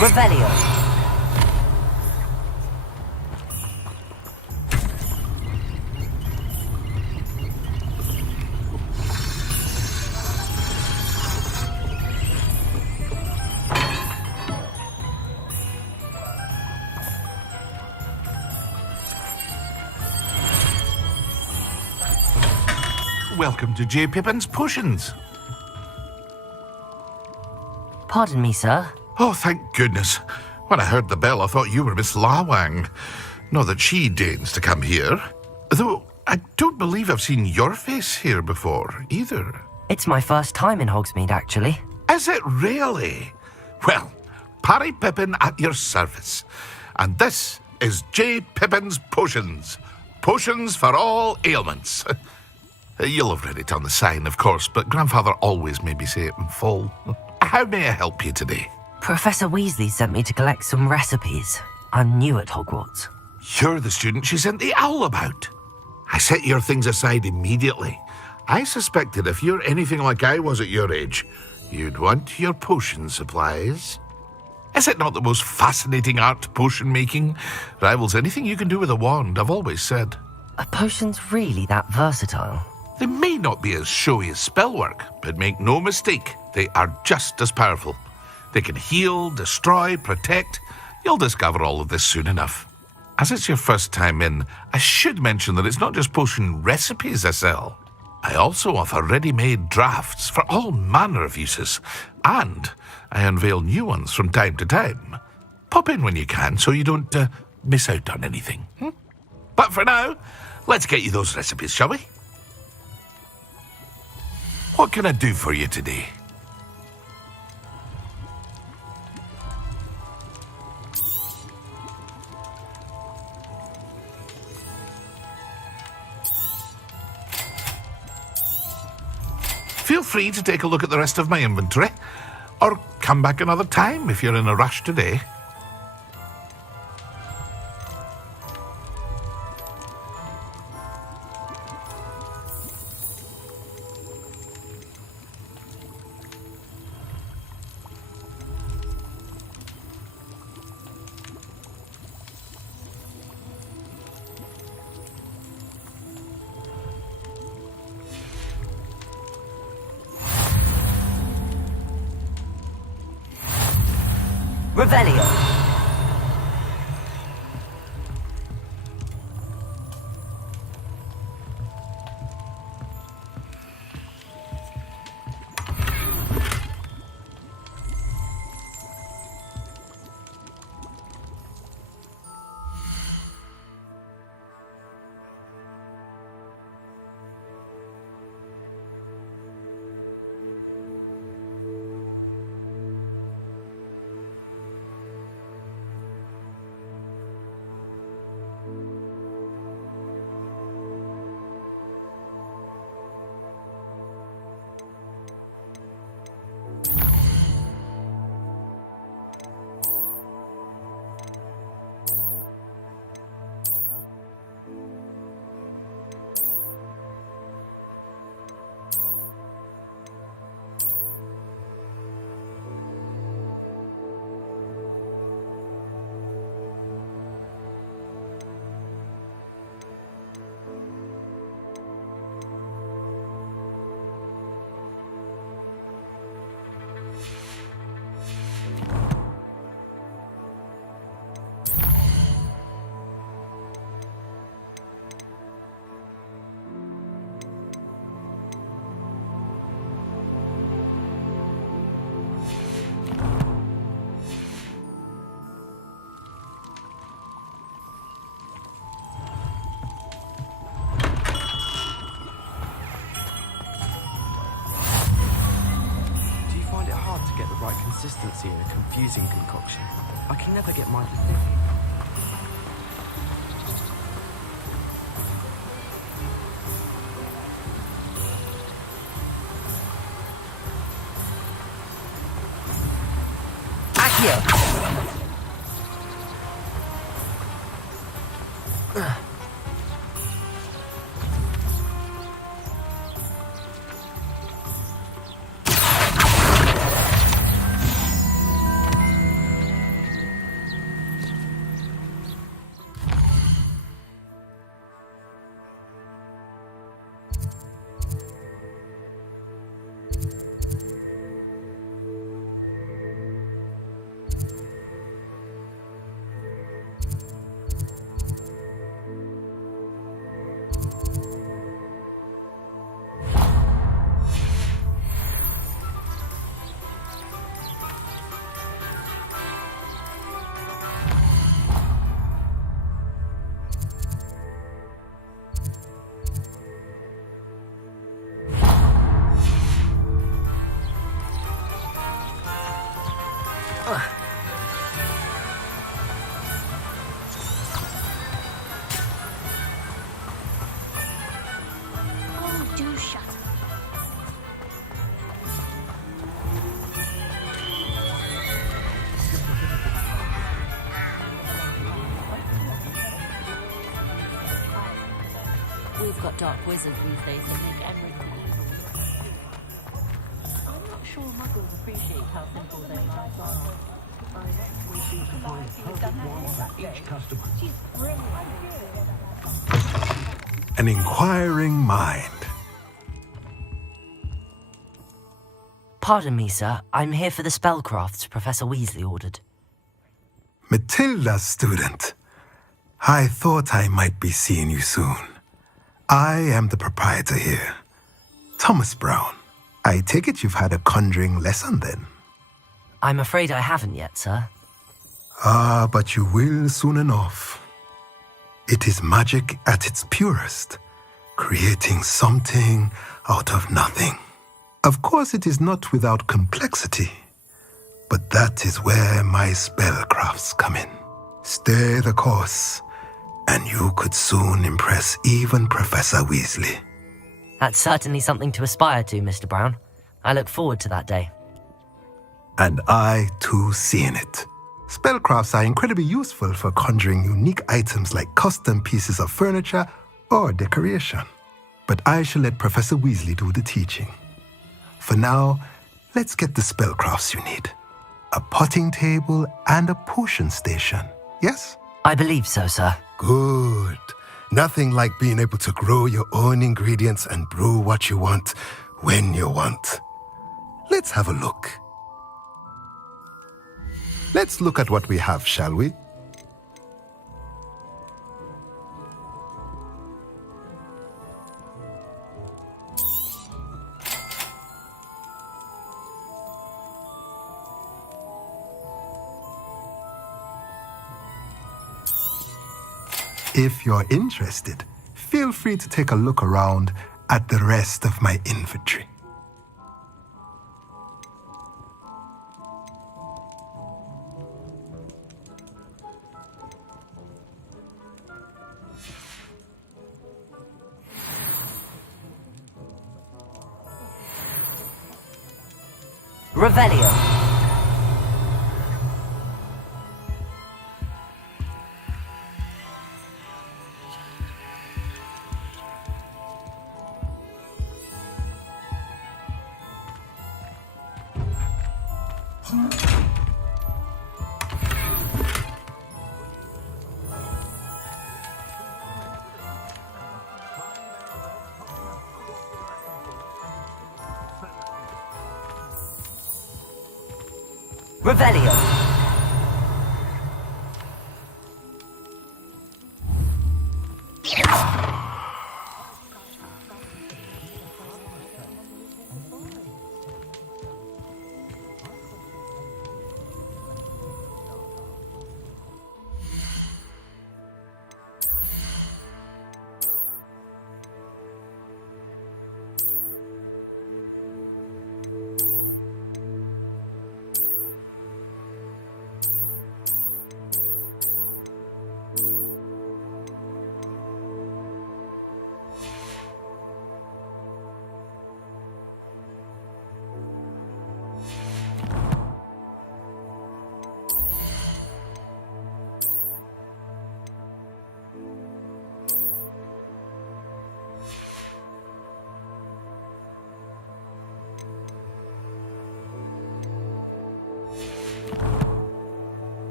Revelio. Welcome to J. Pippin's Potions. Pardon me, sir. Oh, thank goodness. When I heard the bell, I thought you were Miss Lawang. Not that she deigns to come here. Though, I don't believe I've seen your face here before, either. It's my first time in Hogsmeade, actually. Is it really? Well, Parry Pippin at your service. And this is J. Pippin's Potions. Potions for all ailments. You'll have read it on the sign, of course, but Grandfather always made me say it in full. How may I help you today? Professor Weasley sent me to collect some recipes. I'm new at Hogwarts. You're the student she sent the owl about. I set your things aside immediately. I suspected if you're anything like I was at your age, you'd want your potion supplies. Is it not the most fascinating art, potion making? Rivals anything you can do with a wand, I've always said. Are potions really that versatile? They may not be as showy as spellwork, but make no mistake, they are just as powerful. They can heal, destroy, protect. You'll discover all of this soon enough. As it's your first time in, I should mention that it's not just potion recipes I sell. I also offer ready-made drafts for all manner of uses, and I unveil new ones from time to time. Pop in when you can so you don't miss out on anything. But for now, let's get you those recipes, shall we? What can I do for you today? Feel free to take a look at the rest of my inventory, or come back another time if you're in a rush today. Revelio. Get the right consistency in a confusing concoction. I can never get mine to think. We've got dark wizards these days that make everything evil. I'm not sure muggles appreciate how simple their lives are. We seem to find perfect one for each customer. She's brilliant. An inquiring mind. Pardon me, sir. I'm here for the spellcrafts Professor Weasley ordered. Matilda's student. I thought I might be seeing you soon. I am the proprietor here, Thomas Brown. I take it you've had a conjuring lesson then? I'm afraid I haven't yet, sir. Ah, but you will soon enough. It is magic at its purest, creating something out of nothing. Of course, it is not without complexity, but that is where my spellcrafts come in. Stay the course, and you could soon impress even Professor Weasley. That's certainly something to aspire to, Mr. Brown. I look forward to that day. And I, too, seeing it. Spellcrafts are incredibly useful for conjuring unique items like custom pieces of furniture or decoration. But I shall let Professor Weasley do the teaching. For now, let's get the spellcrafts you need. A potting table and a potion station, yes? I believe so, sir. Good. Nothing like being able to grow your own ingredients and brew what you want when you want. Let's have a look. Let's look at what we have, shall we? If you're interested, feel free to take a look around at the rest of my inventory. Revelio. Revelio.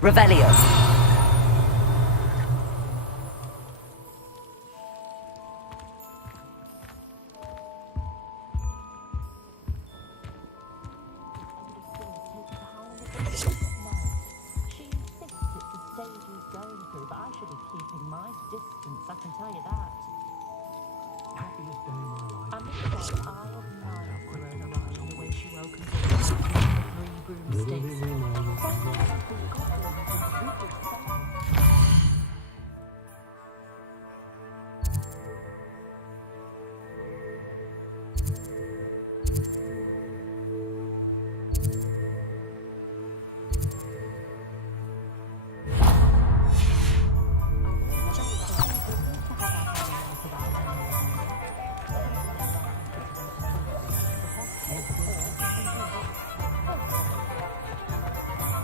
Revelio.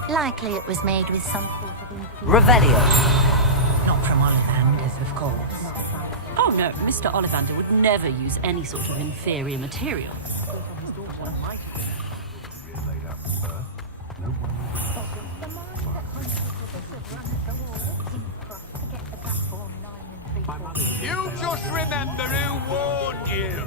Likely it was made with some sort of... Revelio. Not from Ollivander, of course. Oh no, Mr. Ollivander would never use any sort of inferior material. Just remember who warned you.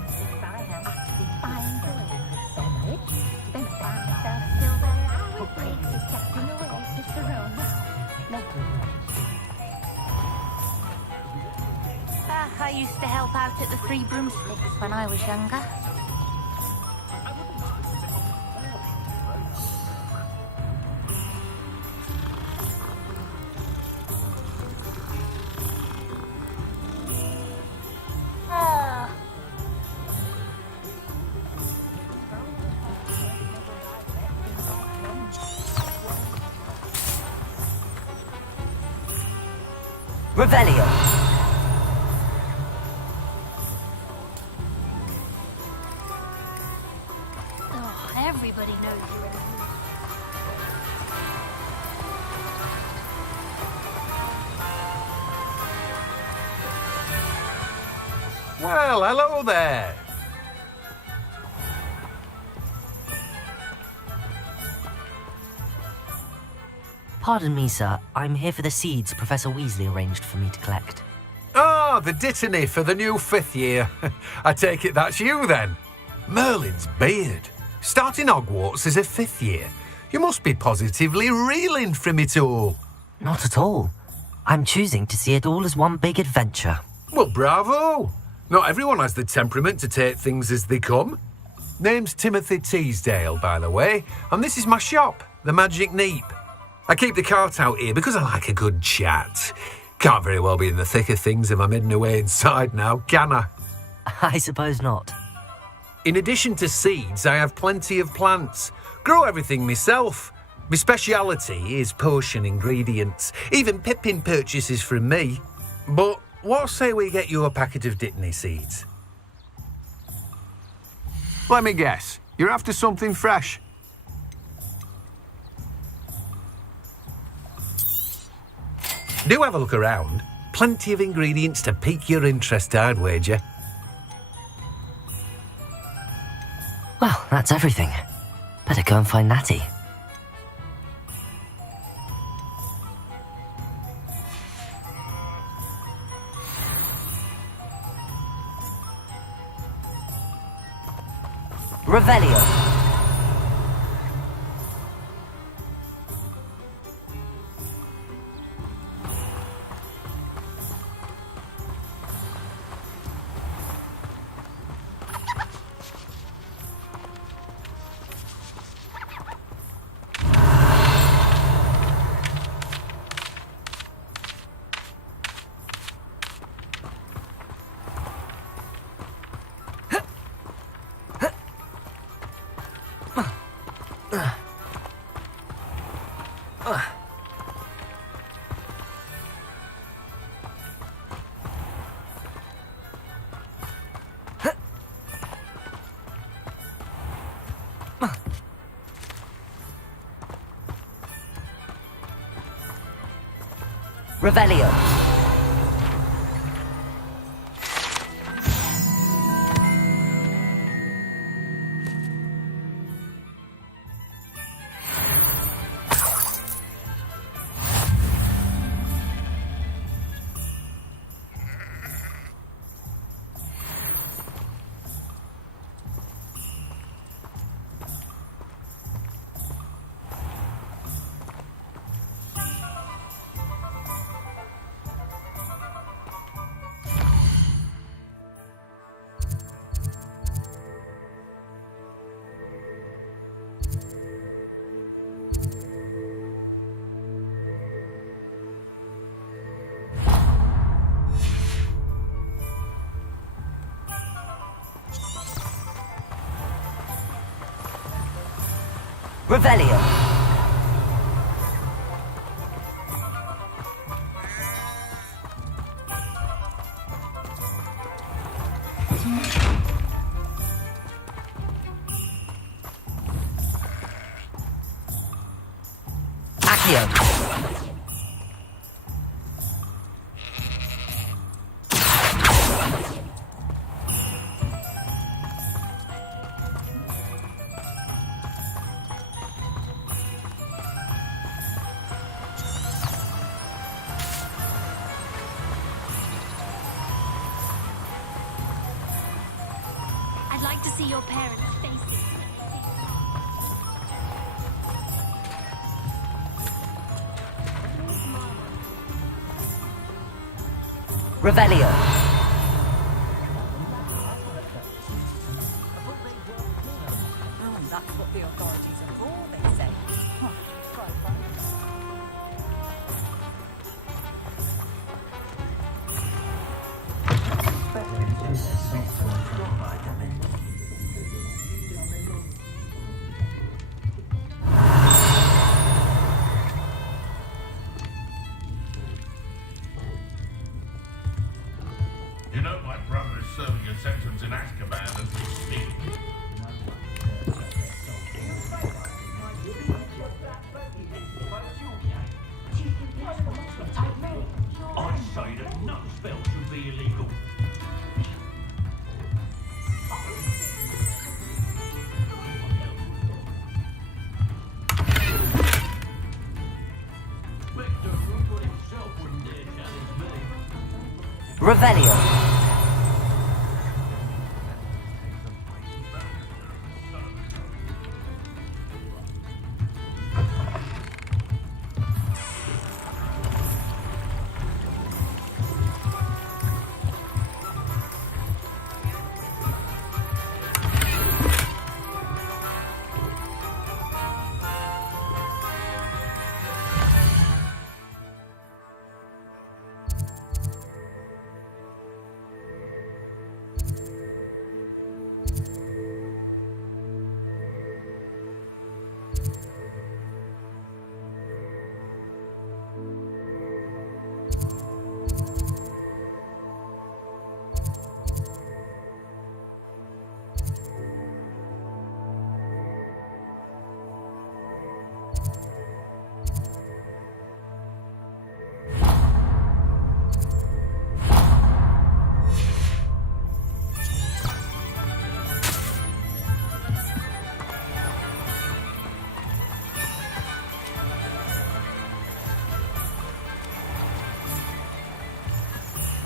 I used to help out at the Three Broomsticks when I was younger. Revelio. Oh, everybody knows you're in a mood. Well, hello there. Pardon me, sir. I'm here for the seeds Professor Weasley arranged for me to collect. Ah, the dittany for the new 5th year. I take it that's you then. Merlin's beard. Starting Hogwarts as a 5th year. You must be positively reeling from it all. Not at all. I'm choosing to see it all as one big adventure. Well, bravo. Not everyone has the temperament to take things as they come. Name's Timothy Teasdale, by the way, and this is my shop, the Magic Neep. I keep the cart out here because I like a good chat. Can't very well be in the thick of things if I'm hidden away inside now, can I? I suppose not. In addition to seeds, I have plenty of plants. Grow everything myself. My speciality is potion ingredients. Even Pippin purchases from me. But what say we get you a packet of Dittany seeds? Let me guess. You're after something fresh. Do have a look around. Plenty of ingredients to pique your interest, I'd wager. Well, that's everything. Better go and find Natty. Revelio. Revelio. Revelio. Accio. I'd like to see your parents' faces. Revelio. That's what the authorities are for, they say. You know my brother is serving a sentence in Azkaban as we speak. I say that no spell should be illegal. Victor Rupert himself wouldn't dare challenge me. Revelio.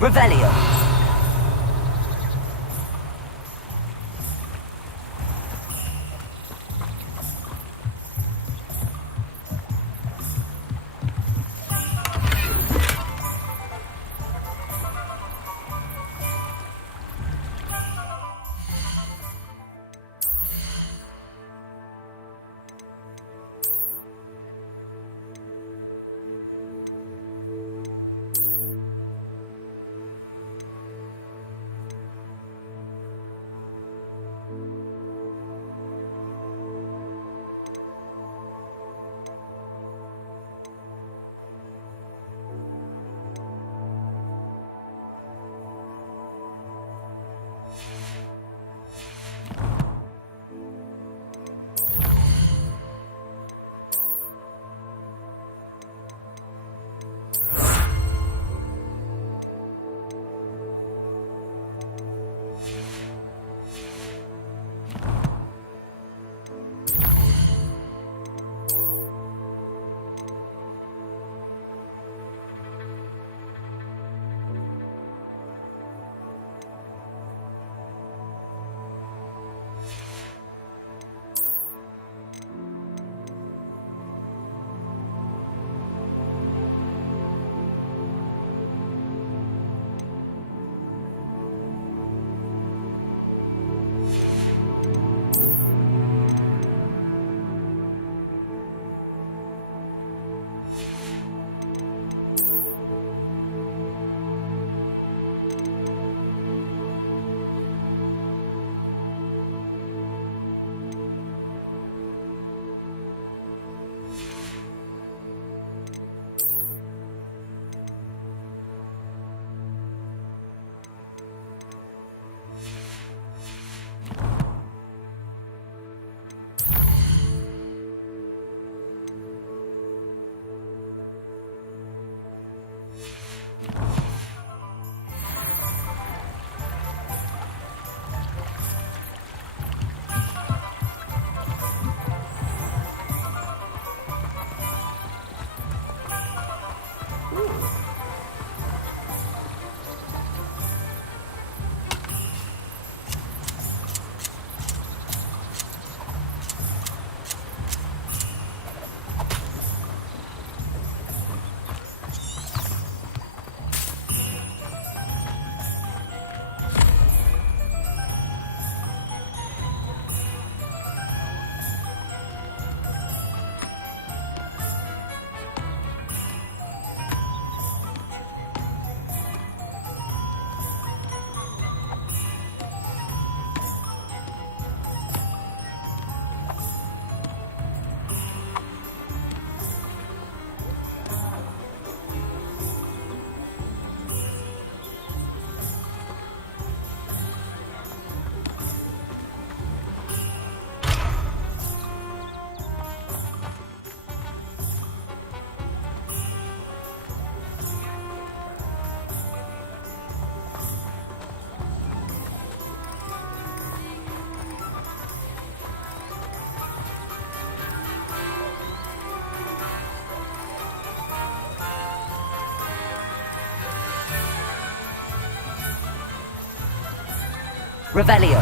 Revelio. Revelio.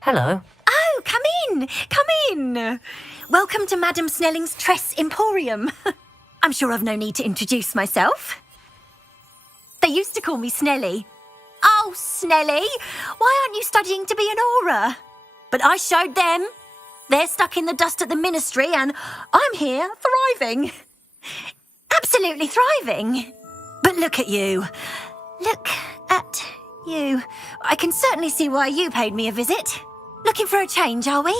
Hello. Oh, come in! Come in! Welcome to Madame Snelling's Tress Emporium. I'm sure I've no need to introduce myself. They used to call me Snelly. Oh, Snelly, why aren't you studying to be an aura? But I showed them. They're stuck in the dust at the ministry and I'm here thriving. Absolutely thriving. But look at you. Look at you. I can certainly see why you paid me a visit. Looking for a change, are we?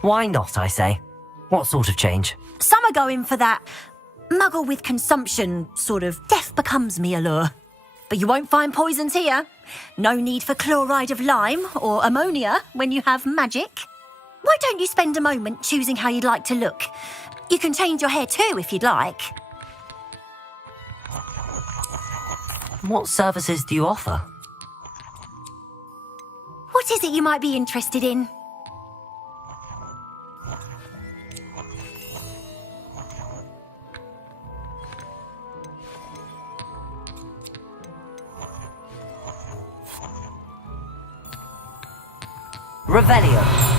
Why not, I say? What sort of change? Some are going for that muggle with consumption, sort of death becomes me allure. But you won't find poisons here. No need for chloride of lime or ammonia when you have magic. Why don't you spend a moment choosing how you'd like to look? You can change your hair too if you'd like. What services do you offer? What is it you might be interested in? Revelio.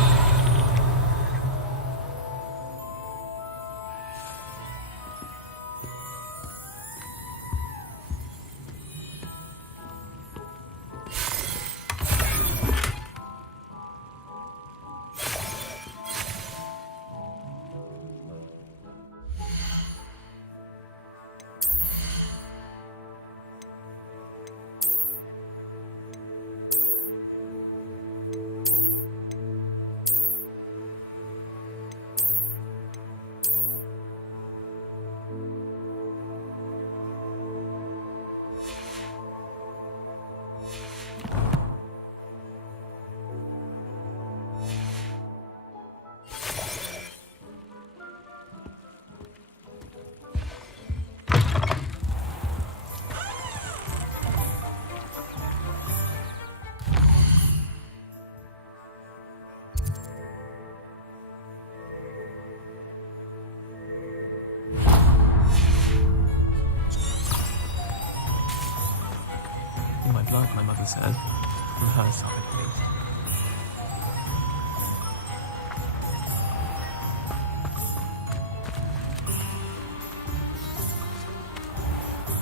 Like my mother said, from her side of things.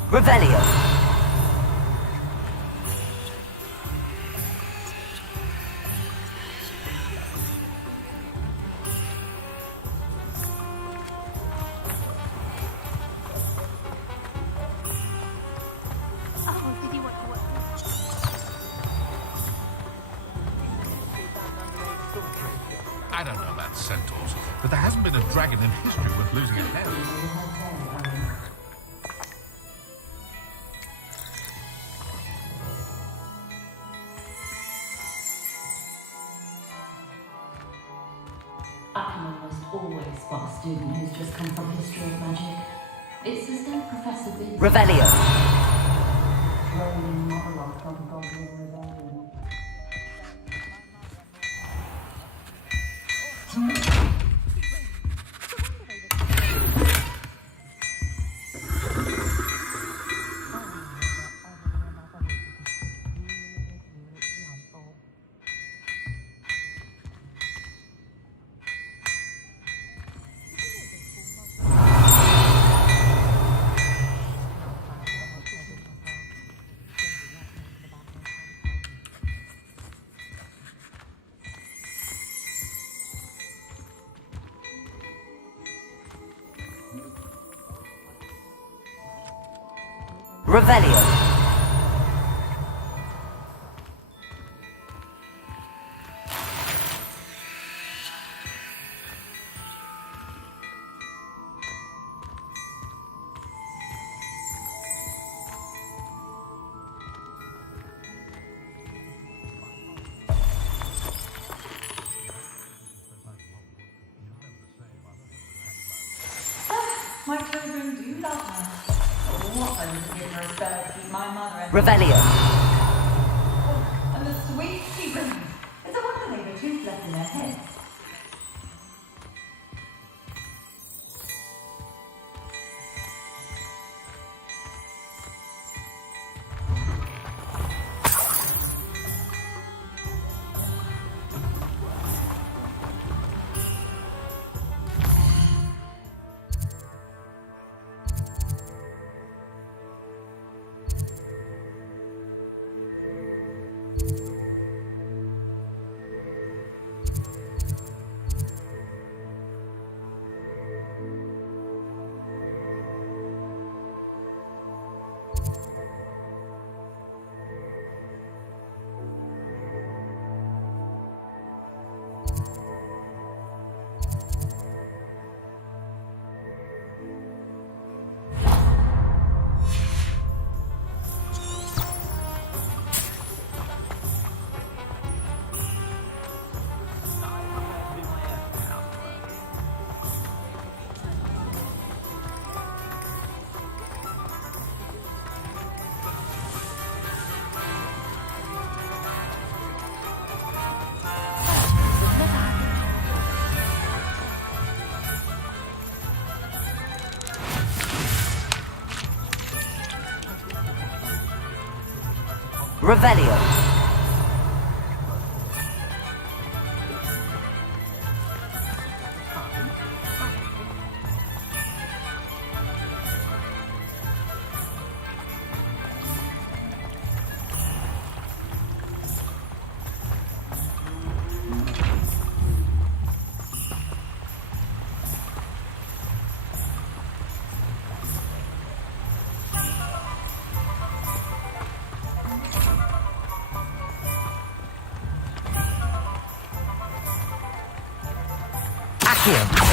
Revelio. I don't know about centaurs, but there hasn't been a dragon in history worth losing a head. I can almost always spot a student who's just come from history of magic. It's as though Professor B. Revelio. Rolling monologue from Goblin Rebellion. Revelio. My children do love her. What a generous bird keep my mother and Revelio. And the sweet she brings. It's a wonder they've a tooth left in their heads. Revelio. Accio.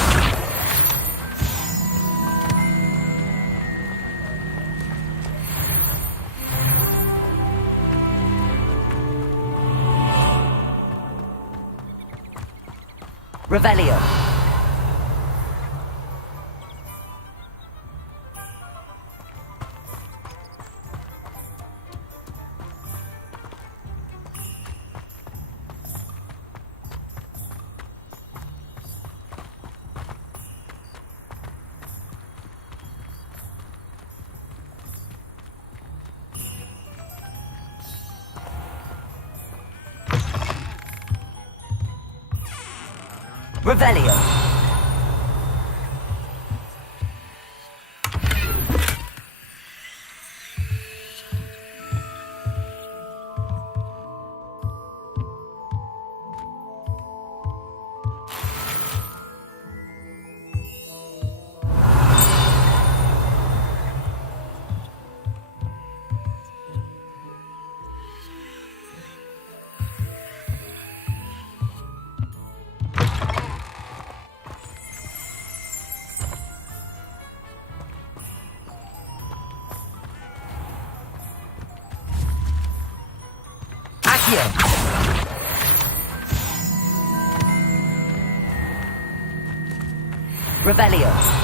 Revelio. Revelio. Revelio.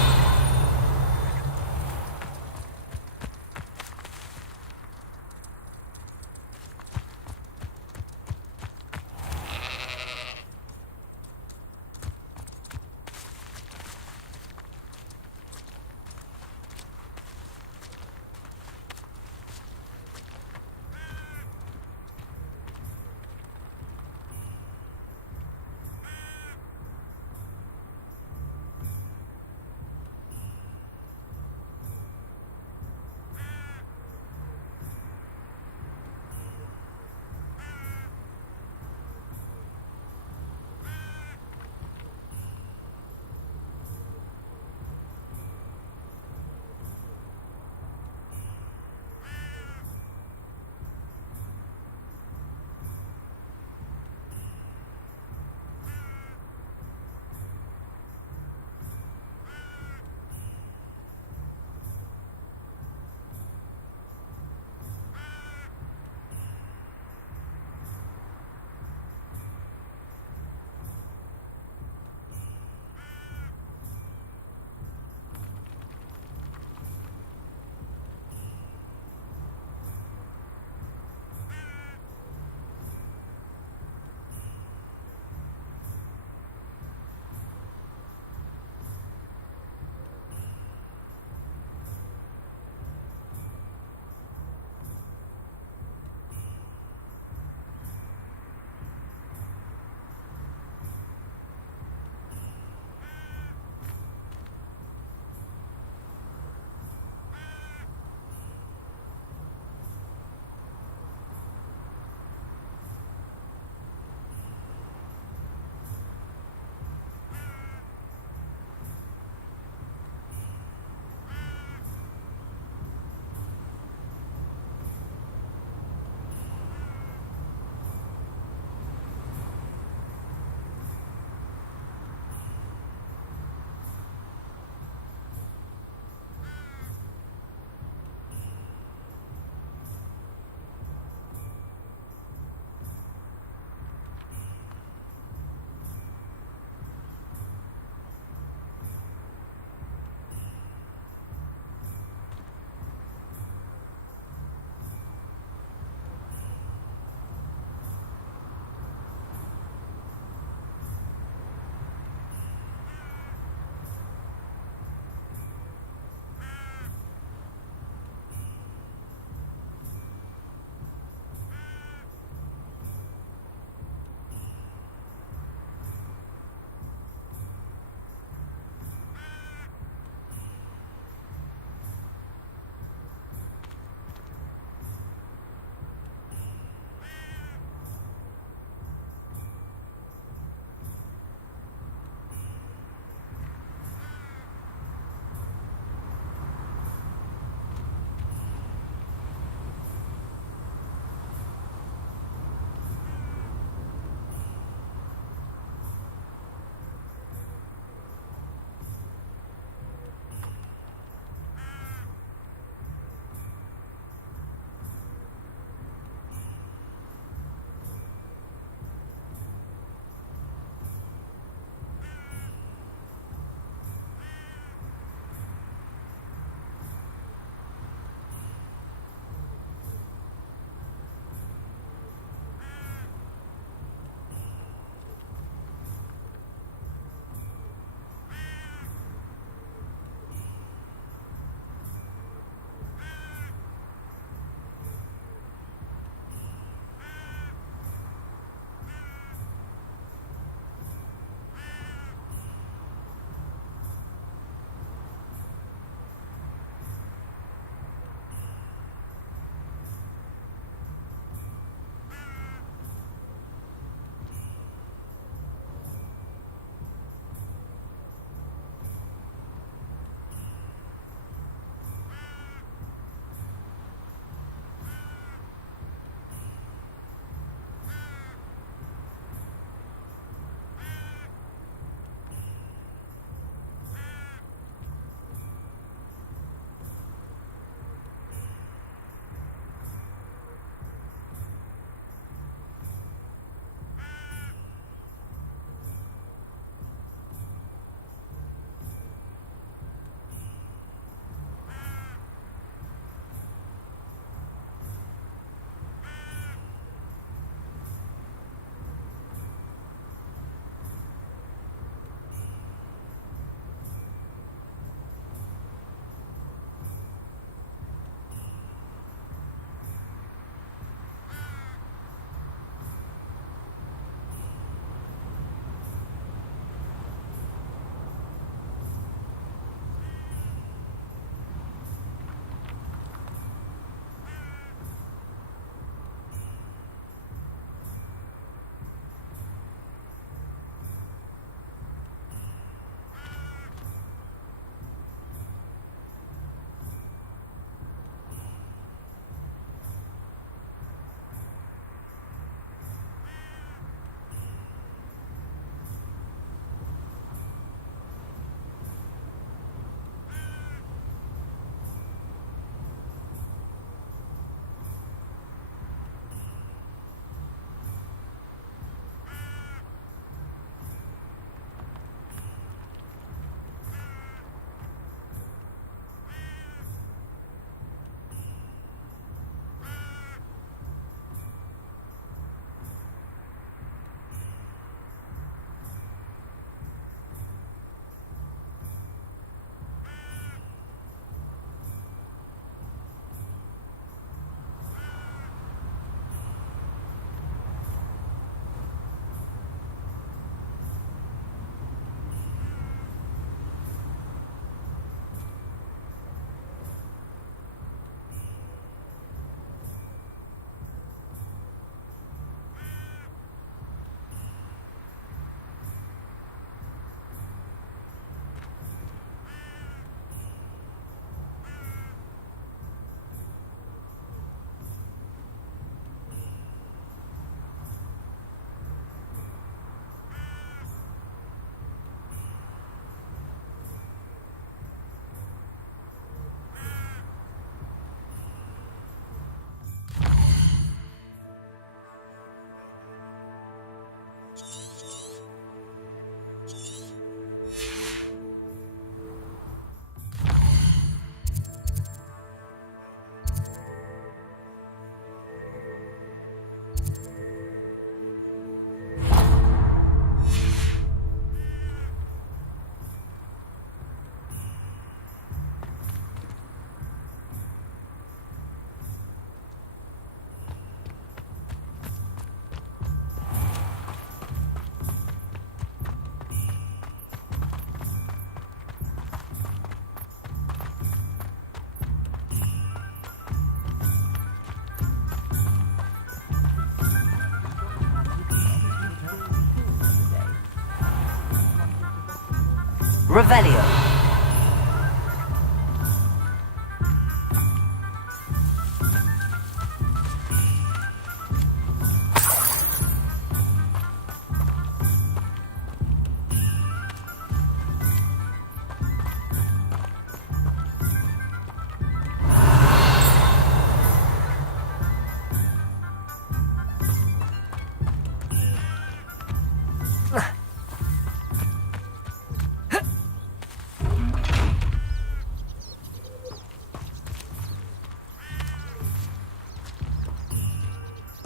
Revelio.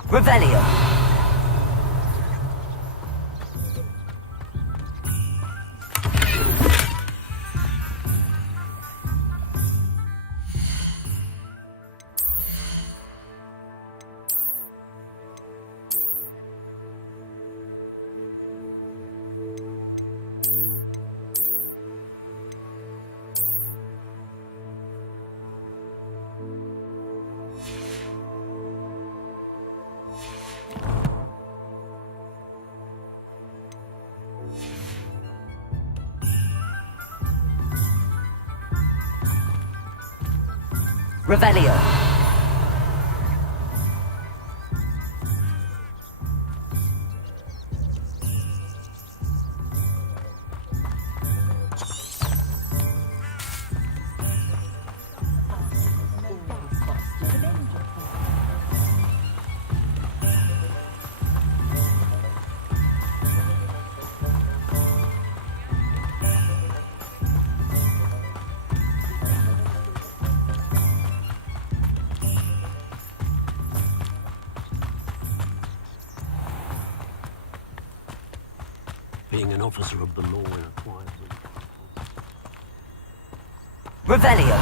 Revelio. Revelio. Being an officer of the law in a quiet room. Revelio.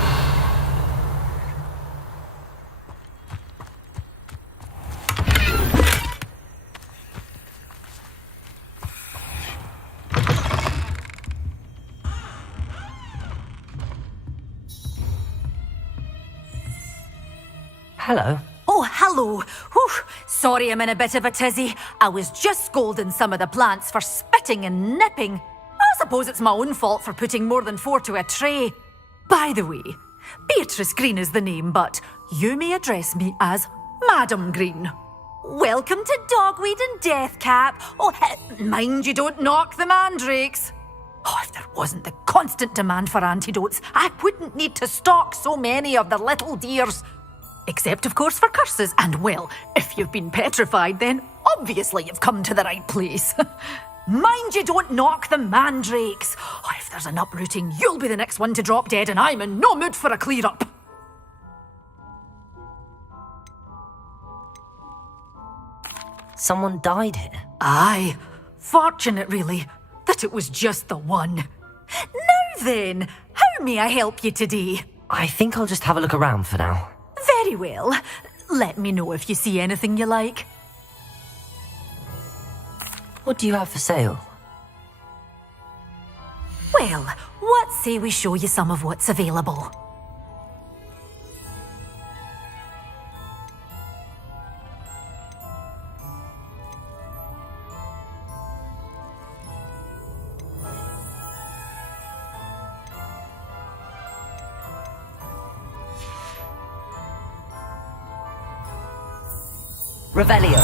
Hello. Oh, hello. Whew. Sorry I'm in a bit of a tizzy. I was just scolding some of the plants for spitting and nipping. I suppose it's my own fault for putting more than 4 to a tray. By the way, Beatrice Green is the name, but you may address me as Madam Green. Welcome to Dogweed and Deathcap. Oh, mind you don't knock the mandrakes. Oh, if there wasn't the constant demand for antidotes, I wouldn't need to stock so many of the little dears. Except, of course, for curses. And, well, if you've been petrified, then obviously you've come to the right place. Mind you don't knock the mandrakes. Oh, if there's an uprooting, you'll be the next one to drop dead, and I'm in no mood for a clear-up. Someone died here? Aye. Fortunate, really, that it was just the one. Now then, how may I help you today? I think I'll just have a look around for now. Very well. Let me know if you see anything you like. What do you have for sale? Well, what say we show you some of what's available? Revelio.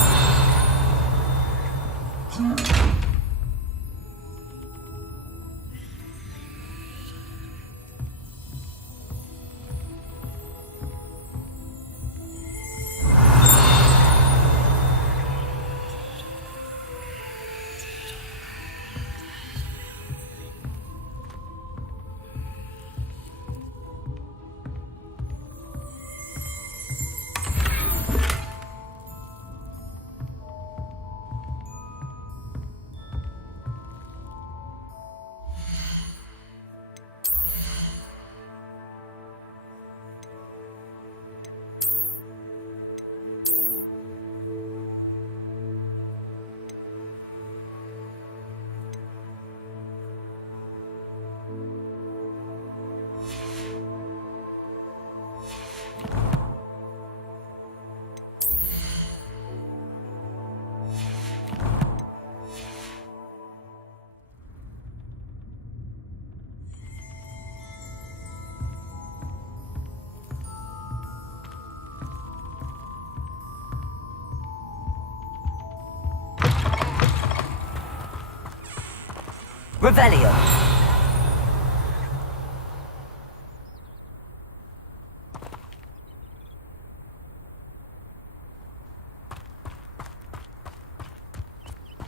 Revelio.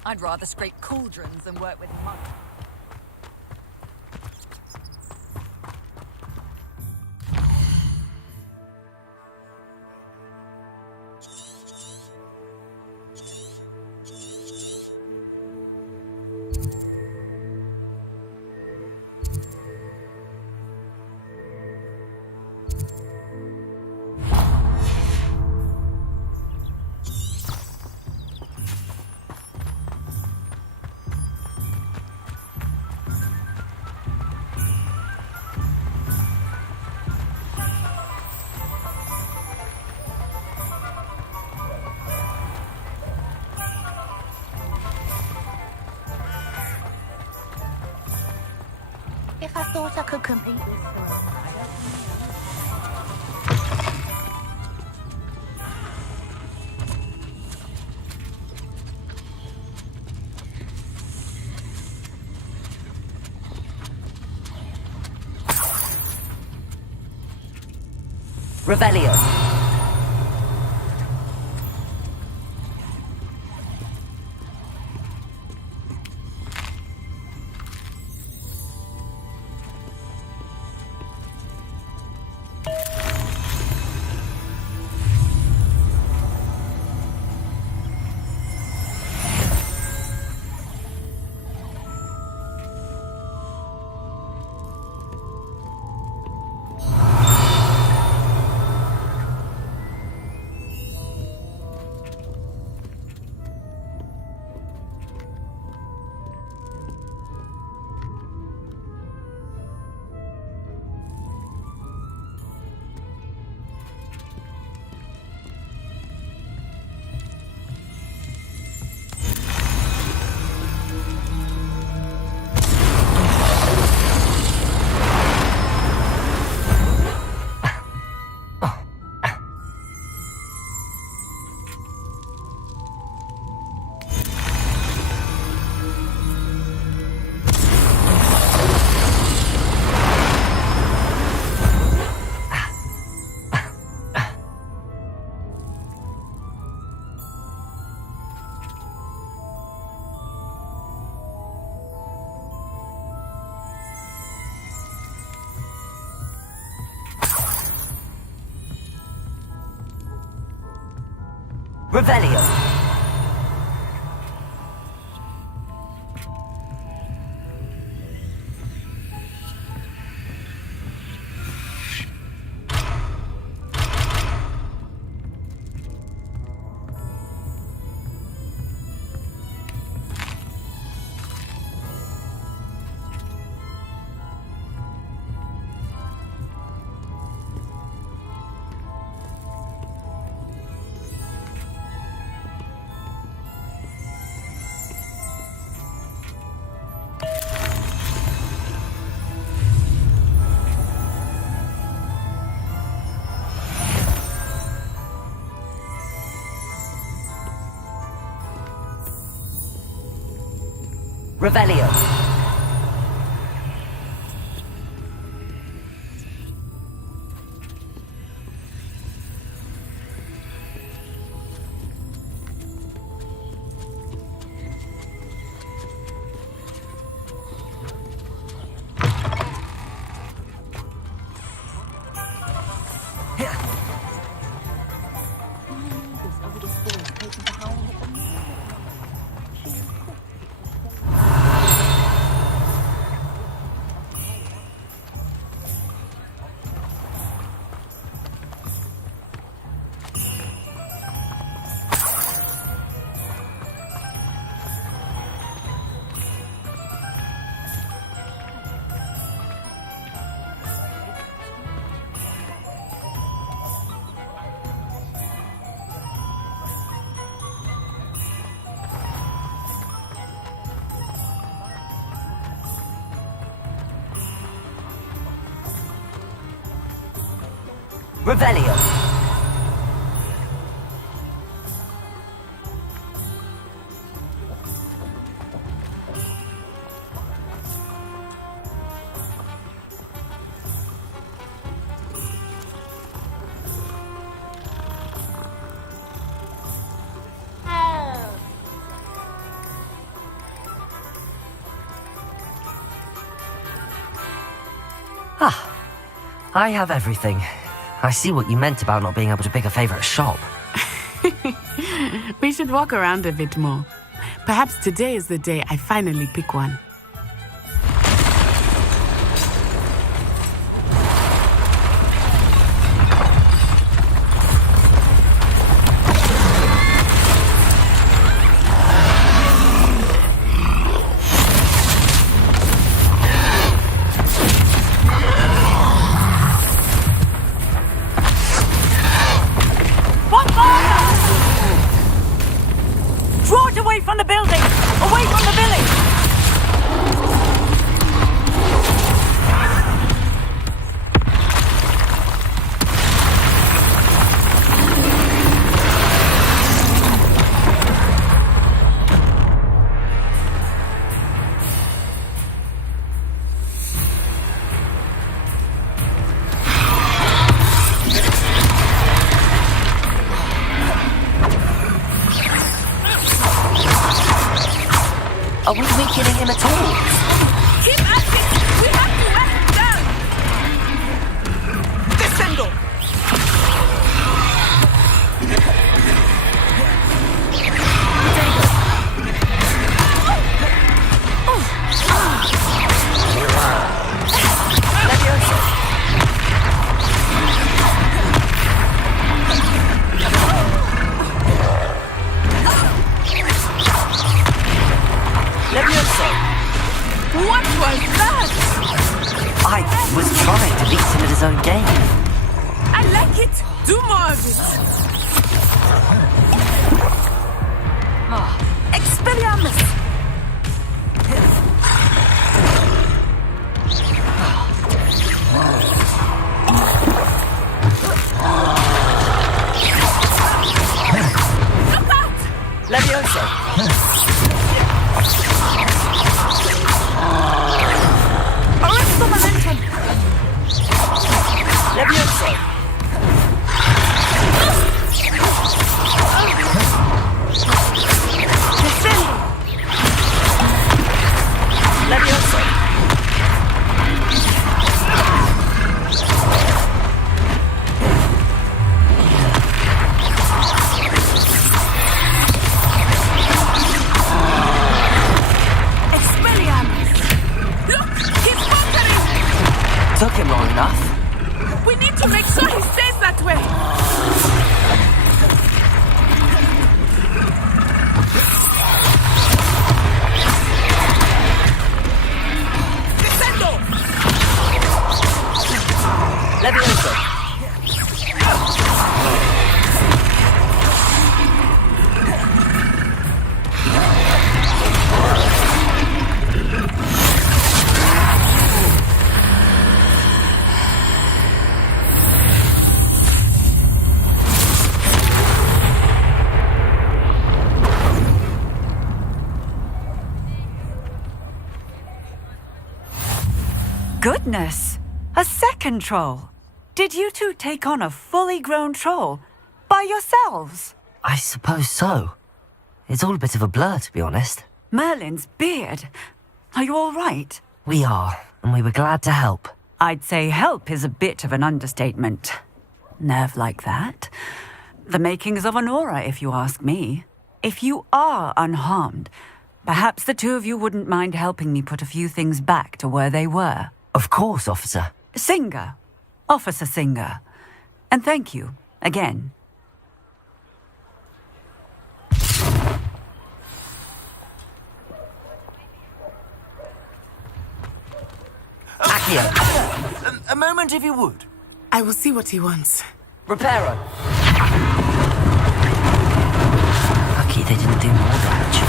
I'd rather scrape cauldrons than work with mud. If I thought I could complete this Revelio. Revelio. Revelio. Revelio. I have everything. I see what you meant about not being able to pick a favourite shop. We should walk around a bit more. Perhaps today is the day I finally pick one. Draw it away from the building! Away from the village! Are we weakening him at all? Keep at it! We have to wear him down! Descendo! What was that? I was trying to beat him at his own game. I like it! Do more of it! Expelliarmus! Look out! Levioso! Arresto momentum! Levioso! Descendo! Levioso! Took him long enough. We need to make sure he stays that way. Descendo! Levioso! Goodness! A second troll! Did you two take on a fully grown troll? By yourselves? I suppose so. It's all a bit of a blur, to be honest. Merlin's beard. Are you all right? We are, and we were glad to help. I'd say help is a bit of an understatement. Nerve like that. The makings of an aura, if you ask me. If you are unharmed, perhaps the two of you wouldn't mind helping me put a few things back to where they were. Of course, officer. Singer. Officer Singer. And thank you, again. Accio. A moment, if you would. I will see what he wants. Reparo. Lucky they didn't do more damage.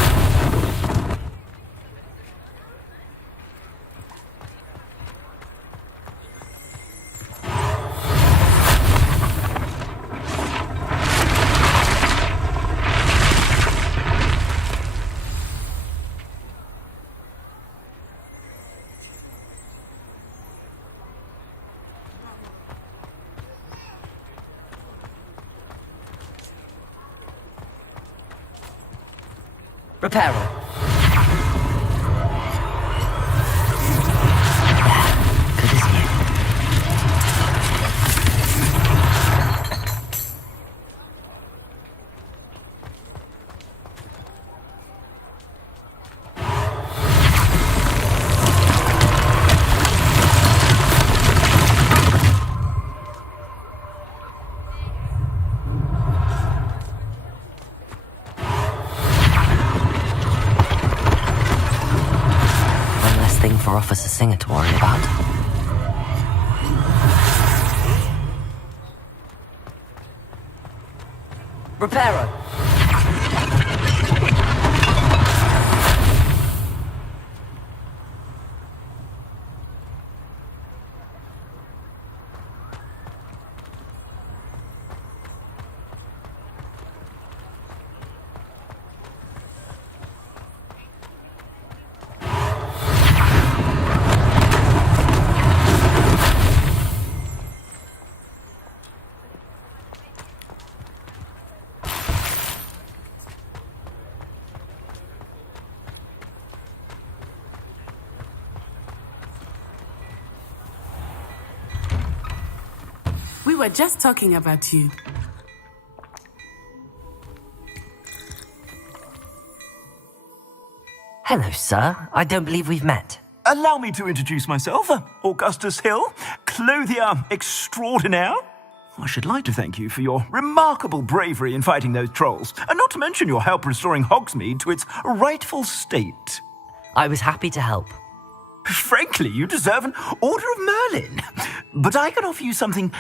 Reparo. Good as new. Officer Singer to worry about. Reparo! We were just talking about you. Hello, sir. I don't believe we've met. Allow me to introduce myself, Augustus Hill, clothier extraordinaire. I should like to thank you for your remarkable bravery in fighting those trolls, and not to mention your help restoring Hogsmeade to its rightful state. I was happy to help. Frankly, you deserve an Order of Merlin. But I can offer you something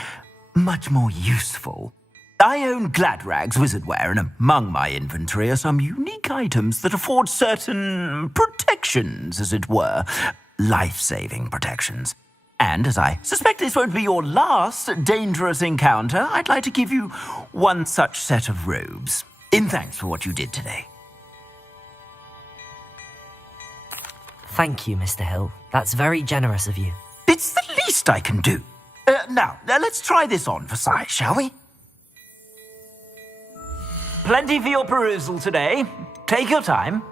much more useful. I own Gladrag's wizardware, and among my inventory are some unique items that afford certain protections, as it were. Life-saving protections. And as I suspect this won't be your last dangerous encounter, I'd like to give you one such set of robes, in thanks for what you did today. Thank you, Mr. Hill. That's very generous of you. It's the least I can do. Now, let's try this on for size, shall we? Plenty for your perusal today. Take your time.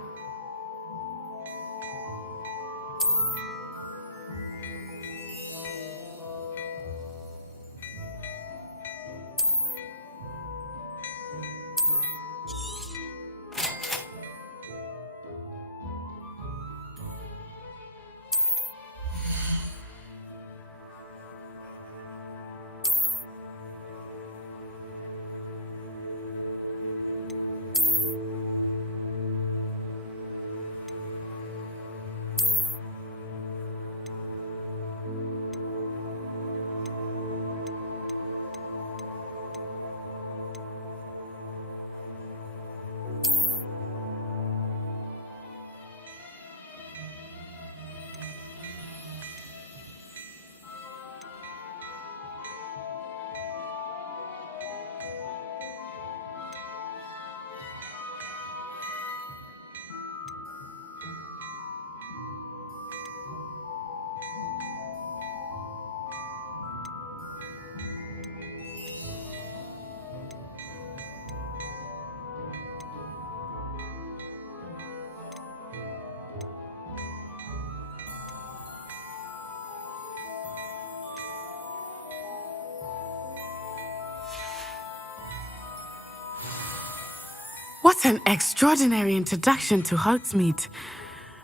What an extraordinary introduction to Hogsmeade.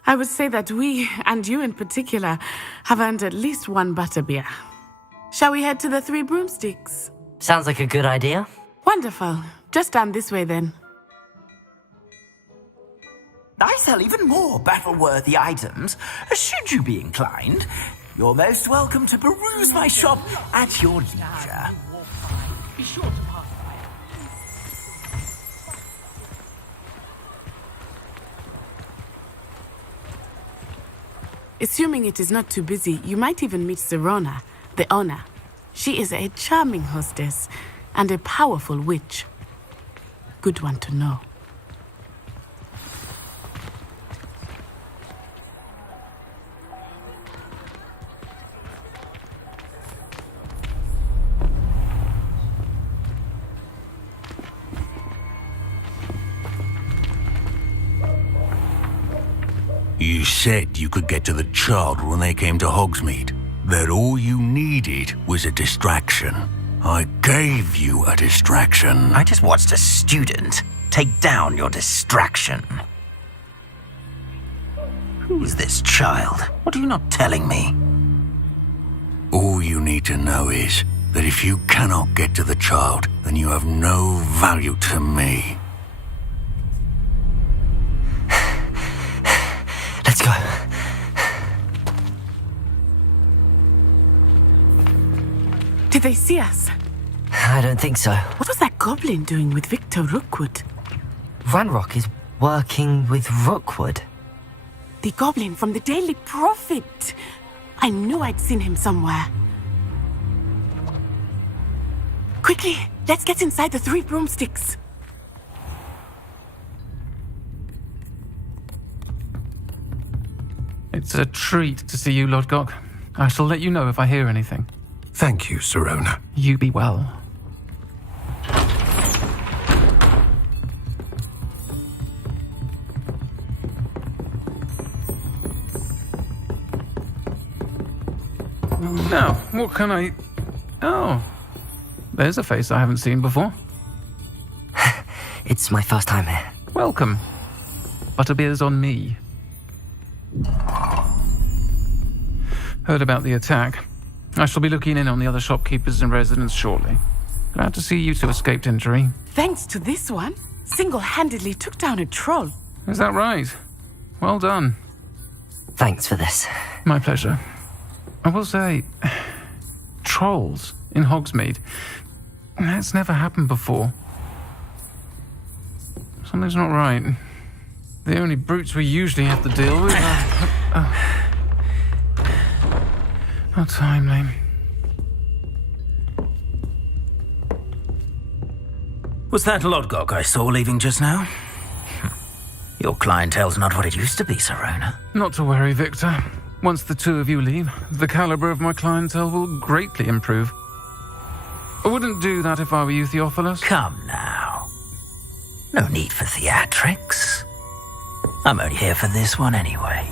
I would say that we, and you in particular, have earned at least one butterbeer. Shall we head to the Three Broomsticks? Sounds like a good idea. Wonderful. Just down this way then. I sell even more battle-worthy items, should you be inclined. You're most welcome to peruse my shop at your leisure. Be sure to pass by. Assuming it is not too busy, you might even meet Serona, the owner. She is a charming hostess and a powerful witch. Good one to know. You said you could get to the child when they came to Hogsmeade. That all you needed was a distraction. I gave you a distraction. I just watched a student take down your distraction. Who is this child? What are you not telling me? All you need to know is that if you cannot get to the child, then you have no value to me. Let's go. Did they see us? I don't think so. What was that goblin doing with Victor Rookwood? Ranrock is working with Rookwood. The goblin from the Daily Prophet. I knew I'd seen him somewhere. Quickly, let's get inside the 3 broomsticks. It's a treat to see you, Lodgok. I shall let you know if I hear anything. Thank you, Sirona. You be well. Now, what can I... Oh, there's a face I haven't seen before. It's my first time here. Welcome. Butterbeer's on me. Heard about the attack. I shall be looking in on the other shopkeepers and residents shortly. Glad to see you two escaped injury. Thanks to this one, single-handedly took down a troll. Is that right? Well done. Thanks for this. My pleasure. I will say, trolls in Hogsmeade. That's never happened before. Something's not right. The only brutes we usually have to deal with are... How timely. Was that Lodgok I saw leaving just now? Your clientele's not what it used to be, Sirona. Not to worry, Victor. Once the two of you leave, the caliber of my clientele will greatly improve. I wouldn't do that if I were you, Theophilus. Come now. No need for theatrics. I'm only here for this one anyway.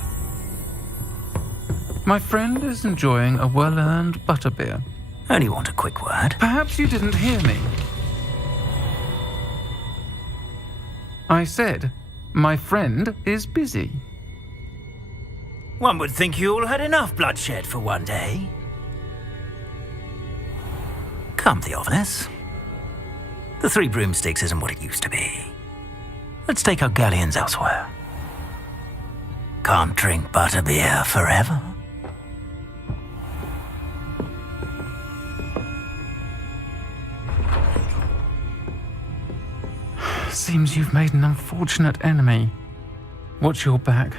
My friend is enjoying a well-earned butterbeer. Only want a quick word. Perhaps you didn't hear me. I said, my friend is busy. One would think you all had enough bloodshed for one day. Come, Theophilus. The 3 broomsticks isn't what it used to be. Let's take our galleons elsewhere. Can't drink butterbeer forever. Seems you've made an unfortunate enemy. Watch your back.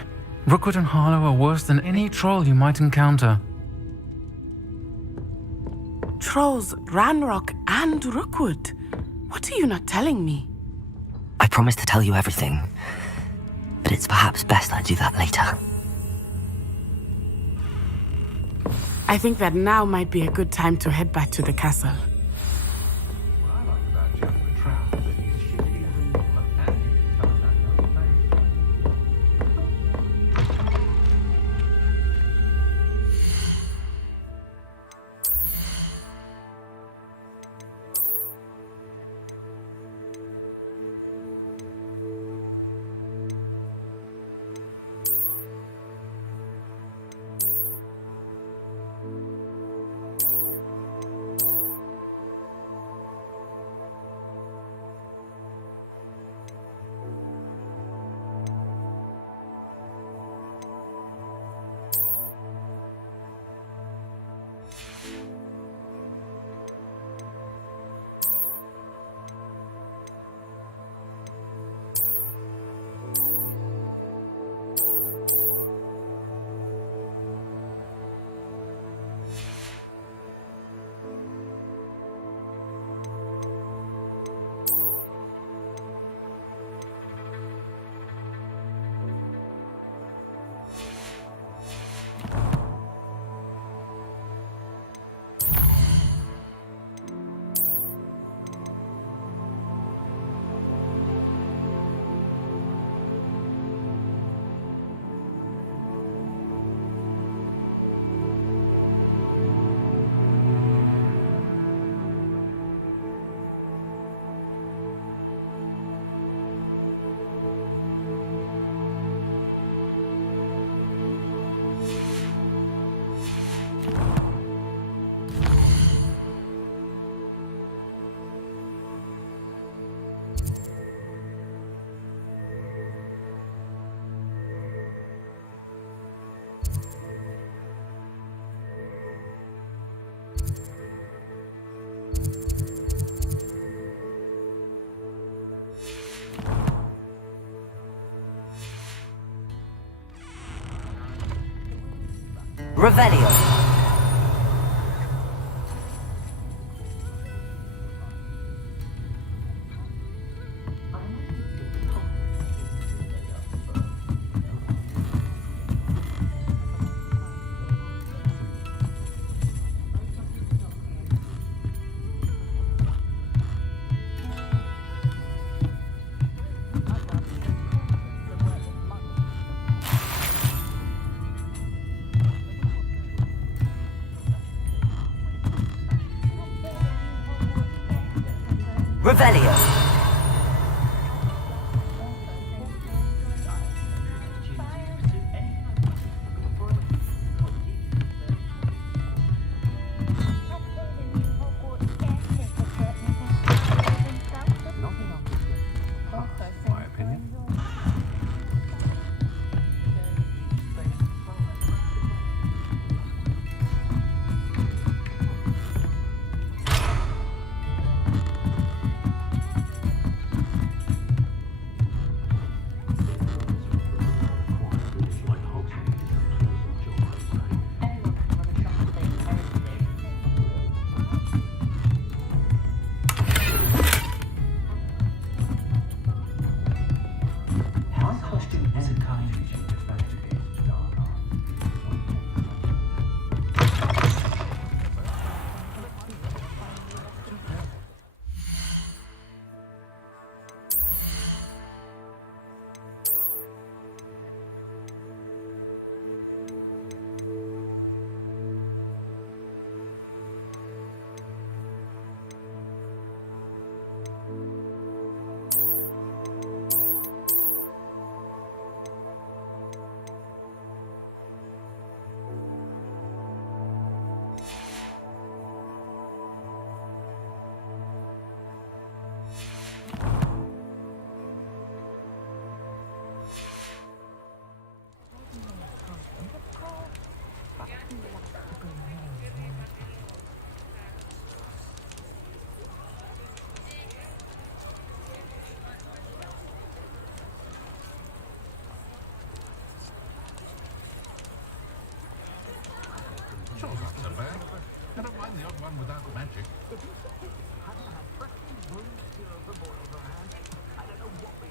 Rookwood and Harlow are worse than any troll you might encounter. Trolls, Ranrock, and Rookwood. What are you not telling me? I promise to tell you everything, but it's perhaps best I do that later. I think that now might be a good time to head back to the castle. Revelio. Revelio. I don't mind the odd one without magic.